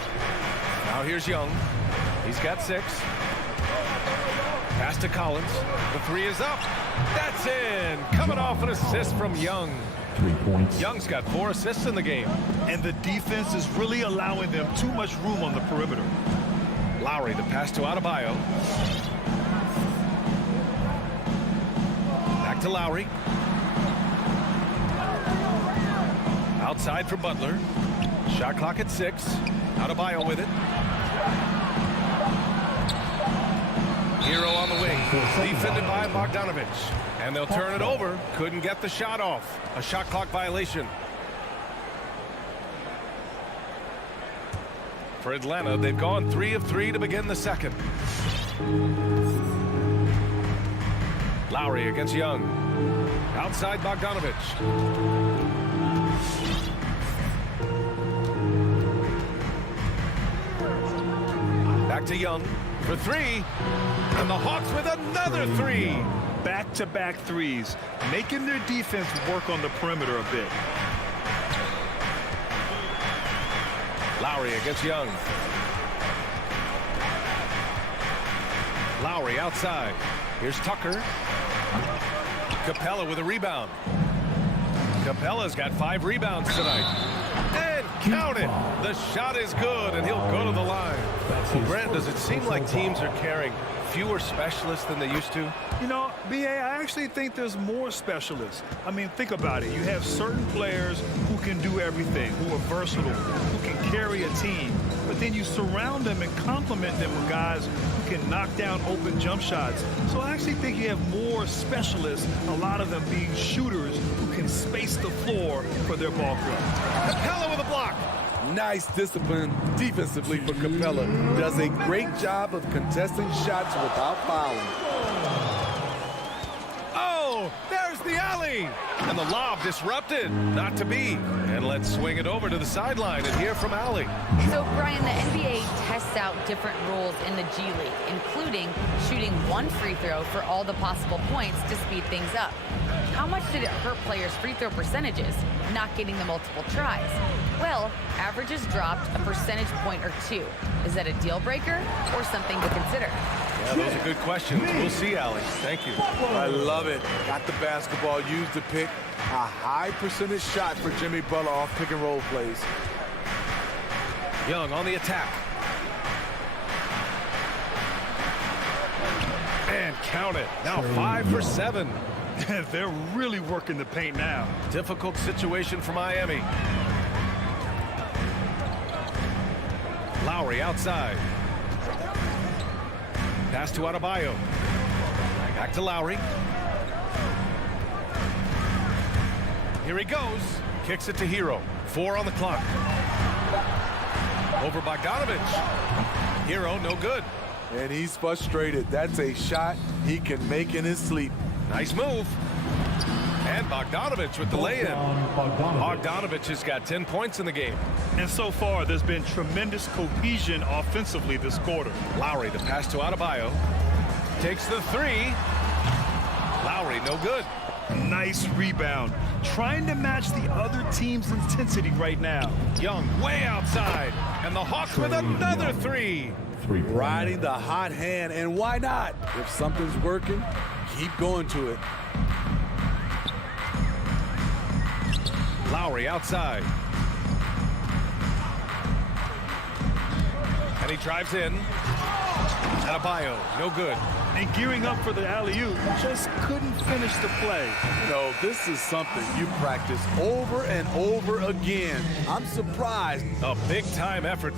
Now here's Young. He's got 6. Pass to Collins. The 3 is up. That's in. Coming off an assist from Young. 3 points. Young's got 4 assists in the game. And the defense is really allowing them too much room on the perimeter. Lowry, the pass to Adebayo. Back to Lowry. Outside for Butler. Shot clock at 6. Adebayo with it. Hero on the wing. Defended by Bogdanovich. And they'll turn it over. Couldn't get the shot off. A shot clock violation. For Atlanta, they've gone 3 of 3 to begin the second. Lowry against Young. Outside Bogdanovich. Back to Young for 3. And the Hawks with another 3. Back-to-back threes, making their defense work on the perimeter a bit. Lowry against Young. Lowry outside. Here's Tucker. Capella with a rebound. Capella's got 5 rebounds tonight. And count it. The shot is good, and he'll go to the line. Well, Grant, does it seem like teams are carrying fewer specialists than they used to? You know, B.A., I actually think there's more specialists. I mean, think about it. You have certain players who can do everything, who are versatile, who can carry a team. But then you surround them and complement them with guys who can knock down open jump shots. So I actually think you have more specialists, a lot of them being shooters who can space the floor for their ball club. Capella with a block. Nice discipline defensively for Capella. Does a great job of contesting shots without fouling. Oh, there's the alley. And the lob disrupted. Not to be. And let's swing it over to the sideline and hear from Alley. So, Brian, the NBA tests out different rules in the G League, including shooting 1 free throw for all the possible points to speed things up. How much did it hurt players' free throw percentages, not getting the multiple tries? Well, averages dropped a percentage point or 2. Is that a deal breaker or something to consider? Yeah, those are good questions. We'll see, Alley. Thank you. I love it. Got the basketball, used to pick a high percentage shot for Jimmy Butler off pick and roll plays. Young on the attack. And count it. Now 5 for 7. They're really working the paint now. Difficult situation for Miami. Lowry outside. Pass to Adebayo. Back to Lowry. Here he goes. Kicks it to Hero. 4 on the clock. Over Bogdanovich. Hero, no good. And he's frustrated. That's a shot he can make in his sleep. Nice move. And Bogdanovich with the lay-in. Bogdanovich has got 10 points in the game. And so far, there's been tremendous cohesion offensively this quarter. Lowry, the pass to Adebayo. Takes the 3. Lowry, no good. Nice rebound. Trying to match the other team's intensity right now. Young way outside. And the Hawks with another 3. Riding the hot hand, and why not? If something's working, keep going to it. Lowry outside. And he drives in. Adebayo, no good. And gearing up for the alley-oop, just couldn't finish the play. You know, this is something you practice over and over again. I'm surprised. A big-time effort.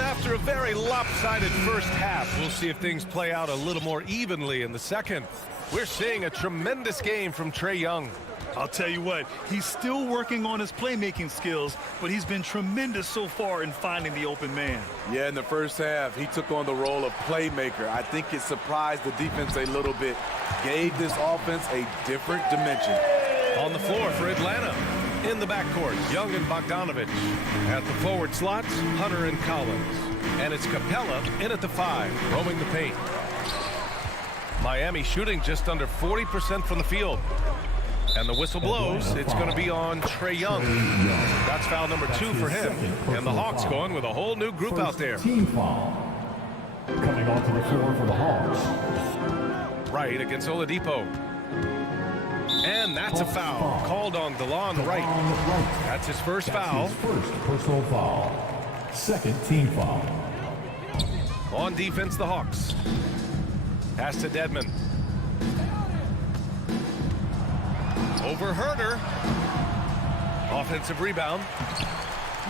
After a very lopsided first half, we'll see if things play out a little more evenly in the second. We're seeing a tremendous game from Trae Young. I'll tell you what, he's still working on his playmaking skills, but he's been tremendous so far in finding the open man. Yeah, in the first half, he took on the role of playmaker. I think it surprised the defense a little bit, gave this offense a different dimension. On the floor for Atlanta. In the backcourt, Young and Bogdanovich. At the forward slots, Hunter and Collins. And it's Capella in at the 5, roaming the paint. Miami shooting just under 40% from the field. And the whistle blows. It's going to be on Trae Young. That's foul number 2 for him. And the Hawks going with a whole new group out there. Team foul. Coming onto the floor for the Hawks. Right against Oladipo. And that's a foul called on DeLon Wright. That's his first foul. His first personal foul. Second team foul. On defense, the Hawks. Pass to Dedmon. Over Herter. Offensive rebound.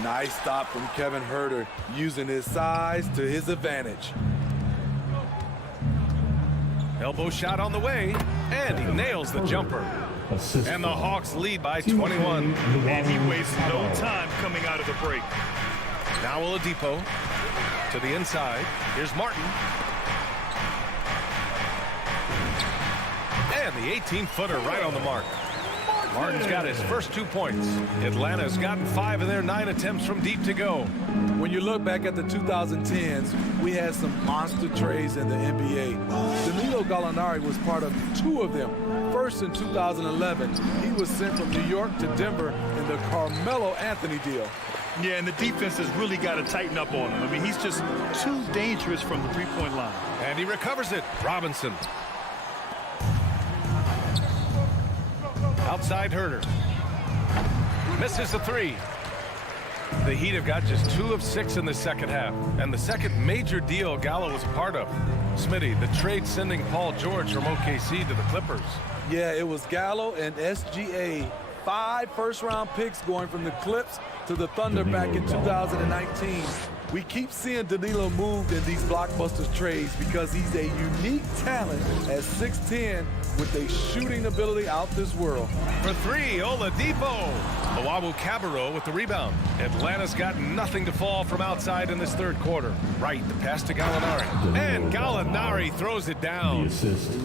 Nice stop from Kevin Herter, using his size to his advantage. Elbow shot on the way, and he nails the jumper. And the Hawks lead by 21. And he wastes no time coming out of the break. Now Oladipo to the inside. Here's Martin. And the 18-footer right on the mark. Martin's got his first 2 points. Atlanta's gotten 5 of their 9 attempts from deep to go. When you look back at the 2010s, we had some monster trades in the NBA. Danilo Gallinari was part of 2 of them. First in 2011, he was sent from New York to Denver in the Carmelo Anthony deal. Yeah, and the defense has really got to tighten up on him. I mean, he's just too dangerous from the three-point line. And he recovers it. Robinson. Outside Herter. Misses the 3. The Heat have got just 2 of 6 in the second half. And the second major deal Gallo was a part of. Smitty, the trade sending Paul George from OKC to the Clippers. Yeah, it was Gallo and SGA. 5 first-round picks going from the Clips to the Thunder back in 2019. We keep seeing Danilo moved in these blockbuster trades because he's a unique talent at 6'10", with a shooting ability out this world. For 3, Oladipo. Luwawu Cabarrot with the rebound. Atlanta's got nothing to fall from outside in this third quarter. Right, the pass to Gallinari. And Gallinari throws it down.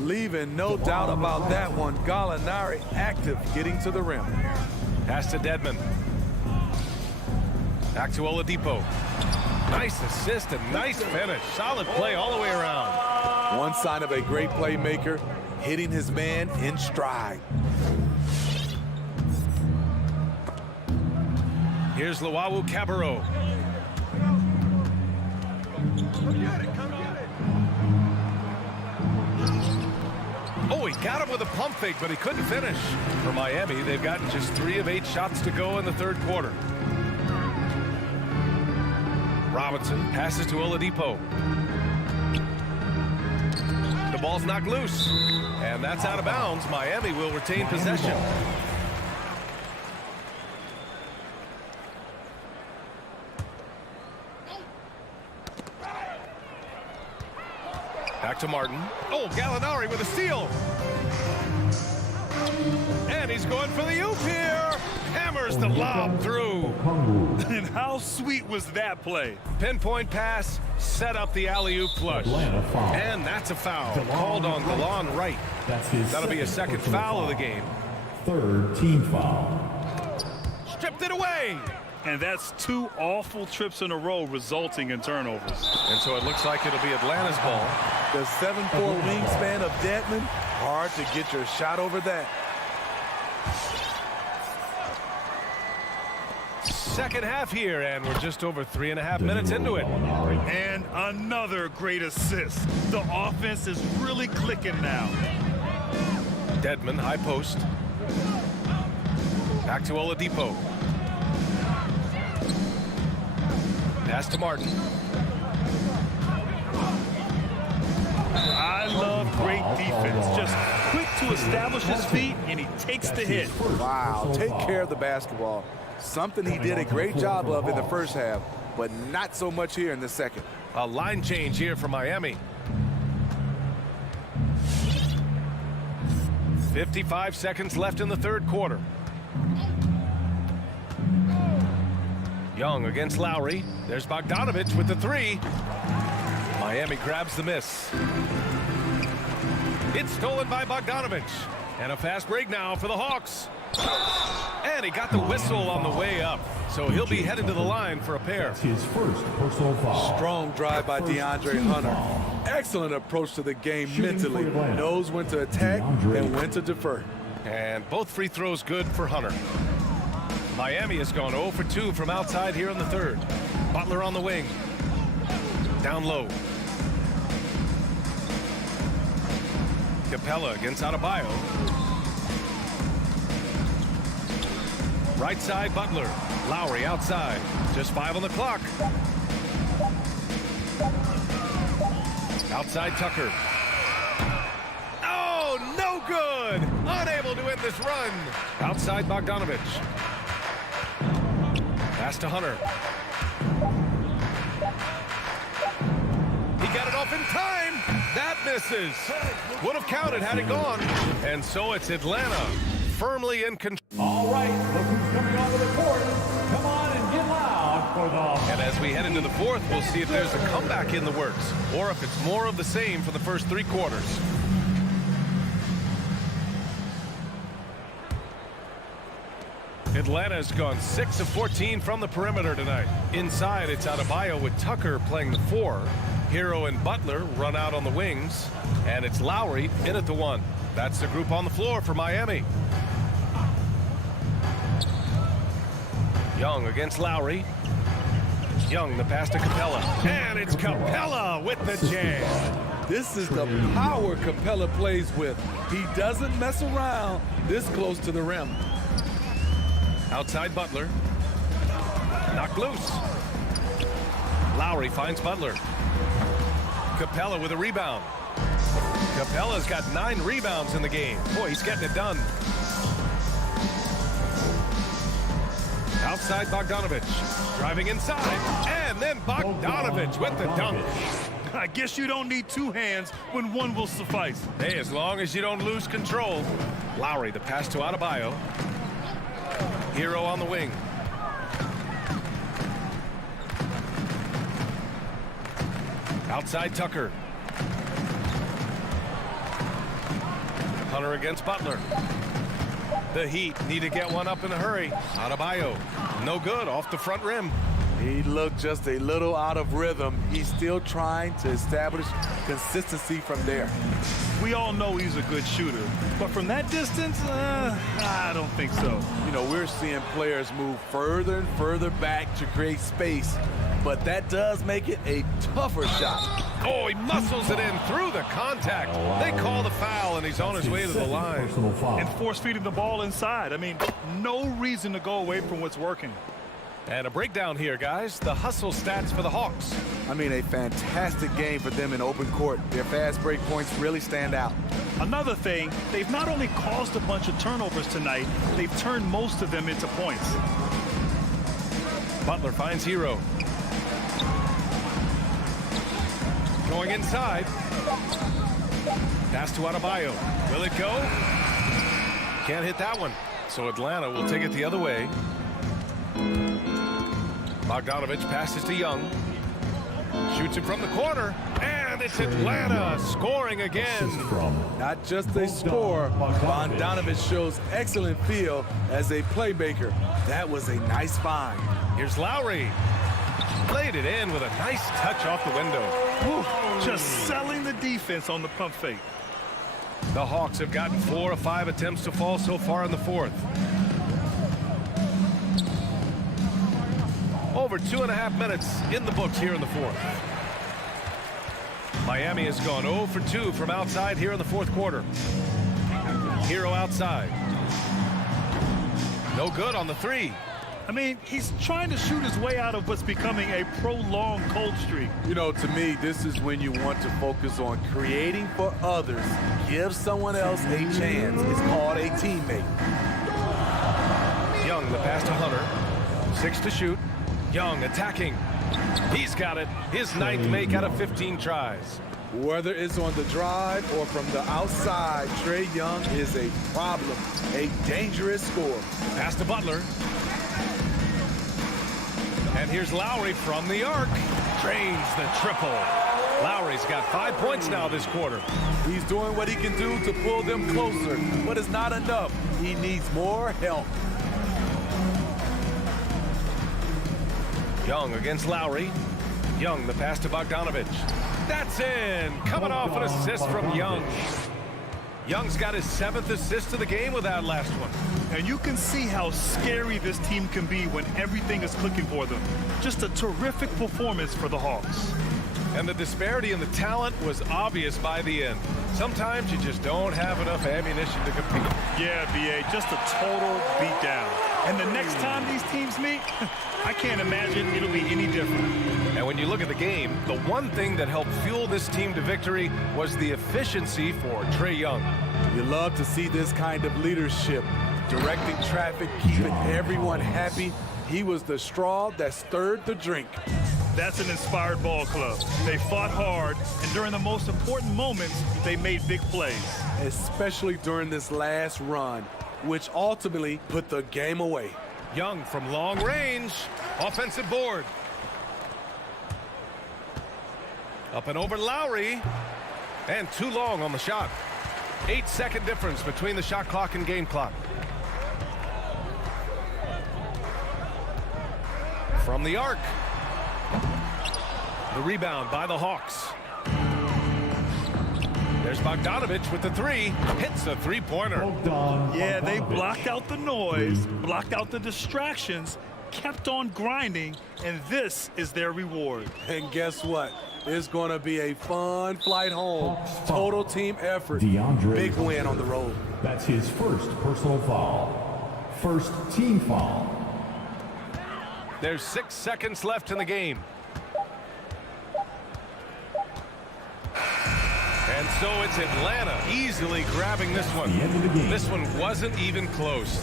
Leaving no doubt about that one. Gallinari active, getting to the rim. Pass to Dedmon. Back to Oladipo. Nice assist and nice finish. Solid play all the way around. One sign of a great playmaker, hitting his man in stride. Here's Luwawu Cabarrot. with a pump fake, but he couldn't finish. For Miami, they've gotten just 3 of 8 shots to go in the third quarter. Robinson passes to Oladipo. The ball's knocked loose, and that's out of bounds. Miami will retain possession. Back to Martin. Oh, Gallinari with a steal. And he's going for the oop here. Hammers the lob through. And how sweet was that play? Pinpoint pass, set up the alley-oop flush. And that's a foul called on DeLon Wright. That'll be a second foul of the game. Third team foul. Stripped it away. And that's 2 awful trips in a row resulting in turnovers. And so it looks like it'll be Atlanta's ball. The 7'4" wingspan of Dedmon, hard to get your shot over that. Second half here, and we're just over 3.5 minutes into it. And another great assist. The offense is really clicking now. Dedmon, high post. Back to Oladipo. Pass to Martin. I love great defense. Just quick to establish his feet, and he takes the hit. Wow, take care of the basketball. Something he did a great job of in the first half, but not so much here in the second. A line change here for Miami. 55 seconds left in the third quarter. Young against Lowry. There's Bogdanovich with the 3. Miami grabs the miss. It's stolen by Bogdanovich. And a fast break now for the Hawks. And he got the whistle on the way up. So he'll be headed to the line for a pair. His first personal foul. Strong drive by DeAndre Hunter. Excellent approach to the game mentally. Knows when to attack and when to defer. And both free throws good for Hunter. Miami has gone 0 for 2 from outside here in the third. Butler on the wing. Down low. Capella against Adebayo. Right side, Butler. Lowry outside. Just 5 on the clock. Outside, Tucker. Oh, no good. Unable to end this run. Outside, Bogdanovich. Pass to Hunter. He got it off in time. That misses. Would have counted had it gone. And so it's Atlanta firmly in control. All right, look who's coming onto the court. Come on and get loud for the... And as we head into the fourth, we'll see if there's a comeback in the works or if it's more of the same for the first 3 quarters. Atlanta has gone 6 of 14 from the perimeter tonight. Inside, it's Adebayo with Tucker playing the 4. Hero and Butler run out on the wings. And it's Lowry in at the 1. That's the group on the floor for Miami. Young against Lowry. Young, the pass to Capella. And it's Capella with the jam. This is the power Capella plays with. He doesn't mess around this close to the rim. Outside Butler. Knocked loose. Lowry finds Butler. Capella with a rebound. Capella's got 9 rebounds in the game. Boy, he's getting it done. Outside Bogdanovich. Driving inside. And then Bogdanovich with the dunk. I guess you don't need 2 hands when 1 will suffice. Hey, as long as you don't lose control. Lowry, the pass to Adebayo. Hero on the wing. Outside Tucker. Hunter against Butler. The Heat need to get one up in a hurry. Adebayo, no good, off the front rim. He looked just a little out of rhythm. He's still trying to establish consistency from there. We all know he's a good shooter, but from that distance, I don't think so. You know, we're seeing players move further and further back to create space, but that does make it a tougher shot. Oh, he muscles it in through the contact. They call the foul, and he's on his way to the line. And force-feeding the ball inside. I mean, no reason to go away from what's working. And a breakdown here, guys. The hustle stats for the Hawks. I mean, a fantastic game for them in open court. Their fast break points really stand out. Another thing, they've not only caused a bunch of turnovers tonight, they've turned most of them into points. Butler finds Hero. Going inside. Pass to Adebayo. Will it go? Can't hit that one. So Atlanta will take it the other way. Bogdanovich passes to Young. Shoots it from the corner. And it's Atlanta scoring again. Not just a score, Bogdanovich shows excellent feel as a playmaker. That was a nice find. Here's Lowry. Played it in with a nice touch off the window. Whew, just selling the defense on the pump fake. The Hawks have gotten 4 of 5 attempts to fall so far in the fourth. Over 2.5 minutes in the books here in the fourth. Miami has gone 0 for 2 from outside here in the fourth quarter. Hero outside. No good on the three. I mean, he's trying to shoot his way out of what's becoming a prolonged cold streak. You know, to me, this is when you want to focus on creating for others. Give someone else a chance. It's called a teammate. Young, the pass to Hunter. 6 to shoot. Young attacking. He's got it. His 9th make out of 15 tries. Whether it's on the drive or from the outside, Trae Young is a problem. A dangerous scorer. Pass to Butler. And here's Lowry from the arc. Drains the triple. Lowry's got 5 points now this quarter. He's doing what he can do to pull them closer, but it's not enough. He needs more help. Young against Lowry. Young, the pass to Bogdanovich. That's in. Coming off an assist from Young. Young's got his 7th assist of the game with that last one. And you can see how scary this team can be when everything is clicking for them. Just a terrific performance for the Hawks. And the disparity in the talent was obvious by the end. Sometimes you just don't have enough ammunition to compete. Yeah, B.A., just a total beatdown. And the next time these teams meet, I can't imagine it'll be any different. And when you look at the game, the one thing that helped fuel this team to victory was the efficiency for Trae Young. You love to see this kind of leadership, directing traffic, keeping everyone happy. He was the straw that stirred the drink. That's an inspired ball club. They fought hard, and during the most important moments, they made big plays. Especially during this last run, which ultimately put the game away. Young from long range. Offensive board. Up and over Lowry. And too long on the shot. 8-second difference between the shot clock and game clock. From the arc. The rebound by the Hawks. There's Bogdanovich with the 3. Hits a 3-pointer. Yeah, they blocked out the noise, blocked out the distractions, kept on grinding, and this is their reward. And guess what? It's going to be a fun flight home. Total team effort. Big win on the road. That's his first personal foul. First team foul. There's 6 seconds left in the game. And so it's Atlanta easily grabbing this one. This one wasn't even close.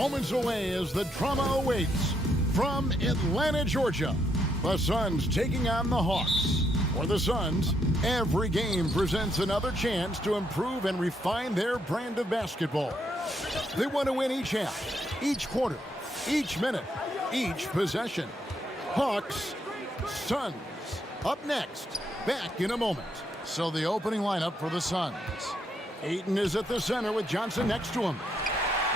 Moments away as the drama awaits from Atlanta, Georgia. The Suns taking on the Hawks. For the Suns, every game presents another chance to improve and refine their brand of basketball. They want to win each half, each quarter, each minute, each possession. Hawks, Suns. Up next, back in a moment. So the opening lineup for the Suns. Ayton is at the center with Johnson next to him.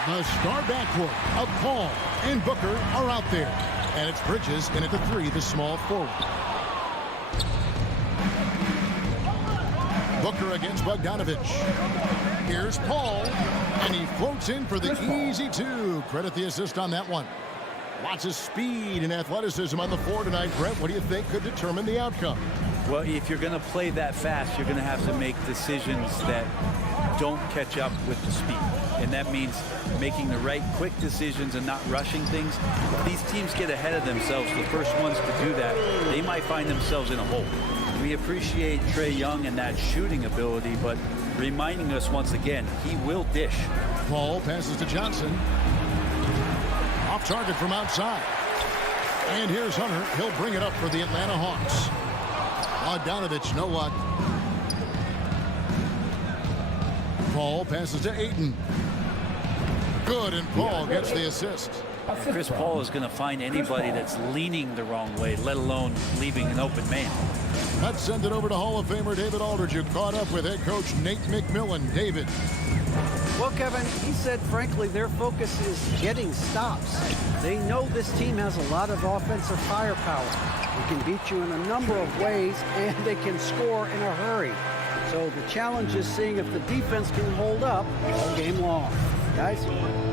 The star backcourt of Paul and Booker are out there. And it's Bridges in at the 3, the small forward. Booker against Bogdanovich. Here's Paul, and he floats in for the easy 2. Credit the assist on that one. Lots of speed and athleticism on the floor tonight. Brett, what do you think could determine the outcome? Well, if you're going to play that fast, you're going to have to make decisions that don't catch up with the speed. And that means making the right quick decisions and not rushing things. If these teams get ahead of themselves, the first ones to do that, they might find themselves in a hole. We appreciate Trae Young and that shooting ability, but reminding us once again, he will dish. Paul passes to Johnson. Off target from outside. And here's Hunter. He'll bring it up for the Atlanta Hawks. Bogdanovich, no luck. Paul passes to Ayton. Good, and Paul gets the assist. Chris Paul is going to find anybody that's leaning the wrong way, let alone leaving an open man. Let's send it over to Hall of Famer David Aldridge, who caught up with head coach Nate McMillan. David. Well, Kevin, he said, frankly, their focus is getting stops. They know this team has a lot of offensive firepower. They can beat you in a number of ways, and they can score in a hurry. So the challenge is seeing if the defense can hold up all game long. Guys?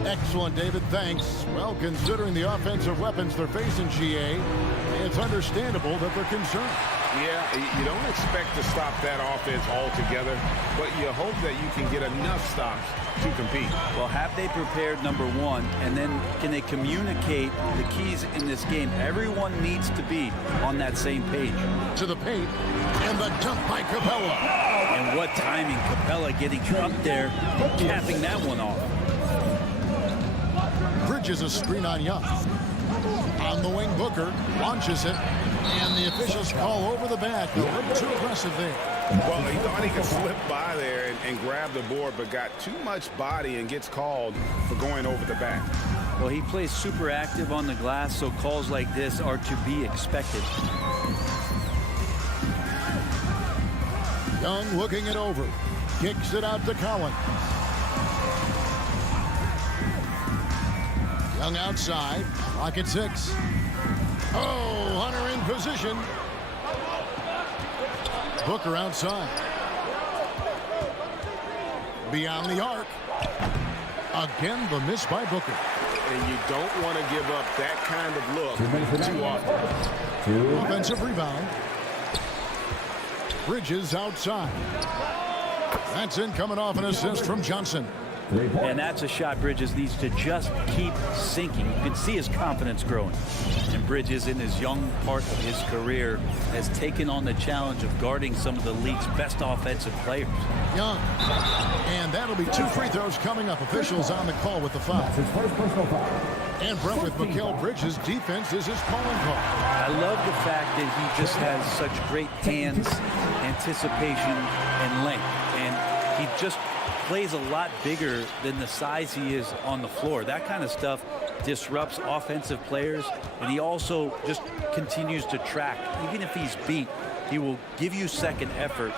Excellent, David. Thanks. Well, considering the offensive weapons they're facing, GA, it's understandable that they're concerned. Yeah, you don't expect to stop that offense altogether, but you hope that you can get enough stops to compete. Well, have they prepared, number one, and then can they communicate the keys in this game? Everyone needs to be on that same page. To the paint, and the dump by Capella. And what timing, Capella getting up there and capping that one off. Bridges a screen on Young. On the wing, Booker launches it, and the officials call over the back. A little too aggressive there. Well, he thought he could slip by there and grab the board, but got too much body and gets called for going over the back. Well, he plays super active on the glass, so calls like this are to be expected. Young looking it over. Kicks it out to Collins. Young outside. Clock at 6. Oh, Hunter in position. Booker outside. Beyond the arc. Again, the miss by Booker. And you don't want to give up that kind of look too often. Offensive rebound. Bridges outside. That's in, coming off an assist from Johnson. And that's a shot Bridges needs to just keep sinking. You can see his confidence growing. And Bridges, in his young part of his career, has taken on the challenge of guarding some of the league's best offensive players. Young. And that'll be 2 free throws coming up. Officials on the call with the foul. And Brent, with Mikal Bridges, defense is his calling call. I love the fact that he just has such great hands, anticipation, and length. And he just plays a lot bigger than the size he is on the floor. That kind of stuff disrupts offensive players, and he also just continues to track. Even if he's beat, he will give you second effort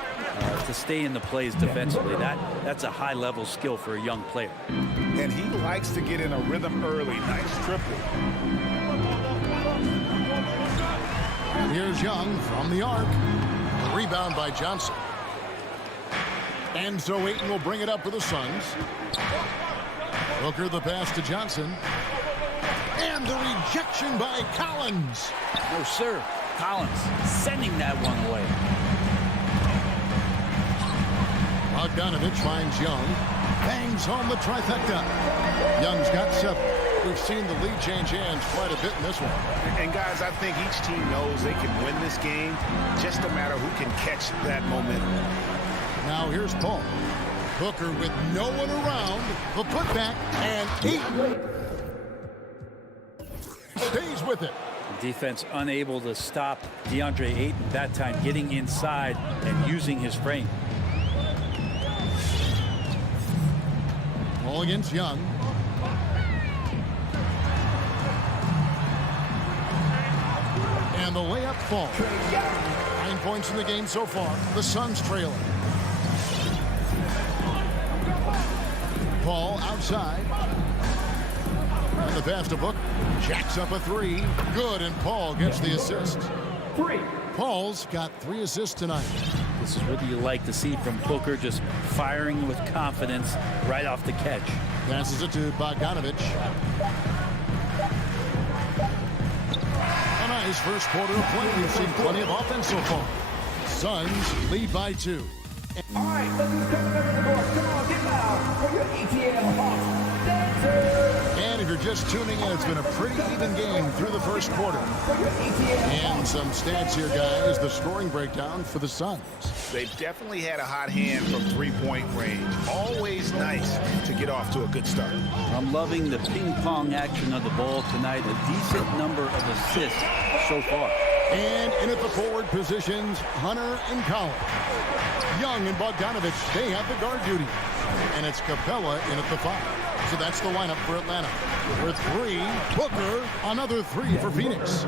to stay in the plays defensively. That's a high-level skill for a young player. And he likes to get in a rhythm early. Nice triple. Here's Young from the arc. Rebound by Johnson. And so Ayton will bring it up for the Suns. Booker the pass to Johnson. And the rejection by Collins. No, sir. Collins sending that one away. Bogdanovich finds Young. Bangs home the trifecta. Young's got 7. We've seen the lead change hands quite a bit in this one. And guys, I think each team knows they can win this game. Just a matter who can catch that momentum. Now here's Paul. Booker with no one around. The putback, and Ayton stays with it. Defense unable to stop DeAndre Ayton that time, getting inside and using his frame. Ball against Young. And the layup falls. 9 points in the game so far. The Suns trailing. Paul outside. And the pass to Booker. Jacks up a three. Good, and Paul gets the assist. Paul's got 3 assists tonight. This is what you like to see from Booker, just firing with confidence right off the catch. Passes it to Bogdanovic. A nice first quarter of play. We've seen plenty of offense so far. Suns lead by 2. All right, look who's coming over the board. Come on, get loud for your ETL Hawks dancers. And if you're just tuning in, it's been a pretty even game through the first quarter. And some stats here, guys. The scoring breakdown for the Suns. They've definitely had a hot hand from three-point range. Always nice to get off to a good start. I'm loving the ping-pong action of the ball tonight. A decent number of assists so far. And in at the forward positions, Hunter and Collins. Young and Bogdanovic, they have the guard duty. And it's Capella in at the 5. So that's the lineup for Atlanta. For 3, Booker, another 3 for Phoenix.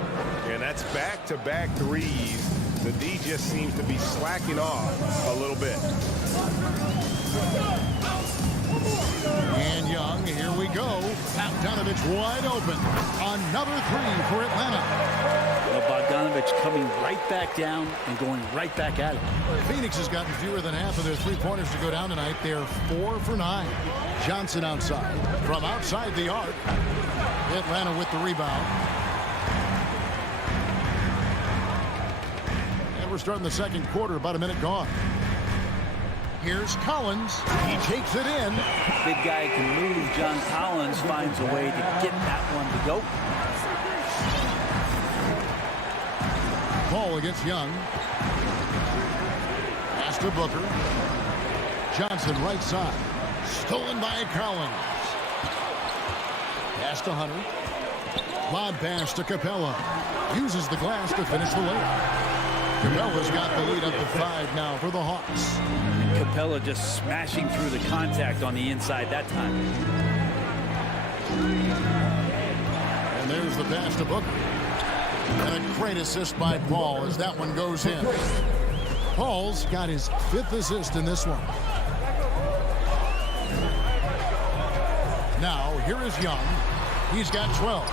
And that's back-to-back threes. The D just seems to be slacking off a little bit. And Young, here we go. Bogdanovic wide open. Another 3 for Atlanta. Well, Bogdanovic coming right back down and going right back at it. Phoenix has gotten fewer than half of their three-pointers to go down tonight. They're 4 for 9. Johnson outside. From outside the arc. Atlanta with the rebound. And we're starting the second quarter, about a minute gone. Here's Collins. He takes it in. Big guy can move. John Collins finds a way to get that one to go. Paul against Young. Pass to Booker. Johnson right side. Stolen by Collins. Pass to Hunter. Lob pass to Capella. Uses the glass to finish the layup. Capella's got the lead up to 5 now for the Hawks. Capella just smashing through the contact on the inside that time. And there's the pass to Booker. And a great assist by Paul as that one goes in. Paul's got his 5th assist in this one. Now, here is Young. He's got 12.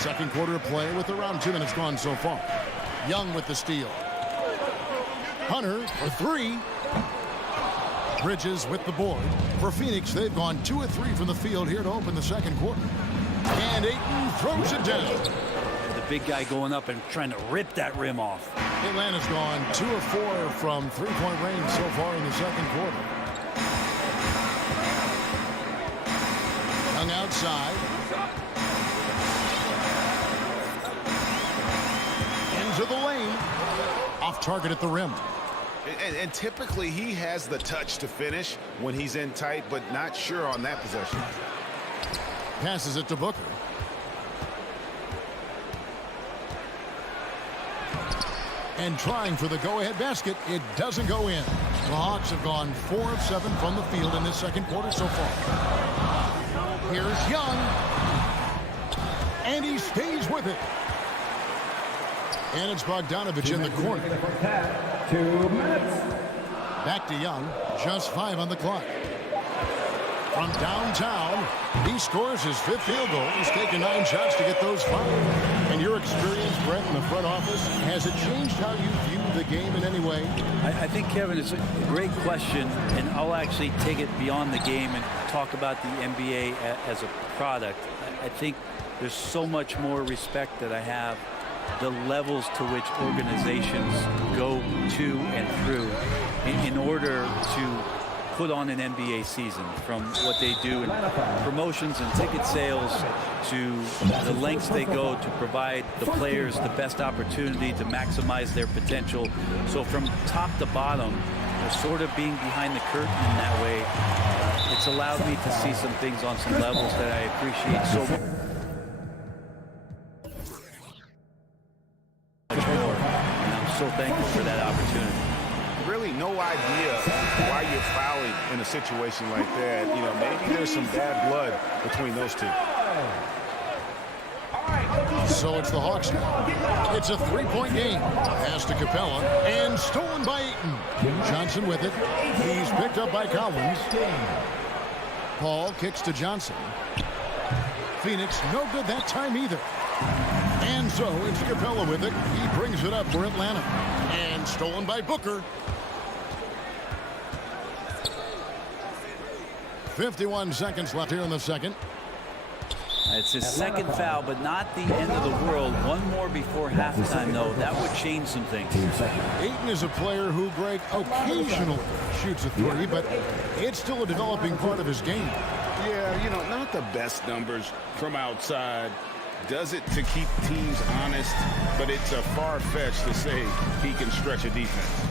Second quarter of play with around 2 minutes gone so far. Young with the steal. Hunter for 3. Bridges with the board. For Phoenix, they've gone 2 of 3 from the field here to open the second quarter. And Ayton throws it down. The big guy going up and trying to rip that rim off. Atlanta's gone 2 of 4 from three-point range so far in the second quarter. Young outside. Into the lane. Off target at the rim. And typically he has the touch to finish when he's in tight, but not sure on that possession. Passes it to Booker. And trying for the go-ahead basket, it doesn't go in. The Hawks have gone 4 of 7 from the field in this second quarter so far. Here's Young. And he stays with it. And it's Bogdanovic in the corner. 2 minutes. Back to Young. Just 5 on the clock. From downtown, he scores his 5th field goal. He's taken 9 shots to get those 5. And your experience, Brett, in the front office, has it changed how you view the game in any way? I think, Kevin, it's a great question, and I'll actually take it beyond the game and talk about the NBA as a product. I think there's so much more respect that I have the levels to which organizations go to and through in order to put on an NBA season, from what they do in promotions and ticket sales to the lengths they go to provide the players the best opportunity to maximize their potential. So from top to bottom, sort of being behind the curtain in that way, it's allowed me to see some things on some levels that I appreciate so much more. And I'm so thankful for that opportunity. Really no idea why you're fouling in a situation like that. You know, maybe there's some bad blood between those two. So it's the Hawks now. It's a three-point game. Pass to Capella and stolen by Ayton. Johnson with it. He's picked up by Collins. Paul kicks to Johnson. Phoenix no good that time either. And so it's Capella with it. He brings it up for Atlanta. And stolen by Booker. 51 seconds left here in the second. It's his second foul, but not the end of the world. One more before halftime, though. That would change some things. Ayton is a player who, Greg, occasionally shoots a three, but it's still a developing part of his game. Yeah, you know, not the best numbers from outside. Does it to keep teams honest, but it's a far-fetched to say he can stretch a defense.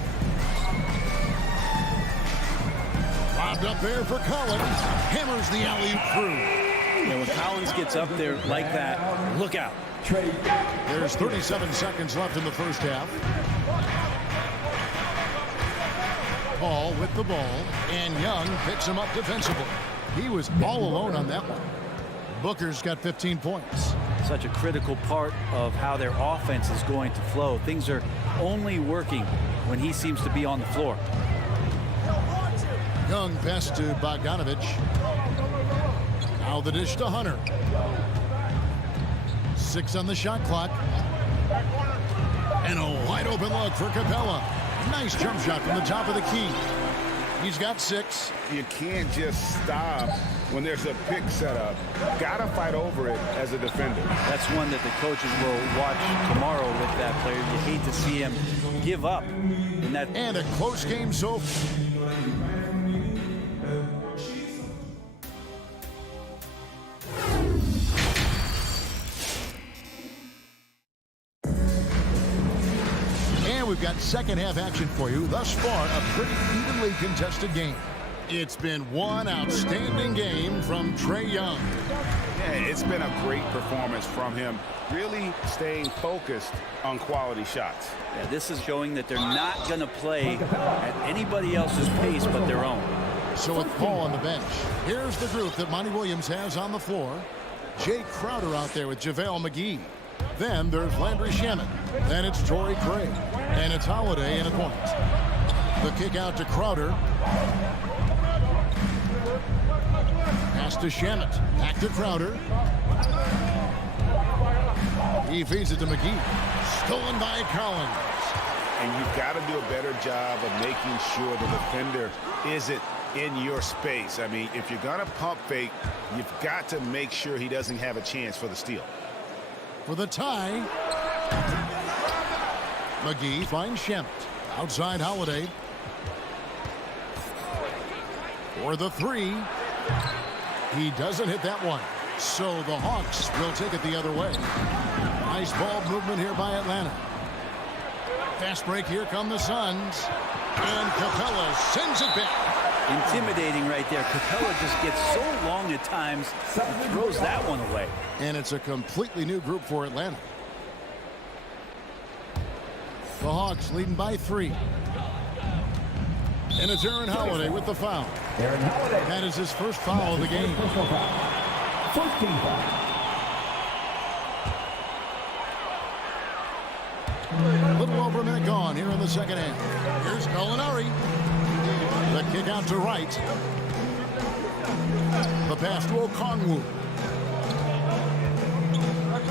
Lobbed up there for Collins. Hammers the alley-oop through. And when Collins gets up there like that, look out. There's 37 seconds left in the first half. Paul with the ball, and Young picks him up defensively. He was all alone on that one. Booker's got 15 points. Such a critical part of how their offense is going to flow. Things are only working when he seems to be on the floor. Young pass to Bogdanovich. Now the dish to Hunter. 6 on the shot clock. And a wide open look for Capella. Nice jump shot from the top of the key. He's got 6. You can't just stop when there's a pick set up. Gotta fight over it as a defender. That's one that the coaches will watch tomorrow with that player. You hate to see him give up in that. And a close game so far. We've got second half action for you. Thus far, a pretty evenly contested game. It's been one outstanding game from Trae Young. Yeah, it's been a great performance from him. Really staying focused on quality shots. Yeah, this is showing that they're not going to play at anybody else's pace but their own. So with Paul on the bench, here's the group that Monty Williams has on the floor. Jay Crowder out there with JaVale McGee. Then there's Landry Shamet. Then it's Torrey Craig. And it's Holiday in a point. The kick out to Crowder. Pass to Shamet. Back to Crowder. He feeds it to McGee. Stolen by Collins. And you've got to do a better job of making sure the defender isn't in your space. I mean, if you're going to pump fake, you've got to make sure he doesn't have a chance for the steal. For the tie. McGee finds Shamet. Outside Holiday. For the 3. He doesn't hit that one. So the Hawks will take it the other way. Nice ball movement here by Atlanta. Fast break. Here come the Suns. And Capella sends it back. Intimidating right there. Capella just gets so long at times. Throws that one away. And it's a completely new group for Atlanta. The Hawks leading by 3. And it's Aaron Holiday with the foul. Aaron Holiday. That is his first foul of the game. First team foul. A little over a minute gone here in the second half. Here's Gallinari. The kick out to Wright. The pass to Okongwu.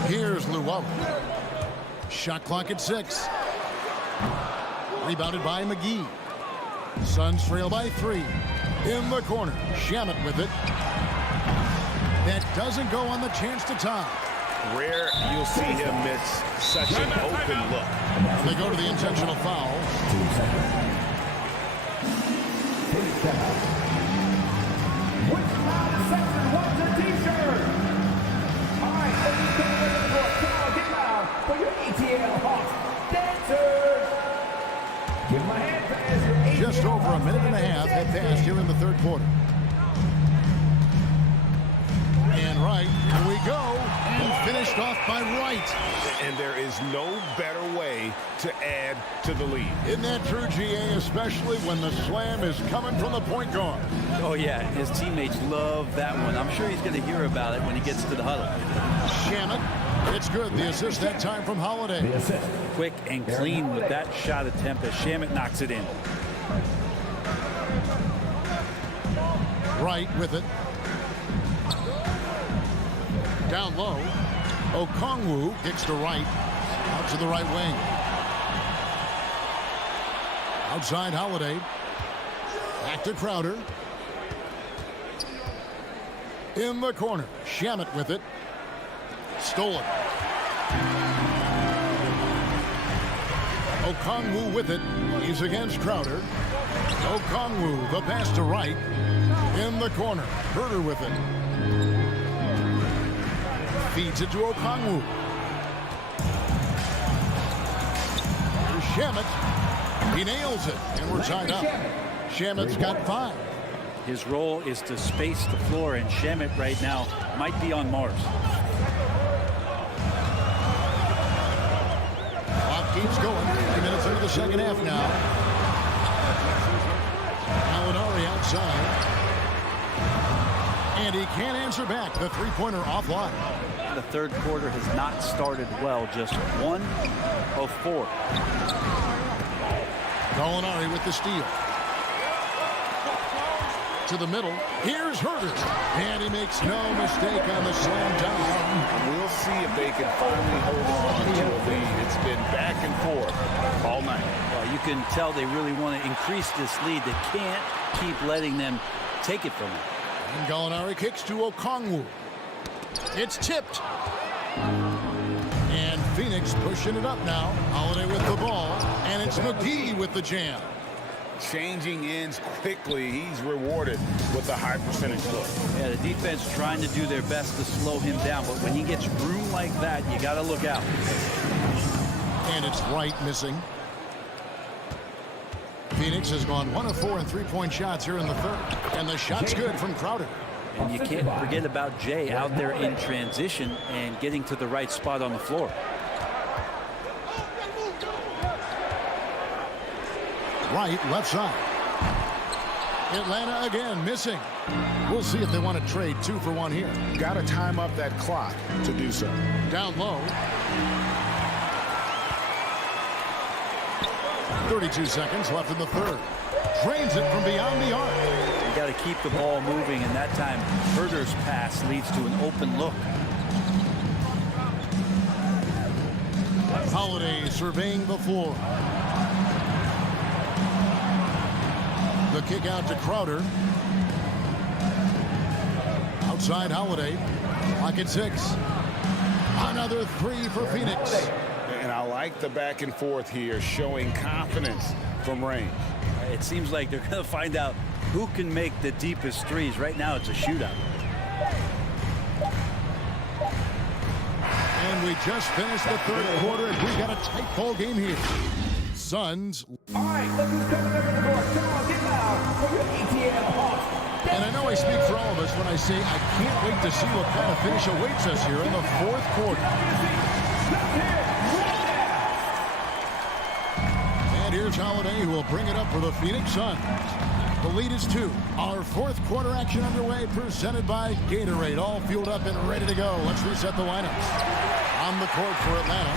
Here's Luau. Shot clock at 6. Rebounded by McGee. Suns trail by 3. In the corner. Shamet with it. That doesn't go on the chance to tie. Rare you'll see him miss such an open look. They go to the intentional foul. 2 seconds. Which line of section wants a t-shirt? All right, ladies and gentlemen, come on, get loud for your ATL Hawks dancers. Give them a hand pass. Just over a minute and a half had passed here in the third quarter. And right, here we go. And finished off by Wright. And there is no better way to add to the lead. Isn't that true, GA, especially when the slam is coming from the point guard? Oh, yeah, his teammates love that one. I'm sure he's going to hear about it when he gets to the huddle. Shamet, it's good. The assist that time from Holiday. The assist. Quick and clean with that shot attempt as Shamet knocks it in. Wright with it. Down low. Okongwu kicks to Wright. Out to the right wing. Outside Holiday. Back to Crowder. In the corner. Shamet with it. Stolen. Okongwu with it. He's against Crowder. Okongwu, the pass to Wright. In the corner. Herder with it. Feeds it to Okongwu. Here's Shamet. He nails it. And we're tied up. Shamet's got 5. His role is to space the floor, and Shamet right now might be on Mars. Clock keeps going. 3 minutes into the second half now. Gallinari outside. And he can't answer back. The three-pointer offline. The third quarter has not started well. Just 1 of 4. Gallinari with the steal. To the middle. Here's Herder. And he makes no mistake on the slam dunk. We'll see if they can finally hold on to a lead. It's been back and forth all night. Well, you can tell they really want to increase this lead. They can't keep letting them take it from them. And Gallinari kicks to Okongwu. It's tipped. And Phoenix pushing it up now. Holiday with the ball. And it's McGee with the jam. Changing ends quickly. He's rewarded with a high percentage look. Yeah, the defense trying to do their best to slow him down, but when he gets room like that, you got to look out. And it's Wright missing. Phoenix has gone 1 of 4 in three-point shots here in the third. And the shot's good from Crowder. And you can't forget about Jay out there in transition and getting to the right spot on the floor. Wright, left side. Atlanta again missing. We'll see if they want to trade 2 for 1 here. Got to time up that clock to do so. Down low. 32 seconds left in the third. Drains it from beyond the arc. You got to keep the ball moving, and that time Herder's pass leads to an open look. Holiday surveying the floor. The kick out to Crowder. Outside Holiday. Clock at 6. Another 3 for Phoenix. And I like the back and forth here, showing confidence from range. It seems like they're going to find out who can make the deepest threes. Right now, it's a shootout. And we just finished the third quarter, and we got a tight ball game here. Suns. All right, look who's coming over the court. Come on, get loud for your ETL Hawks. And I know I speak for all of us when I say I can't wait to see what kind of finish awaits us here in the fourth quarter. And here's Holiday, who will bring it up for the Phoenix Suns. The lead is 2. Our fourth quarter action underway, presented by Gatorade. All fueled up and ready to go. Let's reset the lineups. On the court for Atlanta,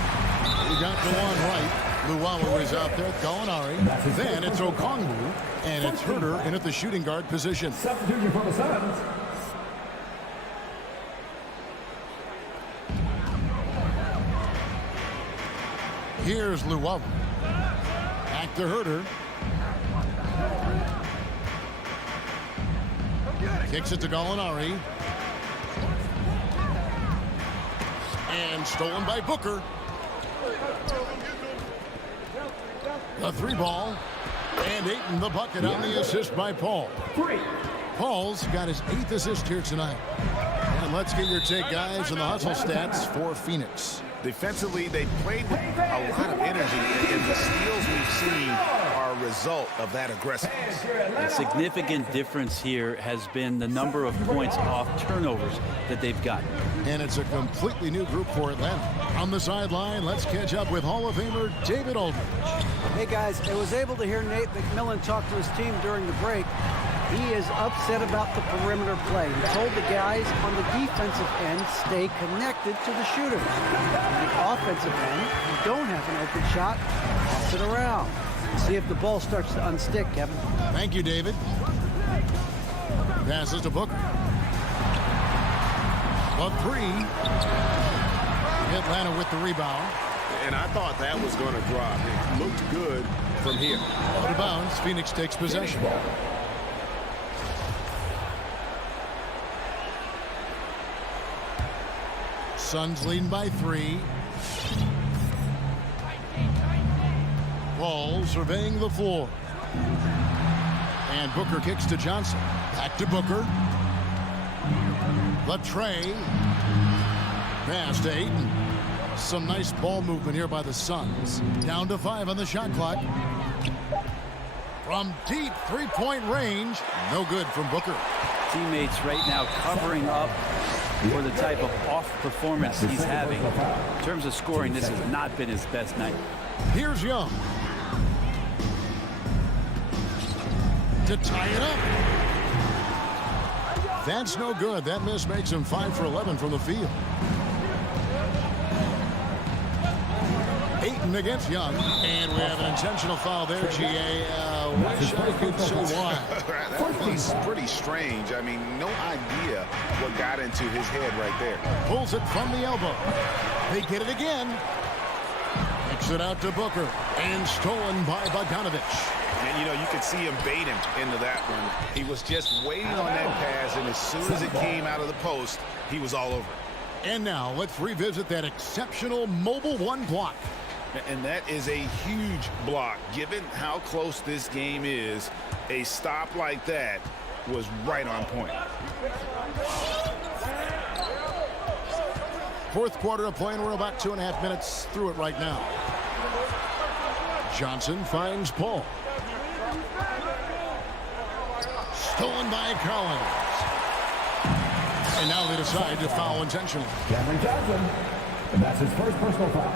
we got the one right. Luwawu is out there, Gallinari. Then it's Okongwu, and it's Herder in at the shooting guard position. Substitution for the Suns. Here's Luwawu. Back to Herder. Kicks it to Gallinari. And stolen by Booker. The 3 ball. And Ayton the bucket on the assist by Paul. Paul's got his 8th assist here tonight. And let's get your take, guys, on the hustle stats for Phoenix. Defensively, they played with a lot of energy, and the steals we've seen are result of that aggressiveness. A significant difference here has been the number of points off turnovers that they've gotten. And it's a completely new group for Atlanta. On the sideline, let's catch up with Hall of Famer David Aldridge. Hey guys, I was able to hear Nate McMillan talk to his team during the break. He is upset about the perimeter play. He told the guys on the defensive end stay connected to the shooters. On the offensive end, if you don't have an open shot, toss it around. See if the ball starts to unstick, Kevin. Thank you, David. Passes to Booker. A three. Atlanta with the rebound. And I thought that was going to drop. It looked good from here. Out of bounds. Phoenix takes possession. Suns leading by 3. Ball surveying the floor. And Booker kicks to Johnson. Back to Booker. The tray. Pass to Ayton. Some nice ball movement here by the Suns. Down to 5 on the shot clock. From deep three-point range. No good from Booker. Teammates right now covering up for the type of off performance he's having. In terms of scoring, this has not been his best night. Here's Young. To tie it up. That's no good. That miss makes him 5 for 11 from the field. Ayton against Young. And we have an intentional foul there, GA. Wish I could say why. That was pretty strange. I mean, no idea what got into his head right there. Pulls it from the elbow. They get it again. Kicks it out to Booker. And stolen by Bogdanovich. And, you know, you could see him bait him into that one. He was just waiting on that pass, and as soon as it came out of the post, he was all over it. And now let's revisit that exceptional mobile one block. And that is a huge block. Given how close this game is, a stop like that was right on point. Fourth quarter of play, and we're about 2.5 minutes through it right now. Johnson finds Paul. Stolen by Collins. And now they decide to foul intentionally. Cameron Johnson, and that's his first personal foul.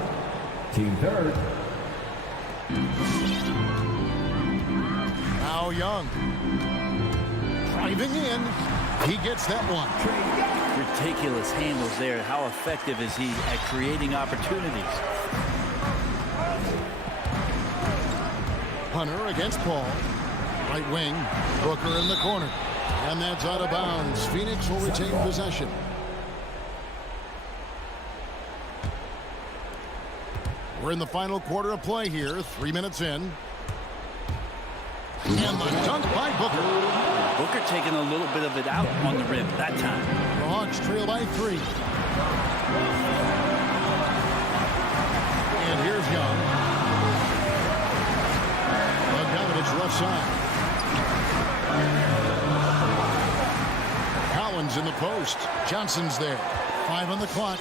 Team third. Now Young. Driving in. He gets that one. Ridiculous handles there. How effective is he at creating opportunities? Hunter against Paul. Right wing. Booker in the corner. And that's out of bounds. Phoenix will retain possession. We're in the final quarter of play here. 3 minutes in. And the dunk by Booker. Booker taking a little bit of it out on the rim that time. The Hawks trail by 3. And here's Young. Bogdanovich left side. Collins in the post. Johnson's there. 5 on the clock.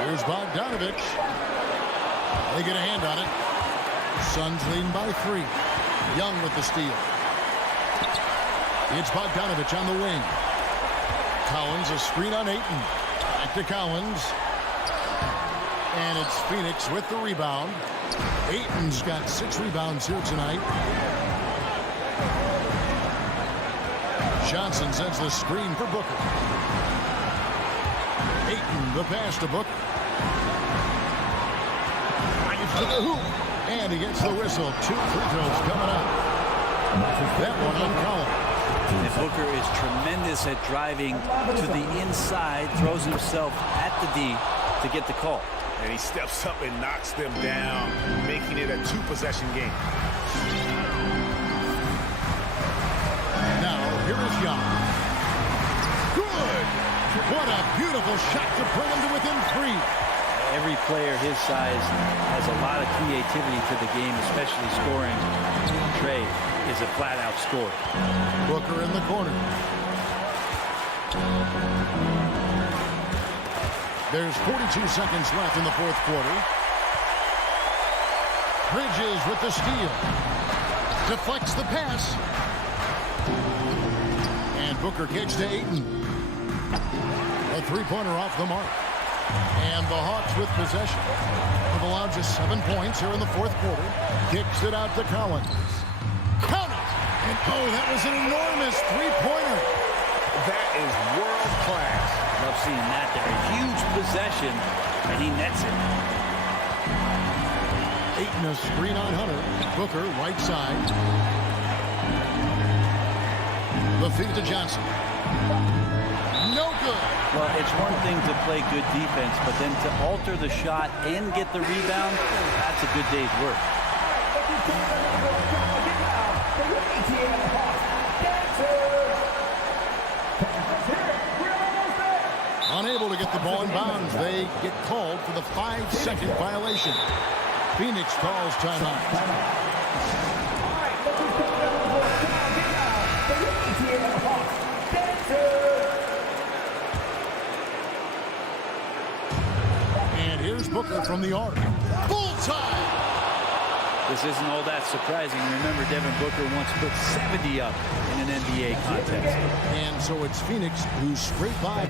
Here's Bogdanovich. They get a hand on it. Suns leading by 3. Young with the steal. It's Bogdanovich on the wing. Collins, a screen on Ayton. Back to Collins. And it's Phoenix with the rebound. Ayton's got 6 rebounds here tonight. Johnson sends the screen for Booker. Ayton, the pass to Booker. Drives to the hoop. And he gets the whistle. 2 free throws coming up. That one on Collins. And Booker is tremendous at driving to the inside, throws himself at the D to get the call. And he steps up and knocks them down, making it a 2-possession game. Now, here is Young. Good! What a beautiful shot to bring him to within 3. Every player his size has a lot of creativity to the game, especially scoring. Trey is a flat-out scorer. Booker in the corner. There's 42 seconds left in the fourth quarter. Bridges with the steal. Deflects the pass. And Booker kicks to Ayton. A three-pointer off the mark. And the Hawks with possession. They've allowed just 7 points here in the fourth quarter. Kicks it out to Collins. Count it! And oh, that was an enormous three-pointer. That is world class. Love seeing that there. A huge possession, and he nets it. Ayton a screen on Hunter. Booker, right side. The feed to Johnson. No good. Well, it's one thing to play good defense, but then to alter the shot and get the rebound, that's a good day's work. Unable to get the ball in bounds. They get called for the 5-second violation. Phoenix calls timeout. And here's Booker from the arc. Bullseye! This isn't all that surprising. Remember, Devin Booker once put 70 up in an NBA contest. And so it's Phoenix who scraped by.